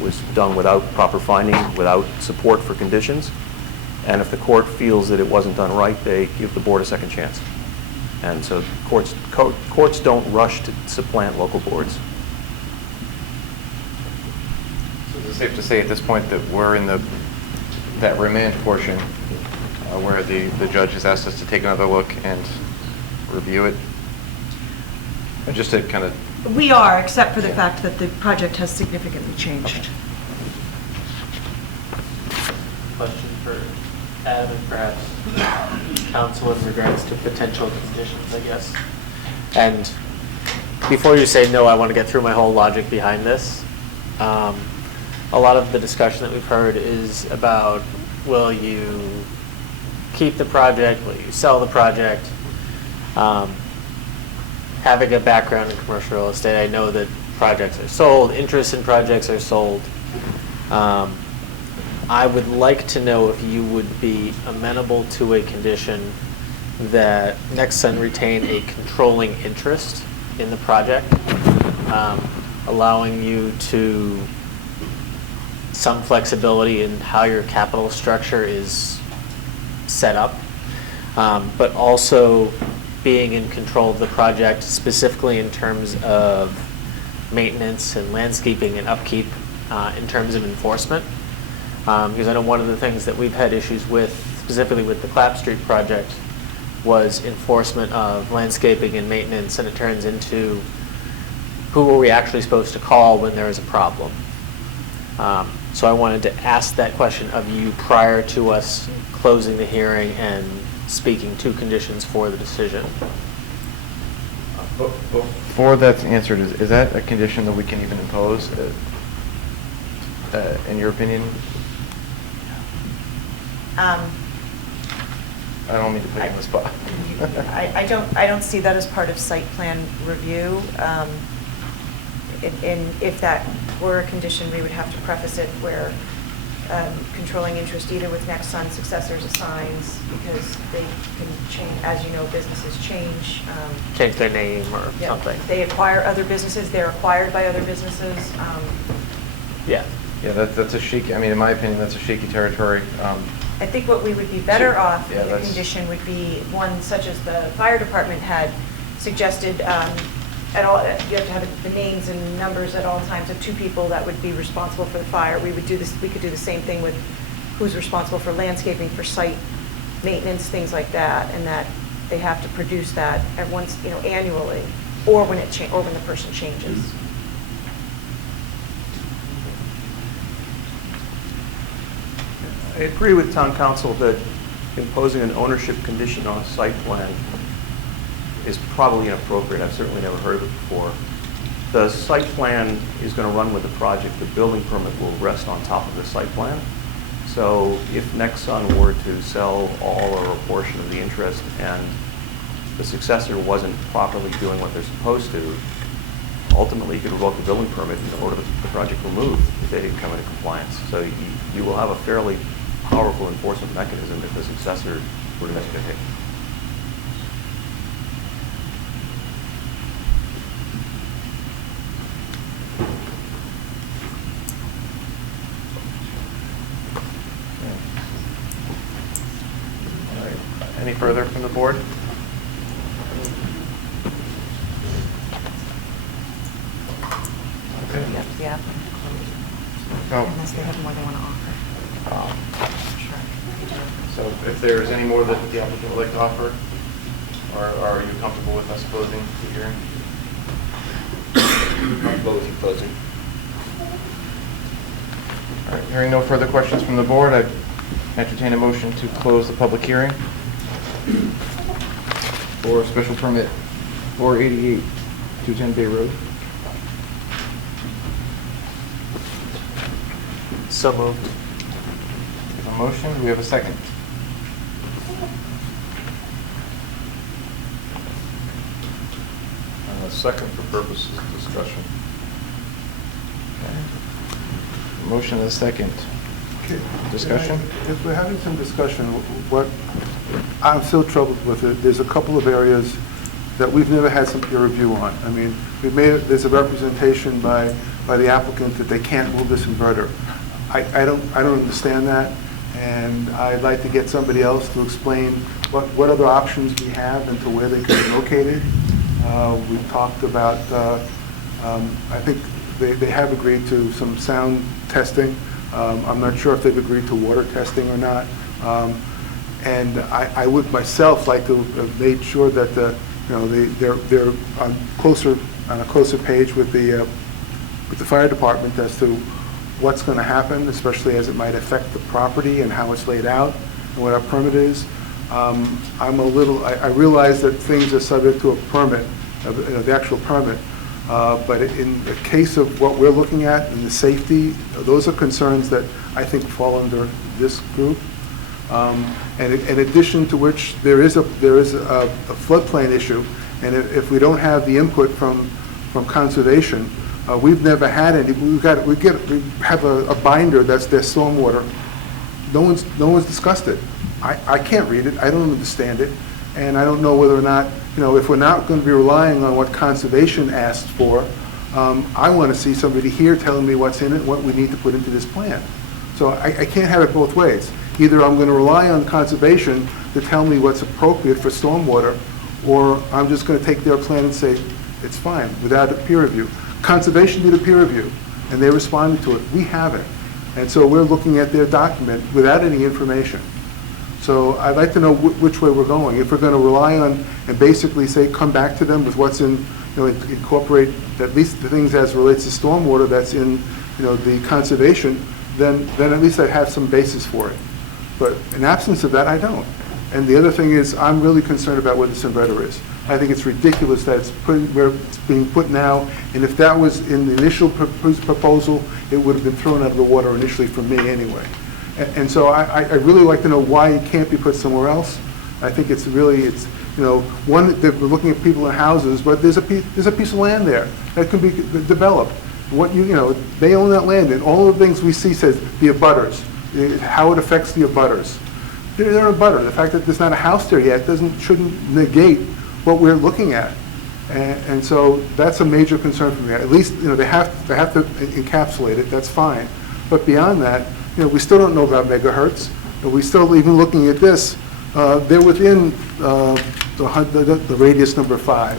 was done without proper finding, without support for conditions. And if the court feels that it wasn't done right, they give the board a second chance. And so courts don't rush to supplant local boards. So is it safe to say at this point that we're in that remand portion where the judge has asked us to take another look and review it? And just to kind of... We are, except for the fact that the project has significantly changed. Question for Adam and perhaps council in regards to potential conditions, I guess. And before you say no, I want to get through my whole logic behind this. A lot of the discussion that we've heard is about, will you keep the project, will you sell the project? Having a background in commercial real estate, I know that projects are sold, interest in projects are sold. I would like to know if you would be amenable to a condition that Nexsun retain a controlling interest in the project, allowing you to some flexibility in how your capital structure is set up, but also being in control of the project, specifically in terms of maintenance and landscaping and upkeep, in terms of enforcement. Because I know one of the things that we've had issues with, specifically with the Clapp Street project, was enforcement of landscaping and maintenance, and it turns into who are we actually supposed to call when there is a problem. So I wanted to ask that question of you prior to us closing the hearing and speaking to conditions for the decision. Before that's answered, is that a condition that we can even impose, in your opinion? Um, I don't mean to put you on the spot. I don't see that as part of site plan review. And if that were a condition, we would have to preface it where controlling interest either with Nexsun successors assigns, because they can change, as you know, businesses change. Change their name or Yeah, something. They acquire other businesses, they're acquired by other businesses. Yeah. Yeah, that's a shaky, I mean, in my opinion, that's a shaky territory. I think what we would be better off Yeah, in the that's- condition would be one such as the fire department had suggested, at all, you have to have the names and numbers at all times of 2 people that would be responsible for the fire. We would do this, we could do the same thing with who's responsible for landscaping, for site maintenance, things like that, and that they have to produce that at once, annually, or when or when the person changes. I agree with town council that imposing an ownership condition on a site plan is probably inappropriate. I've certainly never heard of it before. The site plan is going to run with the project. The building permit will rest on top of the site plan. So if Nexsun were to sell all or a portion of the interest and the successor wasn't properly doing what they're supposed to, ultimately you could revoke the building permit and order the project removed if they didn't come into compliance. So you will have a fairly powerful enforcement mechanism if the successor were to make a hit. All right. Any further from the board? Okay. Yep, the applicant. Oh. Unless they have more they want to offer. Sure. So if there is any more that the applicant would like to offer, or are you comfortable with us closing the hearing? Comfortable with you closing. All right, hearing no further questions from the board, I entertain a motion to close the public hearing for special permit 488 210 Bay Road. So moved. We have a motion, do we have a second? Second for purposes of discussion. Motion and a second. Okay. Discussion? If we're having some discussion, what I'm still troubled with it, there's a couple of areas that we've never had some peer review on. I mean, there's a representation by the applicant that they can't move this inverter. I don't understand that, and I'd like to get somebody else to explain what other options we have and to where they could be located. We've talked about, I think they have agreed to some sound testing. I'm not sure if they've agreed to water testing or not. And I would myself like to have made sure that they're on a closer page with the fire department as to what's going to happen, especially as it might affect the property and how it's laid out and what our permit is. I realize that things are subject to a permit, the actual permit, but in the case of what we're looking at and the safety, those are concerns that I think fall under this group. And in addition to which, there is a floodplain issue, and if we don't have the input from conservation, we've never had any. We have a binder that's their stormwater. No one's discussed it. I can't read it. I don't understand it. And I don't know whether or not, if we're not going to be relying on what conservation asked for, I want to see somebody here telling me what's in it, what we need to put into this plan. So I can't have it both ways. Either I'm going to rely on conservation to tell me what's appropriate for stormwater, or I'm just going to take their plan and say, it's fine, without a peer review. Conservation did a peer review, and they responded to it. We haven't. And so we're looking at their document without any information. So I'd like to know which way we're going. If we're going to rely on and basically say, come back to them with what's in, incorporate at least the things as relates to stormwater that's in, the conservation, then at least I'd have some basis for it. But in absence of that, I don't. And the other thing is, I'm really concerned about where this inverter is. I think it's ridiculous that it's where it's being put now, and if that was in the initial proposal, it would have been thrown out of the water initially for me anyway. And so I really like to know why it can't be put somewhere else. I think it's one, that we're looking at people in houses, but there's a piece of land there that can be developed. They own that land, and all the things we see says the abutters, how it affects the abutters. They're a butter. The fact that there's not a house there yet shouldn't negate what we're looking at. And so that's a major concern for me. At least, they have to encapsulate it, that's fine. But beyond that, we still don't know about megahertz. And we still, even looking at this, they're within the radius number 5.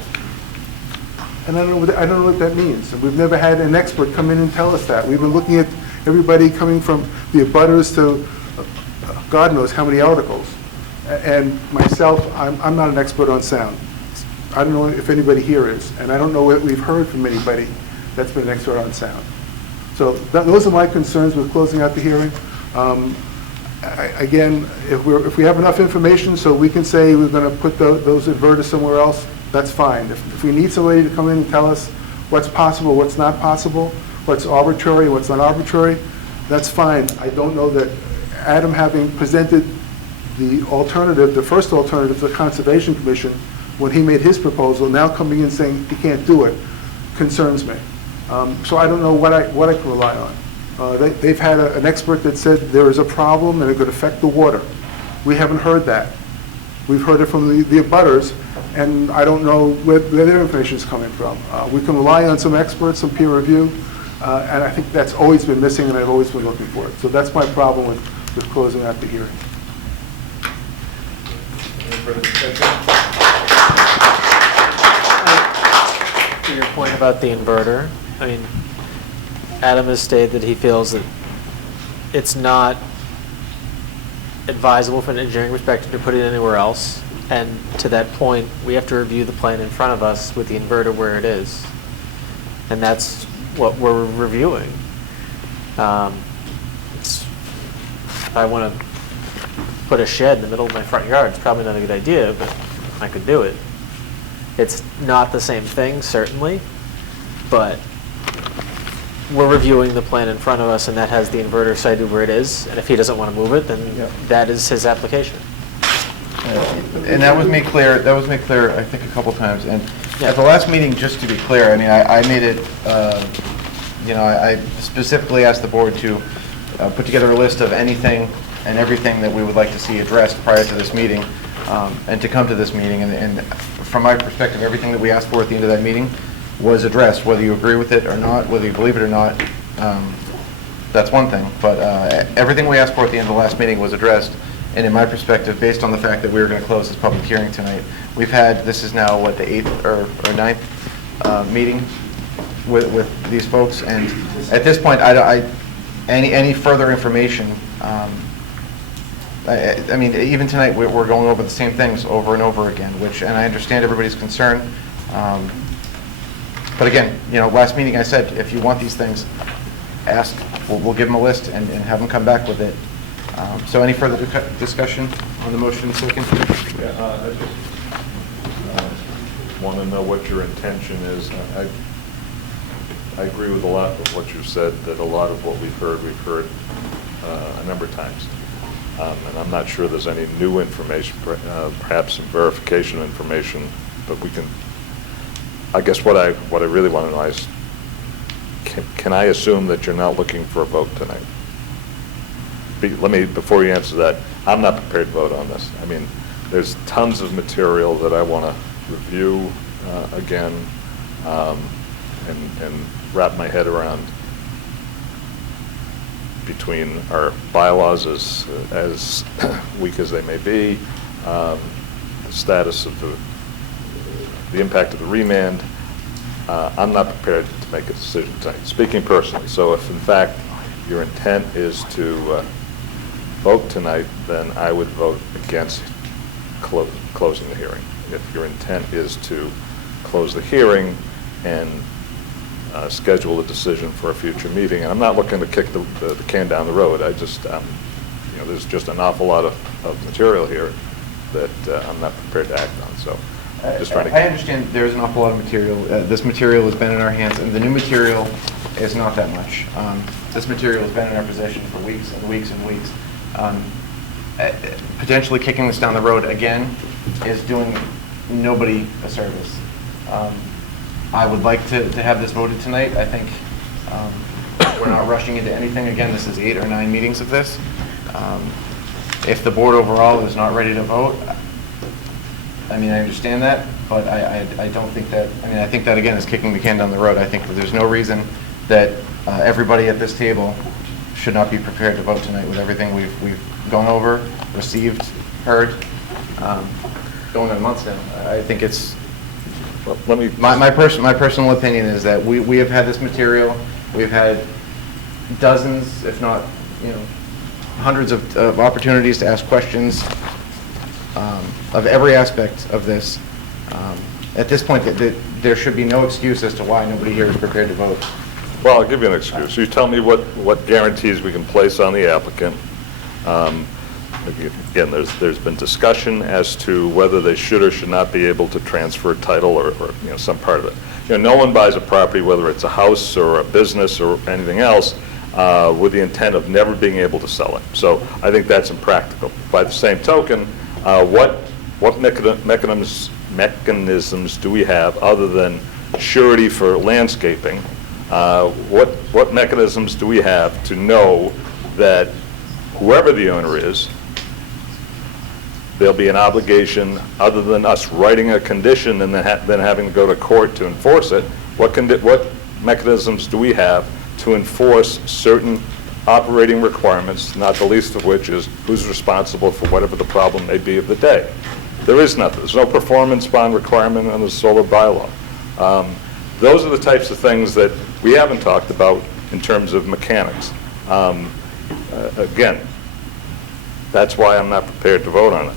And I don't know what that means. And we've never had an expert come in and tell us that. We've been looking at everybody coming from the abutters to God knows how many articles. And myself, I'm not an expert on sound. I don't know if anybody here is, and I don't know what we've heard from anybody that's been an expert on sound. So those are my concerns with closing out the hearing. Again, if we have enough information so we can say we're going to put those inverters somewhere else, that's fine. If we need somebody to come in and tell us what's possible, what's not possible, what's arbitrary, what's not arbitrary, that's fine. I don't know that Adam, having presented the alternative, the first alternative to the Conservation Commission, when he made his proposal, now coming in saying he can't do it, concerns me. So I don't know what I can rely on. They've had an expert that said there is a problem and it could affect the water. We haven't heard that. We've heard it from the abutters, and I don't know where their information is coming from. We can rely on some experts, some peer review, and I think that's always been missing, and I've always been looking for it. So that's my problem with closing out the hearing. Any further discussion? To your point about the inverter, I mean, Adam has stated that he feels that it's not advisable from an engineering perspective to put it anywhere else. And to that point, we have to review the plan in front of us with the inverter where it is. And that's what we're reviewing. If I want to put a shed in the middle of my front yard, it's probably not a good idea, but I could do it. It's not the same thing, certainly, but we're reviewing the plan in front of us, and that has the inverter sited where it is, and if he doesn't want to move it, then that is his application. And that was made clear, I think, a couple times. And at the last meeting, just to be clear, I mean, I made it, I specifically asked the board to put together a list of anything and everything that we would like to see addressed prior to this meeting, and to come to this meeting. And from my perspective, everything that we asked for at the end of that meeting was addressed, whether you agree with it or not, whether you believe it or not. That's one thing. But everything we asked for at the end of the last meeting was addressed. And in my perspective, based on the fact that we were going to close this public hearing tonight, we've had, this is now, what, the 8th or 9th meeting with these folks. And at this point, any further information, I mean, even tonight, we're going over the same things over and over again, and I understand everybody's concern. But again, last meeting I said, if you want these things, ask. We'll give them a list and have them come back with it. So any further discussion on the motion second? Yeah, I just want to know what your intention is. I agree with a lot of what you said, that a lot of what we've heard a number of times. And I'm not sure there's any new information, perhaps some verification information, but we can, I guess what I really want to know is, can I assume that you're not looking for a vote tonight? Before you answer that, I'm not prepared to vote on this. I mean, there's tons of material that I want to review again and wrap my head around between our bylaws as weak as they may be, the status of the impact of the remand. I'm not prepared to make a decision tonight, speaking personally. So if in fact your intent is to vote tonight, then I would vote against closing the hearing. If your intent is to close the hearing and schedule a decision for a future meeting, and I'm not looking to kick the can down the road. I just, there's just an awful lot of material here that I'm not prepared to act on. So I'm just trying to. I understand there's an awful lot of material. This material has been in our hands, and the new material is not that much. This material has been in our possession for weeks and weeks and weeks. Potentially kicking this down the road again is doing nobody a service. I would like to have this voted tonight. I think we're not rushing into anything. Again, this is 8 or 9 meetings of this. If the board overall is not ready to vote, I mean, I understand that, but I don't think that, I think that again is kicking the can down the road. I think that there's no reason that everybody at this table should not be prepared to vote tonight with everything we've gone over, received, heard, going on months now. I think it's, well, let me. My personal opinion is that we have had this material. We've had dozens, if not, hundreds of opportunities to ask questions of every aspect of this. At this point, there should be no excuse as to why nobody here is prepared to vote. Well, I'll give you an excuse. You tell me what guarantees we can place on the applicant. Again, there's been discussion as to whether they should or should not be able to transfer title or some part of it. No one buys a property, whether it's a house or a business or anything else, with the intent of never being able to sell it. So I think that's impractical. By the same token, what mechanisms do we have other than surety for landscaping? What mechanisms do we have to know that whoever the owner is, there'll be an obligation other than us writing a condition and then having to go to court to enforce it? What mechanisms do we have to enforce certain operating requirements, not the least of which is who's responsible for whatever the problem may be of the day? There is nothing. There's no performance bond requirement on the solar bylaw. Those are the types of things that we haven't talked about in terms of mechanics. Again, that's why I'm not prepared to vote on it.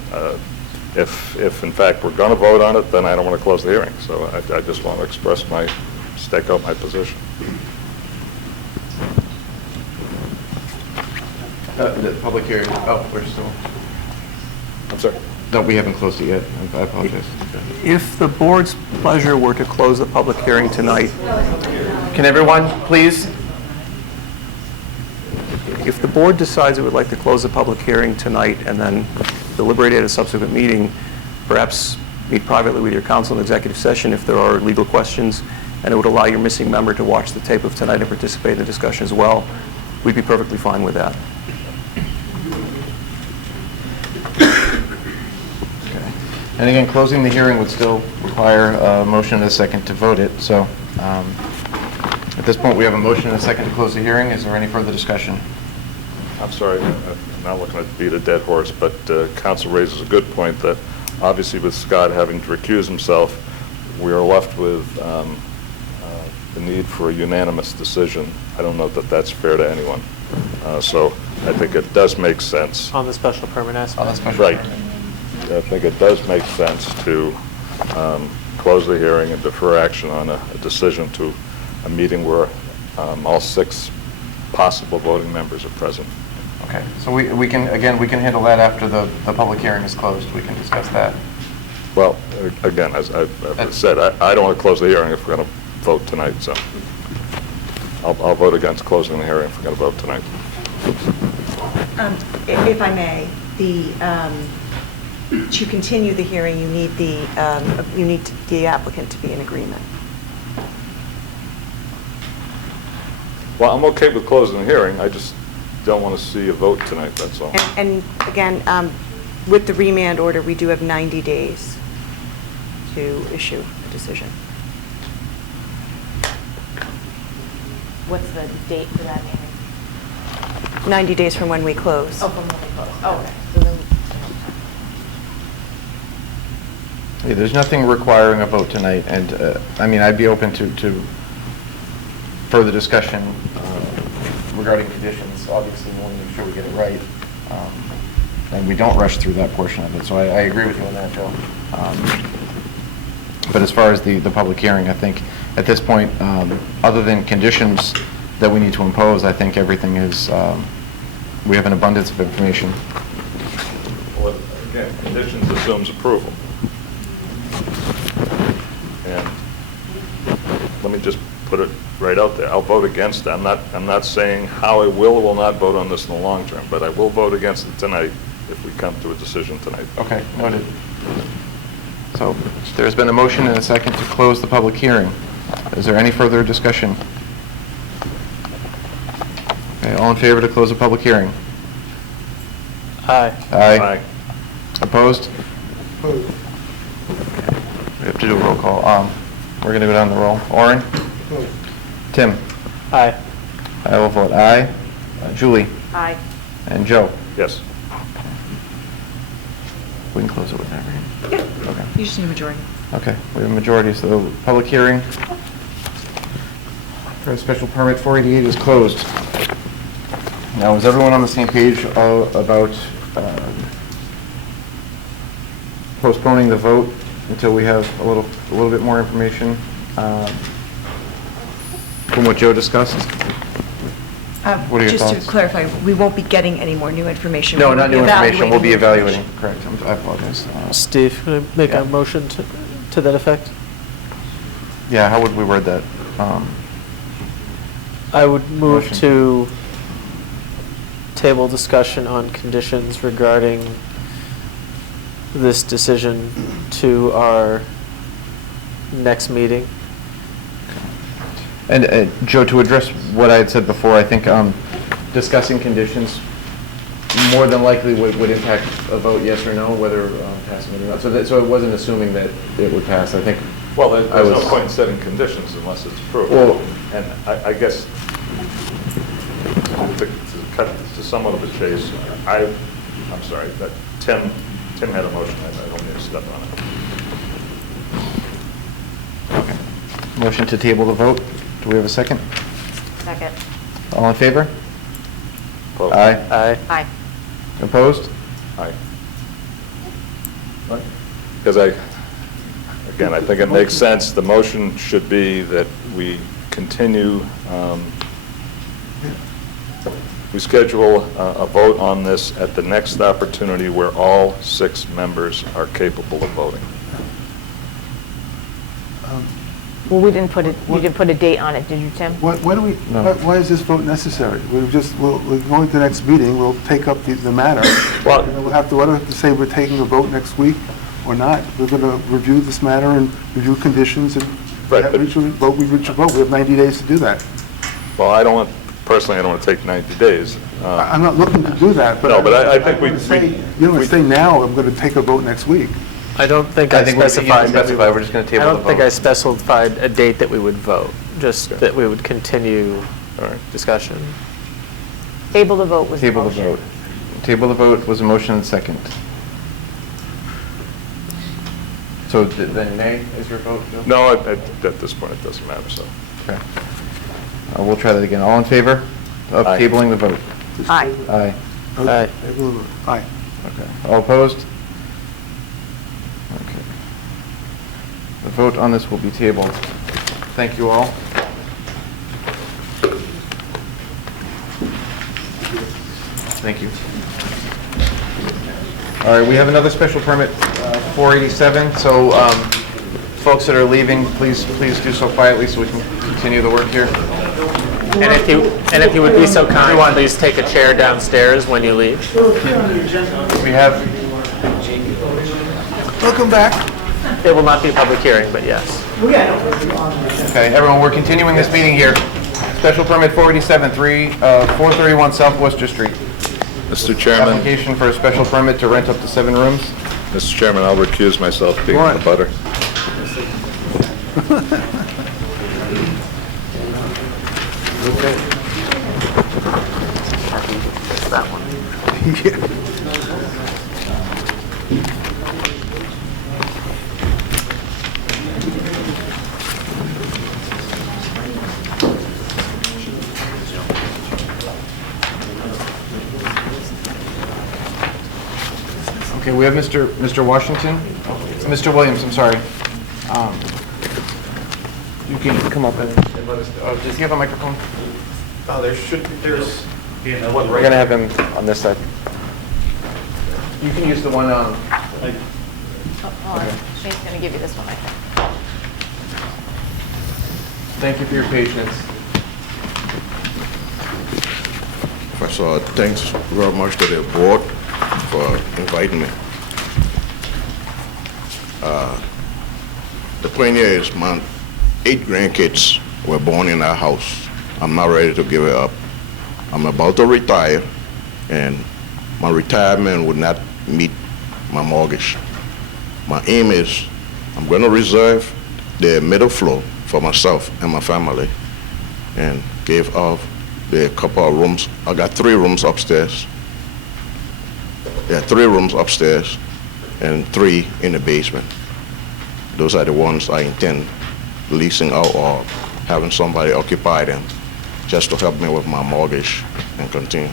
If in fact we're going to vote on it, then I don't want to close the hearing. So I just want to stake out my position. The public hearing, we're still. I'm sorry? No, we haven't closed it yet. I apologize. If the board's pleasure were to close the public hearing tonight, Can everyone, please? if the board decides it would like to close the public hearing tonight and then deliberate at a subsequent meeting, perhaps meet privately with your counsel in executive session if there are legal questions, and it would allow your missing member to watch the tape of tonight and participate in the discussion as well, we'd be perfectly fine with that. And again, closing the hearing would still require a motion and a second to vote it. So at this point, we have a motion and a second to close the hearing. Is there any further discussion? I'm sorry, I'm not looking to beat a dead horse, but counsel raises a good point that obviously with Scott having to recuse himself, we are left with the need for a unanimous decision. I don't know that that's fair to anyone. So I think it does make sense. On the special permit aspect? Right. I think it does make sense to close the hearing and defer action on a decision to a meeting where all 6 possible voting members are present. Okay, so we can handle that after the public hearing is closed. We can discuss that. Well, again, as I've said, I don't want to close the hearing if we're going to vote tonight, so I'll vote against closing the hearing if we're going to vote tonight. If I may, to continue the hearing, you need the applicant to be in agreement. Well, I'm okay with closing the hearing. I just don't want to see a vote tonight, that's all. And again, with the remand order, we do have 90 days to issue a decision. What's the date for that meeting? 90 days from when we close. Oh, from when we close. Oh, okay. So then, Yeah, there's nothing requiring a vote tonight, and, I mean, I'd be open to further discussion regarding conditions. Obviously, we want to make sure we get it right, and we don't rush through that portion of it, so I agree with you on that, Joe. But as far as the public hearing, I think, at this point, other than conditions that we need to impose, I think everything is, we have an abundance of information. Well, again, conditions assumes approval. And let me just put it right out there. I'll vote against it. I'm not saying how I will or will not vote on this in the long term, but I will vote against it tonight if we come to a decision tonight. Okay, noted. So there's been a motion and a second to close the public hearing. Is there any further discussion? Okay, all in favor to close the public hearing? Aye. Aye. Opposed? We have to do a roll call. We're going to go down the roll. Orin? Tim? Aye. I will vote aye. Julie? Aye. And Joe? Yes. We can close it with that, right? Yeah. Okay. You just need a majority. Okay, we have a majority, so the public hearing for a special permit 488 is closed. Now, is everyone on the same page about postponing the vote until we have a little bit more information from what Joe discussed? What are your Just thoughts? to clarify, we won't be getting any more new information. No, We're not gonna new be information, we'll be evaluating evaluating, correct, I apologize. Steve, can I make a motion to that effect? Yeah, how would we word that? I would move Motion. to table discussion on conditions regarding this decision to our next meeting. And Joe, to address what I had said before, I think discussing conditions more than likely would impact a vote, yes or no, whether passing it or not. So it wasn't assuming that it would pass, I think. Well, there's no point in setting conditions unless it's approved. Well, and I guess to cut to somewhat of a chase, I'm sorry, that Tim had a motion. I don't need to step on it. Okay. Motion to table the vote. Do we have a second? second. All in favor? Vote. Aye. Aye. Aye. Opposed? Aye. Because I think it makes sense. The motion should be that we continue, we schedule a vote on this at the next opportunity where all 6 members are capable of voting. Well, we didn't put it, you didn't put a date on it, did you, Tim? Why do we, why is this vote necessary? We're going to the next meeting, we'll take up the matter. Well, And then we'll have to say we're taking a vote next week or not. We're going to review this matter and review conditions and Right, but- reach a vote. We reach a vote. We have 90 days to do that. Well, personally, I don't want to take 90 days. I'm not looking to do that, but. No, but I think we. You don't say now, I'm going to take a vote next week. I don't think I I think we can specified. that we specify, would- we're just gonna table I the don't think vote. I specified a date that we would vote, just that we would continue discussion. Table the vote was the Table the motion. vote. Table the vote was a motion and second. So then nay is your vote, Joe? No, at this point, it doesn't matter, so. Okay. We'll try that again. All in favor of Aye. tabling the vote? Aye. Aye. Aye. Aye. Okay. All opposed? Okay. The vote on this will be tabled. Thank you all. Thank you. All right, we have another special permit, 487. So folks that are leaving, please do so quietly so we can continue the work here. And if you would be so kind, please take a chair downstairs when you leave. We have... Welcome back. It will not be a public hearing, but yes. Okay, everyone, we're continuing this meeting here. Special permit 487, 431 South Worcester Street. Mr. Chairman. Application for a special permit to rent up to 7 rooms. Mr. Chairman, I'll recuse myself being Why? the butter. Okay. That one. Okay, we have Mr. Washington. Mr. Williams, I'm sorry. You can come up and let us, does he have a microphone? Oh, there's one. We're gonna have him on this side. You can use the one on. Shane's going to give you this one, I think. Thank you for your patience. First of all, thanks very much to the board for inviting me. The point here is, my 8 grandkids were born in our house. I'm not ready to give it up. I'm about to retire, and my retirement would not meet my mortgage. My aim is I'm going to reserve the middle floor for myself and my family and give off the couple of rooms. I got 3 rooms upstairs. There are 3 rooms upstairs and 3 in the basement. Those are the ones I intend leasing out or having somebody occupy them just to help me with my mortgage and continue.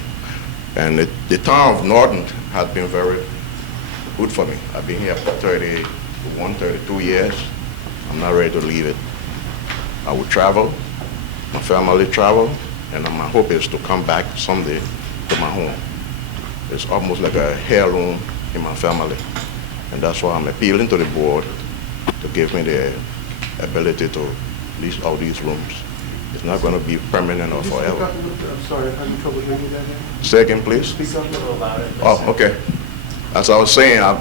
And the town of Norton has been very good for me. I've been here for 32 years. I'm not ready to leave it. I will travel, my family travel, and my hope is to come back someday to my home. It's almost like a heirloom in my family. And that's why I'm appealing to the board to give me the ability to lease out these rooms. It's not going to be permanent or forever. I'm sorry, I'm having trouble hearing you there. Say again, please. Speak up. Oh, okay. As I was saying, I'm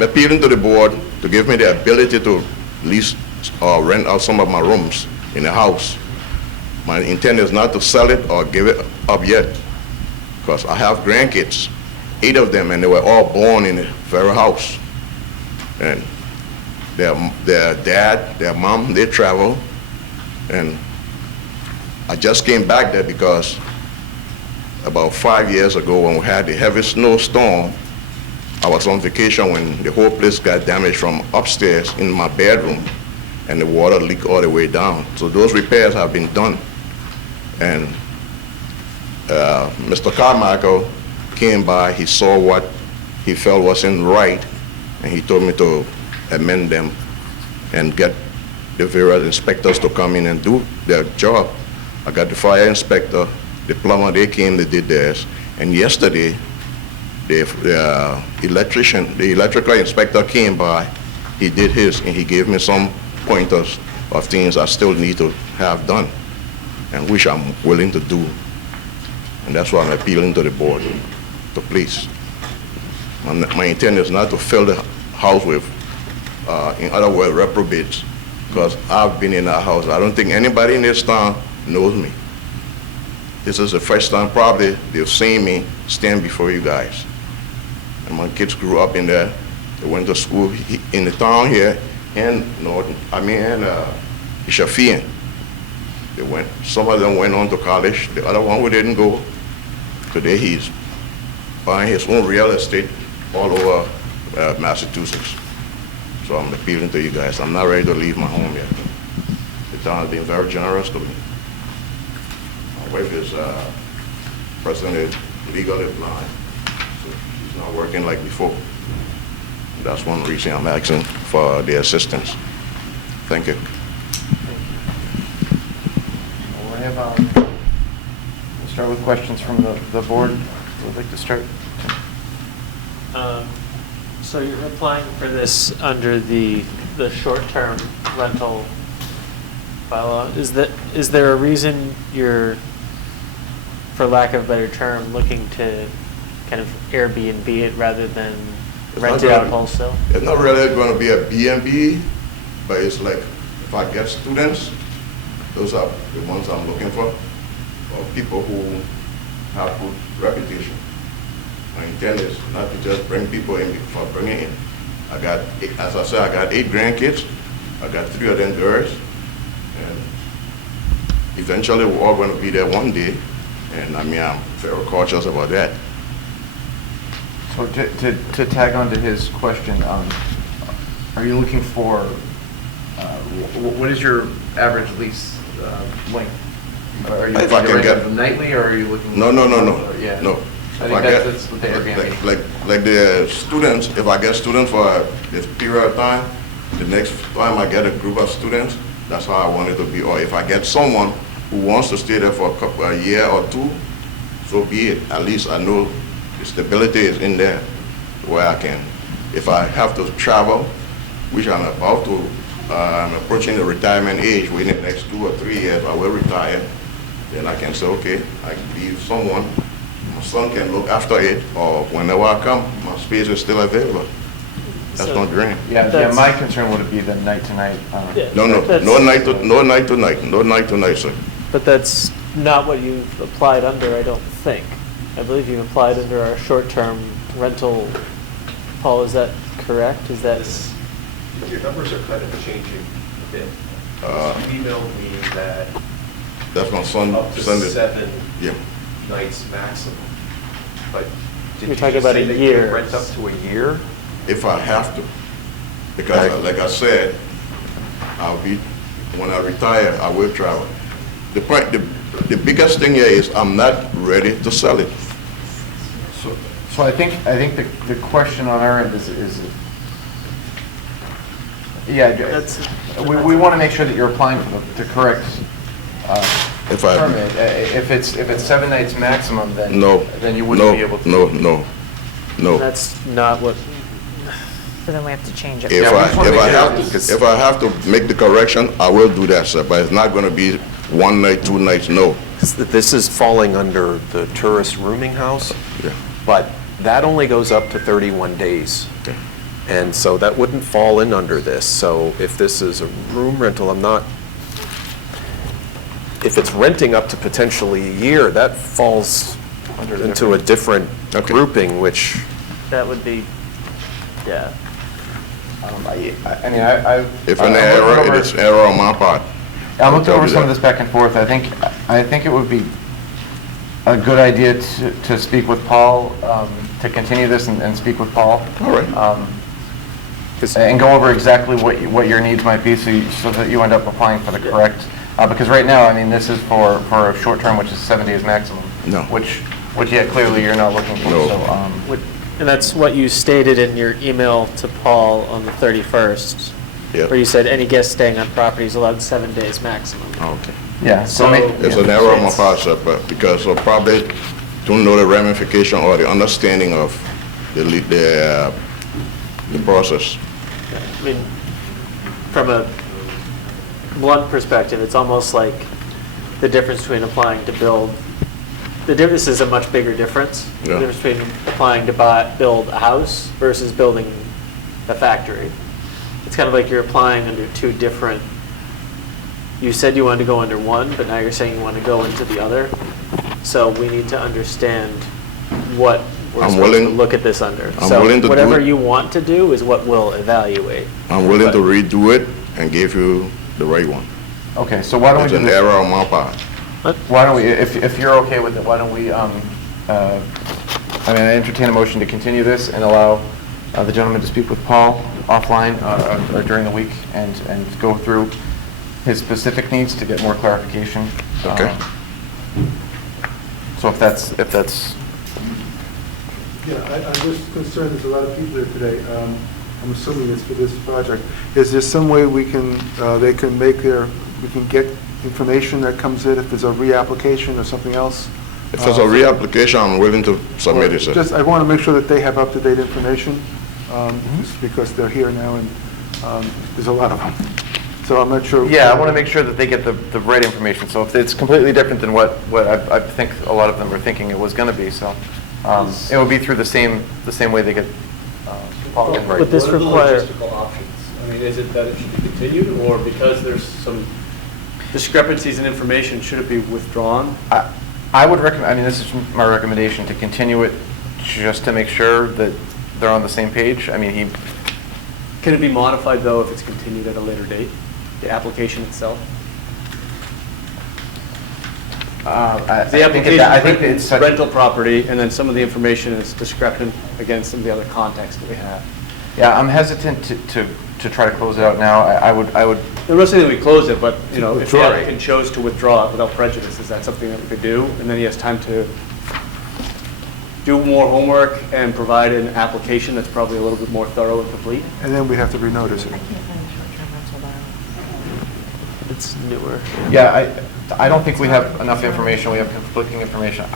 appealing to the board to give me the ability to lease or rent out some of my rooms in the house. My intent is not to sell it or give it up yet, because I have grandkids, 8 of them, and they were all born in the very house. And their dad, their mom, they travel, and I just came back there because about 5 years ago when we had the heavy snowstorm, I was on vacation when the whole place got damaged from upstairs in my bedroom, and the water leaked all the way down. So those repairs have been done. And Mr. Carmichael came by, he saw what he felt wasn't right, and he told me to amend them and get the various inspectors to come in and do their job. I got the fire inspector, the plumber, they came, they did theirs, and yesterday the electrical inspector came by, he did his, and he gave me some pointers of things I still need to have done, and which I'm willing to do. And that's why I'm appealing to the board to please. My intent is not to fill the house with, in other words, reprobates, because I've been in that house. I don't think anybody in this town knows me. This is the first time probably they've seen me stand before you guys. And my kids grew up in there. They went to school in the town here, and Shafian. Some of them went on to college. The other one who didn't go, today he's buying his own real estate all over Massachusetts. So I'm appealing to you guys. I'm not ready to leave my home yet. The town has been very generous to me. My wife is presently legally blind, so she's not working like before. That's one reason I'm asking for the assistance. Thank you. We'll have, we'll start with questions from the board. Who would like to start? So you're applying for this under the short-term rental bylaw. Is there a reason you're, for lack of a better term, looking to kind of Airbnb it rather than rent it out wholesale? It's not really going to be a B&B, but it's like if I get students, those are the ones I'm looking for, or people who have good reputation. My intent is not to just bring people in for bringing in. I got, as I said, I got 8 grandkids. I got 3 of them girls. And eventually we're all going to be there one day. And I mean, I'm very cautious about that. So to tag on to his question, are you looking for, what is your average lease length? Are you If looking I to can rent get- them nightly, or are you looking? No. Yeah. No. I If think get- that's what the Airbnb. Like the students, if I get students for this period of time, the next time I get a group of students, that's how I want it to be. Or if I get someone who wants to stay there for a year or 2, so be it. At least I know the stability is in there where I can. If I have to travel, which I'm about to, I'm approaching the retirement age, within the next 2 or 3 years, I will retire. Then I can say, okay, I can leave someone, my son can look after it, or whenever I come, my space is still available. That's my dream. Yeah, my concern would be the night to night. No night to night, sir. But that's not what you've applied under, I don't think. I believe you applied under our short-term rental. Paul, is that correct? Is that? Your numbers are kind of changing a bit. You emailed me that That's my son. up to Sunday. 7 Yeah. nights maximum. But did You're you talking just about say a that you year. could rent up to a year? If I have to. Because like I said, I'll be, when I retire, I will travel. The point, the biggest thing here is I'm not ready to sell it. So I think the question on our end is we want to make sure that you're applying for the correct permit. If it's 7 nights maximum, then you wouldn't be able to. No. That's not what. So then we have to change it. If I have to make the correction, I will do that, sir, but it's not going to be 1 night, 2 nights, no. This is falling under the tourist rooming house, but that only goes up to 31 days. And so that wouldn't fall in under this. So if this is a room rental, if it's renting up to potentially a year, that falls into a different grouping, which. That would be, yeah. If an error, it is error on my part. I looked over some of this back and forth. I think it would be a good idea to speak with Paul, to continue this and speak with Paul. All right. And go over exactly what your needs might be, so that you end up applying for the correct. Because right now, I mean, this is for a short term, which is 7 days maximum. No. Which clearly you're not looking for. No. So, And that's what you stated in your email to Paul on the 31st. Yeah. Where you said any guest staying on property is allowed 7 days maximum. Okay. Yeah. It's an error on my part, sir, but because I probably don't know the ramification or the understanding of the process. I mean, from a blunt perspective, it's almost like the difference between applying to build. The difference is a much bigger difference. Yeah. The difference between applying to build a house versus building a factory. It's kind of like you're applying under 2 different. You said you wanted to go under one, but now you're saying you want to go into the other. So we need to understand what we're supposed to look at this under. So whatever you want to do is what we'll evaluate. I'm willing to redo it and give you the right one. Okay, so why don't we do It's this? an error on my part. Why don't we, if you're okay with it, why don't we, I entertain a motion to continue this and allow the gentleman to speak with Paul offline or during the week and go through his specific needs to get more clarification. Okay. So if that's. Yeah, I'm just concerned, there's a lot of people here today. I'm assuming it's for this project. Is there some way we can, we can get information that comes in if there's a reapplication or something else? If there's a reapplication, I'm willing to submit it, sir. I want to make sure that they have up-to-date information, just because they're here now and there's a lot of them. So I'm not sure. Yeah, I want to make sure that they get the right information. So if it's completely different than what I think a lot of them are thinking it was going to be, so it would be through the same way they get. Would this require? What are the logistical options? I mean, is it that it should be continued, or because there's some discrepancies in information, should it be withdrawn? I would recommend. I mean, this is my recommendation to continue it just to make sure that they're on the same page. I mean, Can it be modified, though, if it's continued at a later date, the application itself? I The think it's application, such- rental property, and then some of the information is discrepant against some of the other context that we have. Yeah, I'm hesitant to try to close it out now. I would, I'm not saying that we close it, but, you know, if the Withdraw it. applicant chose to withdraw it without prejudice, is that something that we could do? And then he has time to do more homework and provide an application that's probably a little bit more thorough and complete? And then we have to renotice it. It's newer. yeah, I don't think we have enough information. We have conflicting information.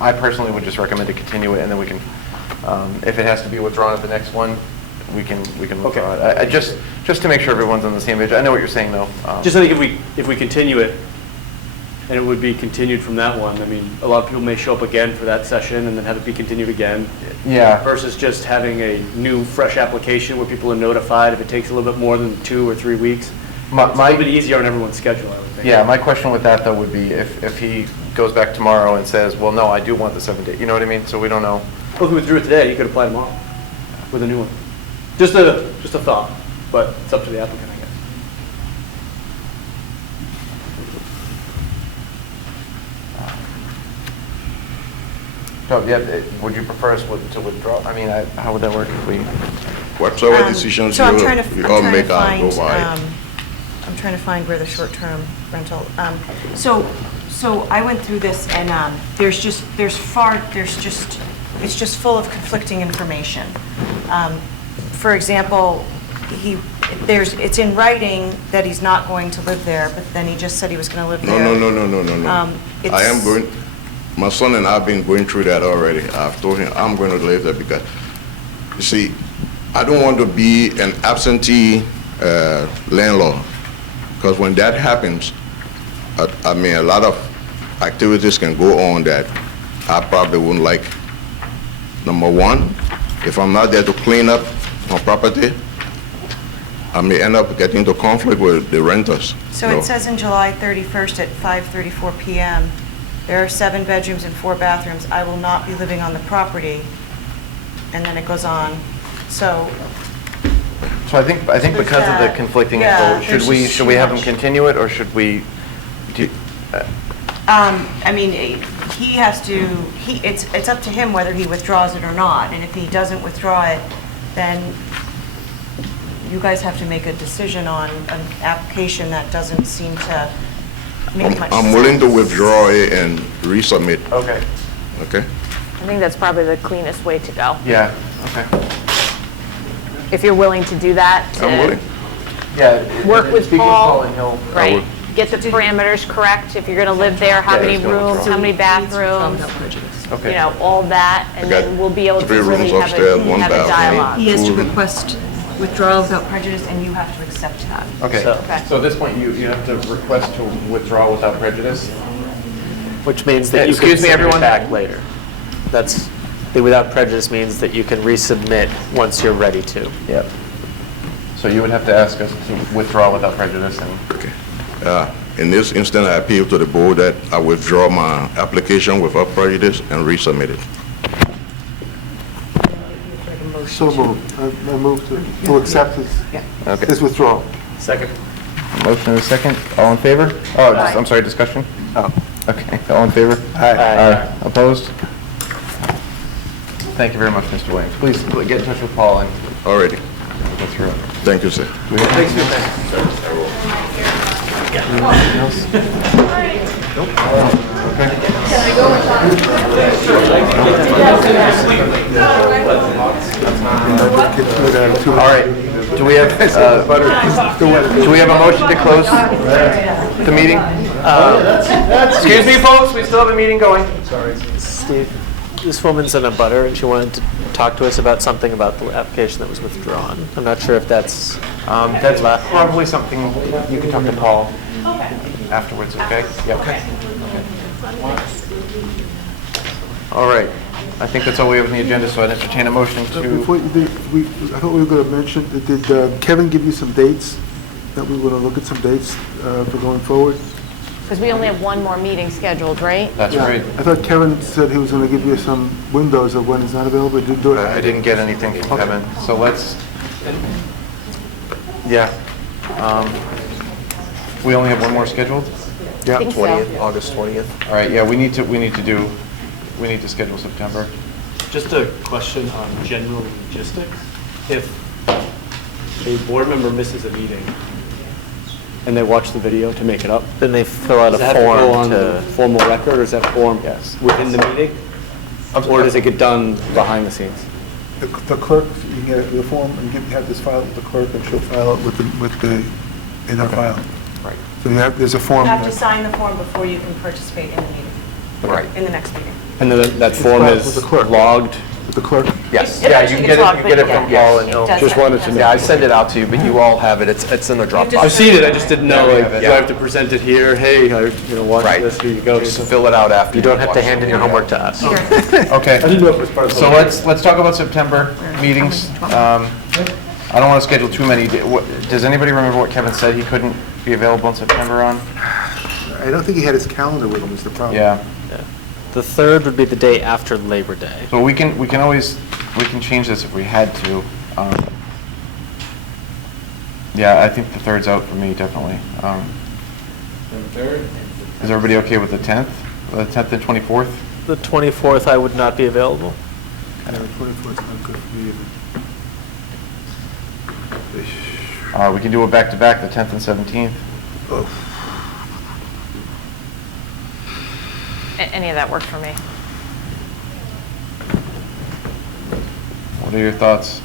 I personally would just recommend to continue it, and then we can, if it has to be withdrawn at the next one, we can withdraw it. I just to make sure everyone's on the same page. I know what you're saying, though. Just I think if we continue it, and it would be continued from that one, I mean, a lot of people may show up again for that session and then have it be continued again. Yeah. Versus just having a new, fresh application where people are notified if it takes a little bit more than 2 or 3 weeks. It's a little bit easier on everyone's schedule, I would think. Yeah, my question with that, though, would be if he goes back tomorrow and says, well, no, I do want the 7 day, you know what I mean? So we don't know. Well, if we withdrew it today, you could apply tomorrow with a new one. Just a thought, but it's up to the applicant, I guess. So, yeah, would you prefer us to withdraw? I mean, how would that work if we? Whatever decisions you all make, I'll go by. I'm trying to find where the short-term rental, so I went through this and it's just full of conflicting information. For example, it's in writing that he's not going to live there, but then he just said he was going to live there. No. I am going, my son and I have been going through that already. I've told him I'm going to live there because, you see, I don't want to be an absentee landlord. Because when that happens, I mean, a lot of activities can go on that I probably wouldn't like. Number one, if I'm not there to clean up my property, I may end up getting into conflict with the renters. So it says in July 31st at 5:34 PM, there are 7 bedrooms and 4 bathrooms. I will not be living on the property. And then it goes on. So I think because of the conflicting info, should we have him continue it, or should we? I mean, he has to. It's up to him whether he withdraws it or not. And if he doesn't withdraw it, then you guys have to make a decision on an application that doesn't seem to make much sense. I'm willing to withdraw it and resubmit. Okay. Okay? I think that's probably the cleanest way to go. Yeah. Okay. If you're willing to do that. I'm willing. Yeah. Work with speak Paul. and he'll. Right. Get the parameters correct. If you're going to live there, how Yeah, many he's gonna rooms, withdraw. how many bathrooms, Okay. you know, all that, and I got then we'll be able to 3 really rooms have upstairs, 1 a bathroom. dialogue. He has to request withdrawal without prejudice, and you have to accept that. Okay. So- So at this point, you have to request to withdraw without prejudice. Which means that you can Excuse me, send it everyone? back later. That's, the without prejudice means that you can resubmit once you're ready to. Yep. So you would have to ask us to withdraw without prejudice and. Okay. In this instance, I appeal to the board that I withdraw my application without prejudice and resubmit it. So moved. I move to accept Okay. his withdrawal. Second. Motion and a second. All in favor? Oh, I'm sorry, discussion? Oh, okay. All in favor? Aye. Opposed? Thank you very much, Mr. Williams. Please get in touch with Paul and Already. go through it. Thank you, sir. Thanks for your time. Anything else? Nope. Okay. All right. Do we have a motion to close the meeting? Excuse me, folks, we still have a meeting going. Sorry. Steve, this woman's in a butter and she wanted to talk to us about something about the application that was withdrawn. I'm not sure if that's... That's probably something you can talk to Paul afterwards, okay? Yeah. Okay. All right. I think that's all we have on the agenda, so I'd entertain a motion to... Before, I thought we were going to mention, did Kevin give you some dates? That we were going to look at some dates for going forward? Because we only have one more meeting scheduled, right? That's Yeah. right. I thought Kevin said he was going to give you some windows of when it's not available. Did you do it? I didn't get anything from Kevin, so let's, yeah. We only have one more scheduled? I think so. 20th, August 20th. All right, yeah, we need to schedule September. Just a question on general logistics. If a board member misses a meeting and they watch the video to make it up, Then they fill out does a that have to go form on the to, formal record, or is that form within the meeting? Or does it get done behind the scenes? The clerk, you can get the form and have this filed with the clerk, and she'll file it in her file. Right. So there's a You form. have to that- sign the form before you can participate in the meeting, Right. in the next meeting. And then that form filed is with the clerk. logged? With the clerk? Yes. It actually gets logged, but from yeah, Paul and it he'll- does Just have- wanted to know. Yeah, I send it out to you, but you all have it. It's in the Dropbox. I've seen it, I just didn't know, Yeah, we like, have it. do I have to present it here? Hey, watch Right. this, here you go. Just fill it out after. you don't have to watch hand the in your video. homework to us. Okay. I didn't know if it was part of the. So let's talk about September meetings. I don't want to schedule too many. Does anybody remember what Kevin said he couldn't be available in September on? I don't think he had his calendar with him, is the problem. Yeah. The 3rd would be the day after Labor Day. So we can change this if we had to. Yeah, I think the 3rd's out for me, definitely. Is everybody okay with the 10th? The 10th and 24th? The 24th, I would not be available. Yeah, the 24th is not good for me either. We can do it back-to-back, the 10th and 17th. Any of that worked for me. What are your thoughts?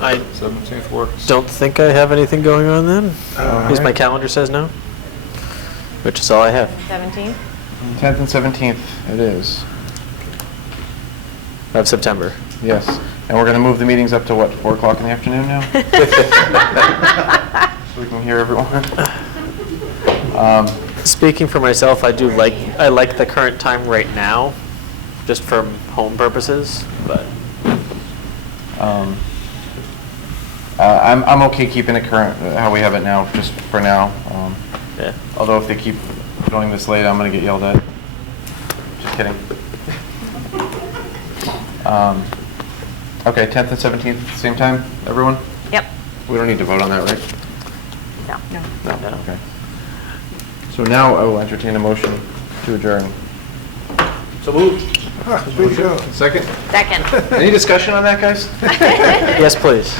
I 17th works. don't think I have anything going on then. At least my Alright. calendar says no. Which is all I have. 17th? 10th and 17th it is. Of September. Yes. And we're going to move the meetings up to what, 4 o'clock in the afternoon now? So we can hear everyone. Speaking for myself, I like the current time right now, just for home purposes, but I'm okay keeping it current, how we have it now, just for now. yeah. Although if they keep going this late, I'm going to get yelled at. Just kidding. Okay, 10th and 17th, same time, everyone? Yep. We don't need to vote on that, right? No. No, okay. So now I will entertain a motion to adjourn. So moved. Second? Second. Any discussion on that, guys? Yes, please.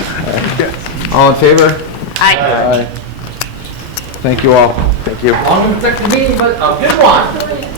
All in favor? Aye. Thank you all. Thank you. Long and meeting, but a good one.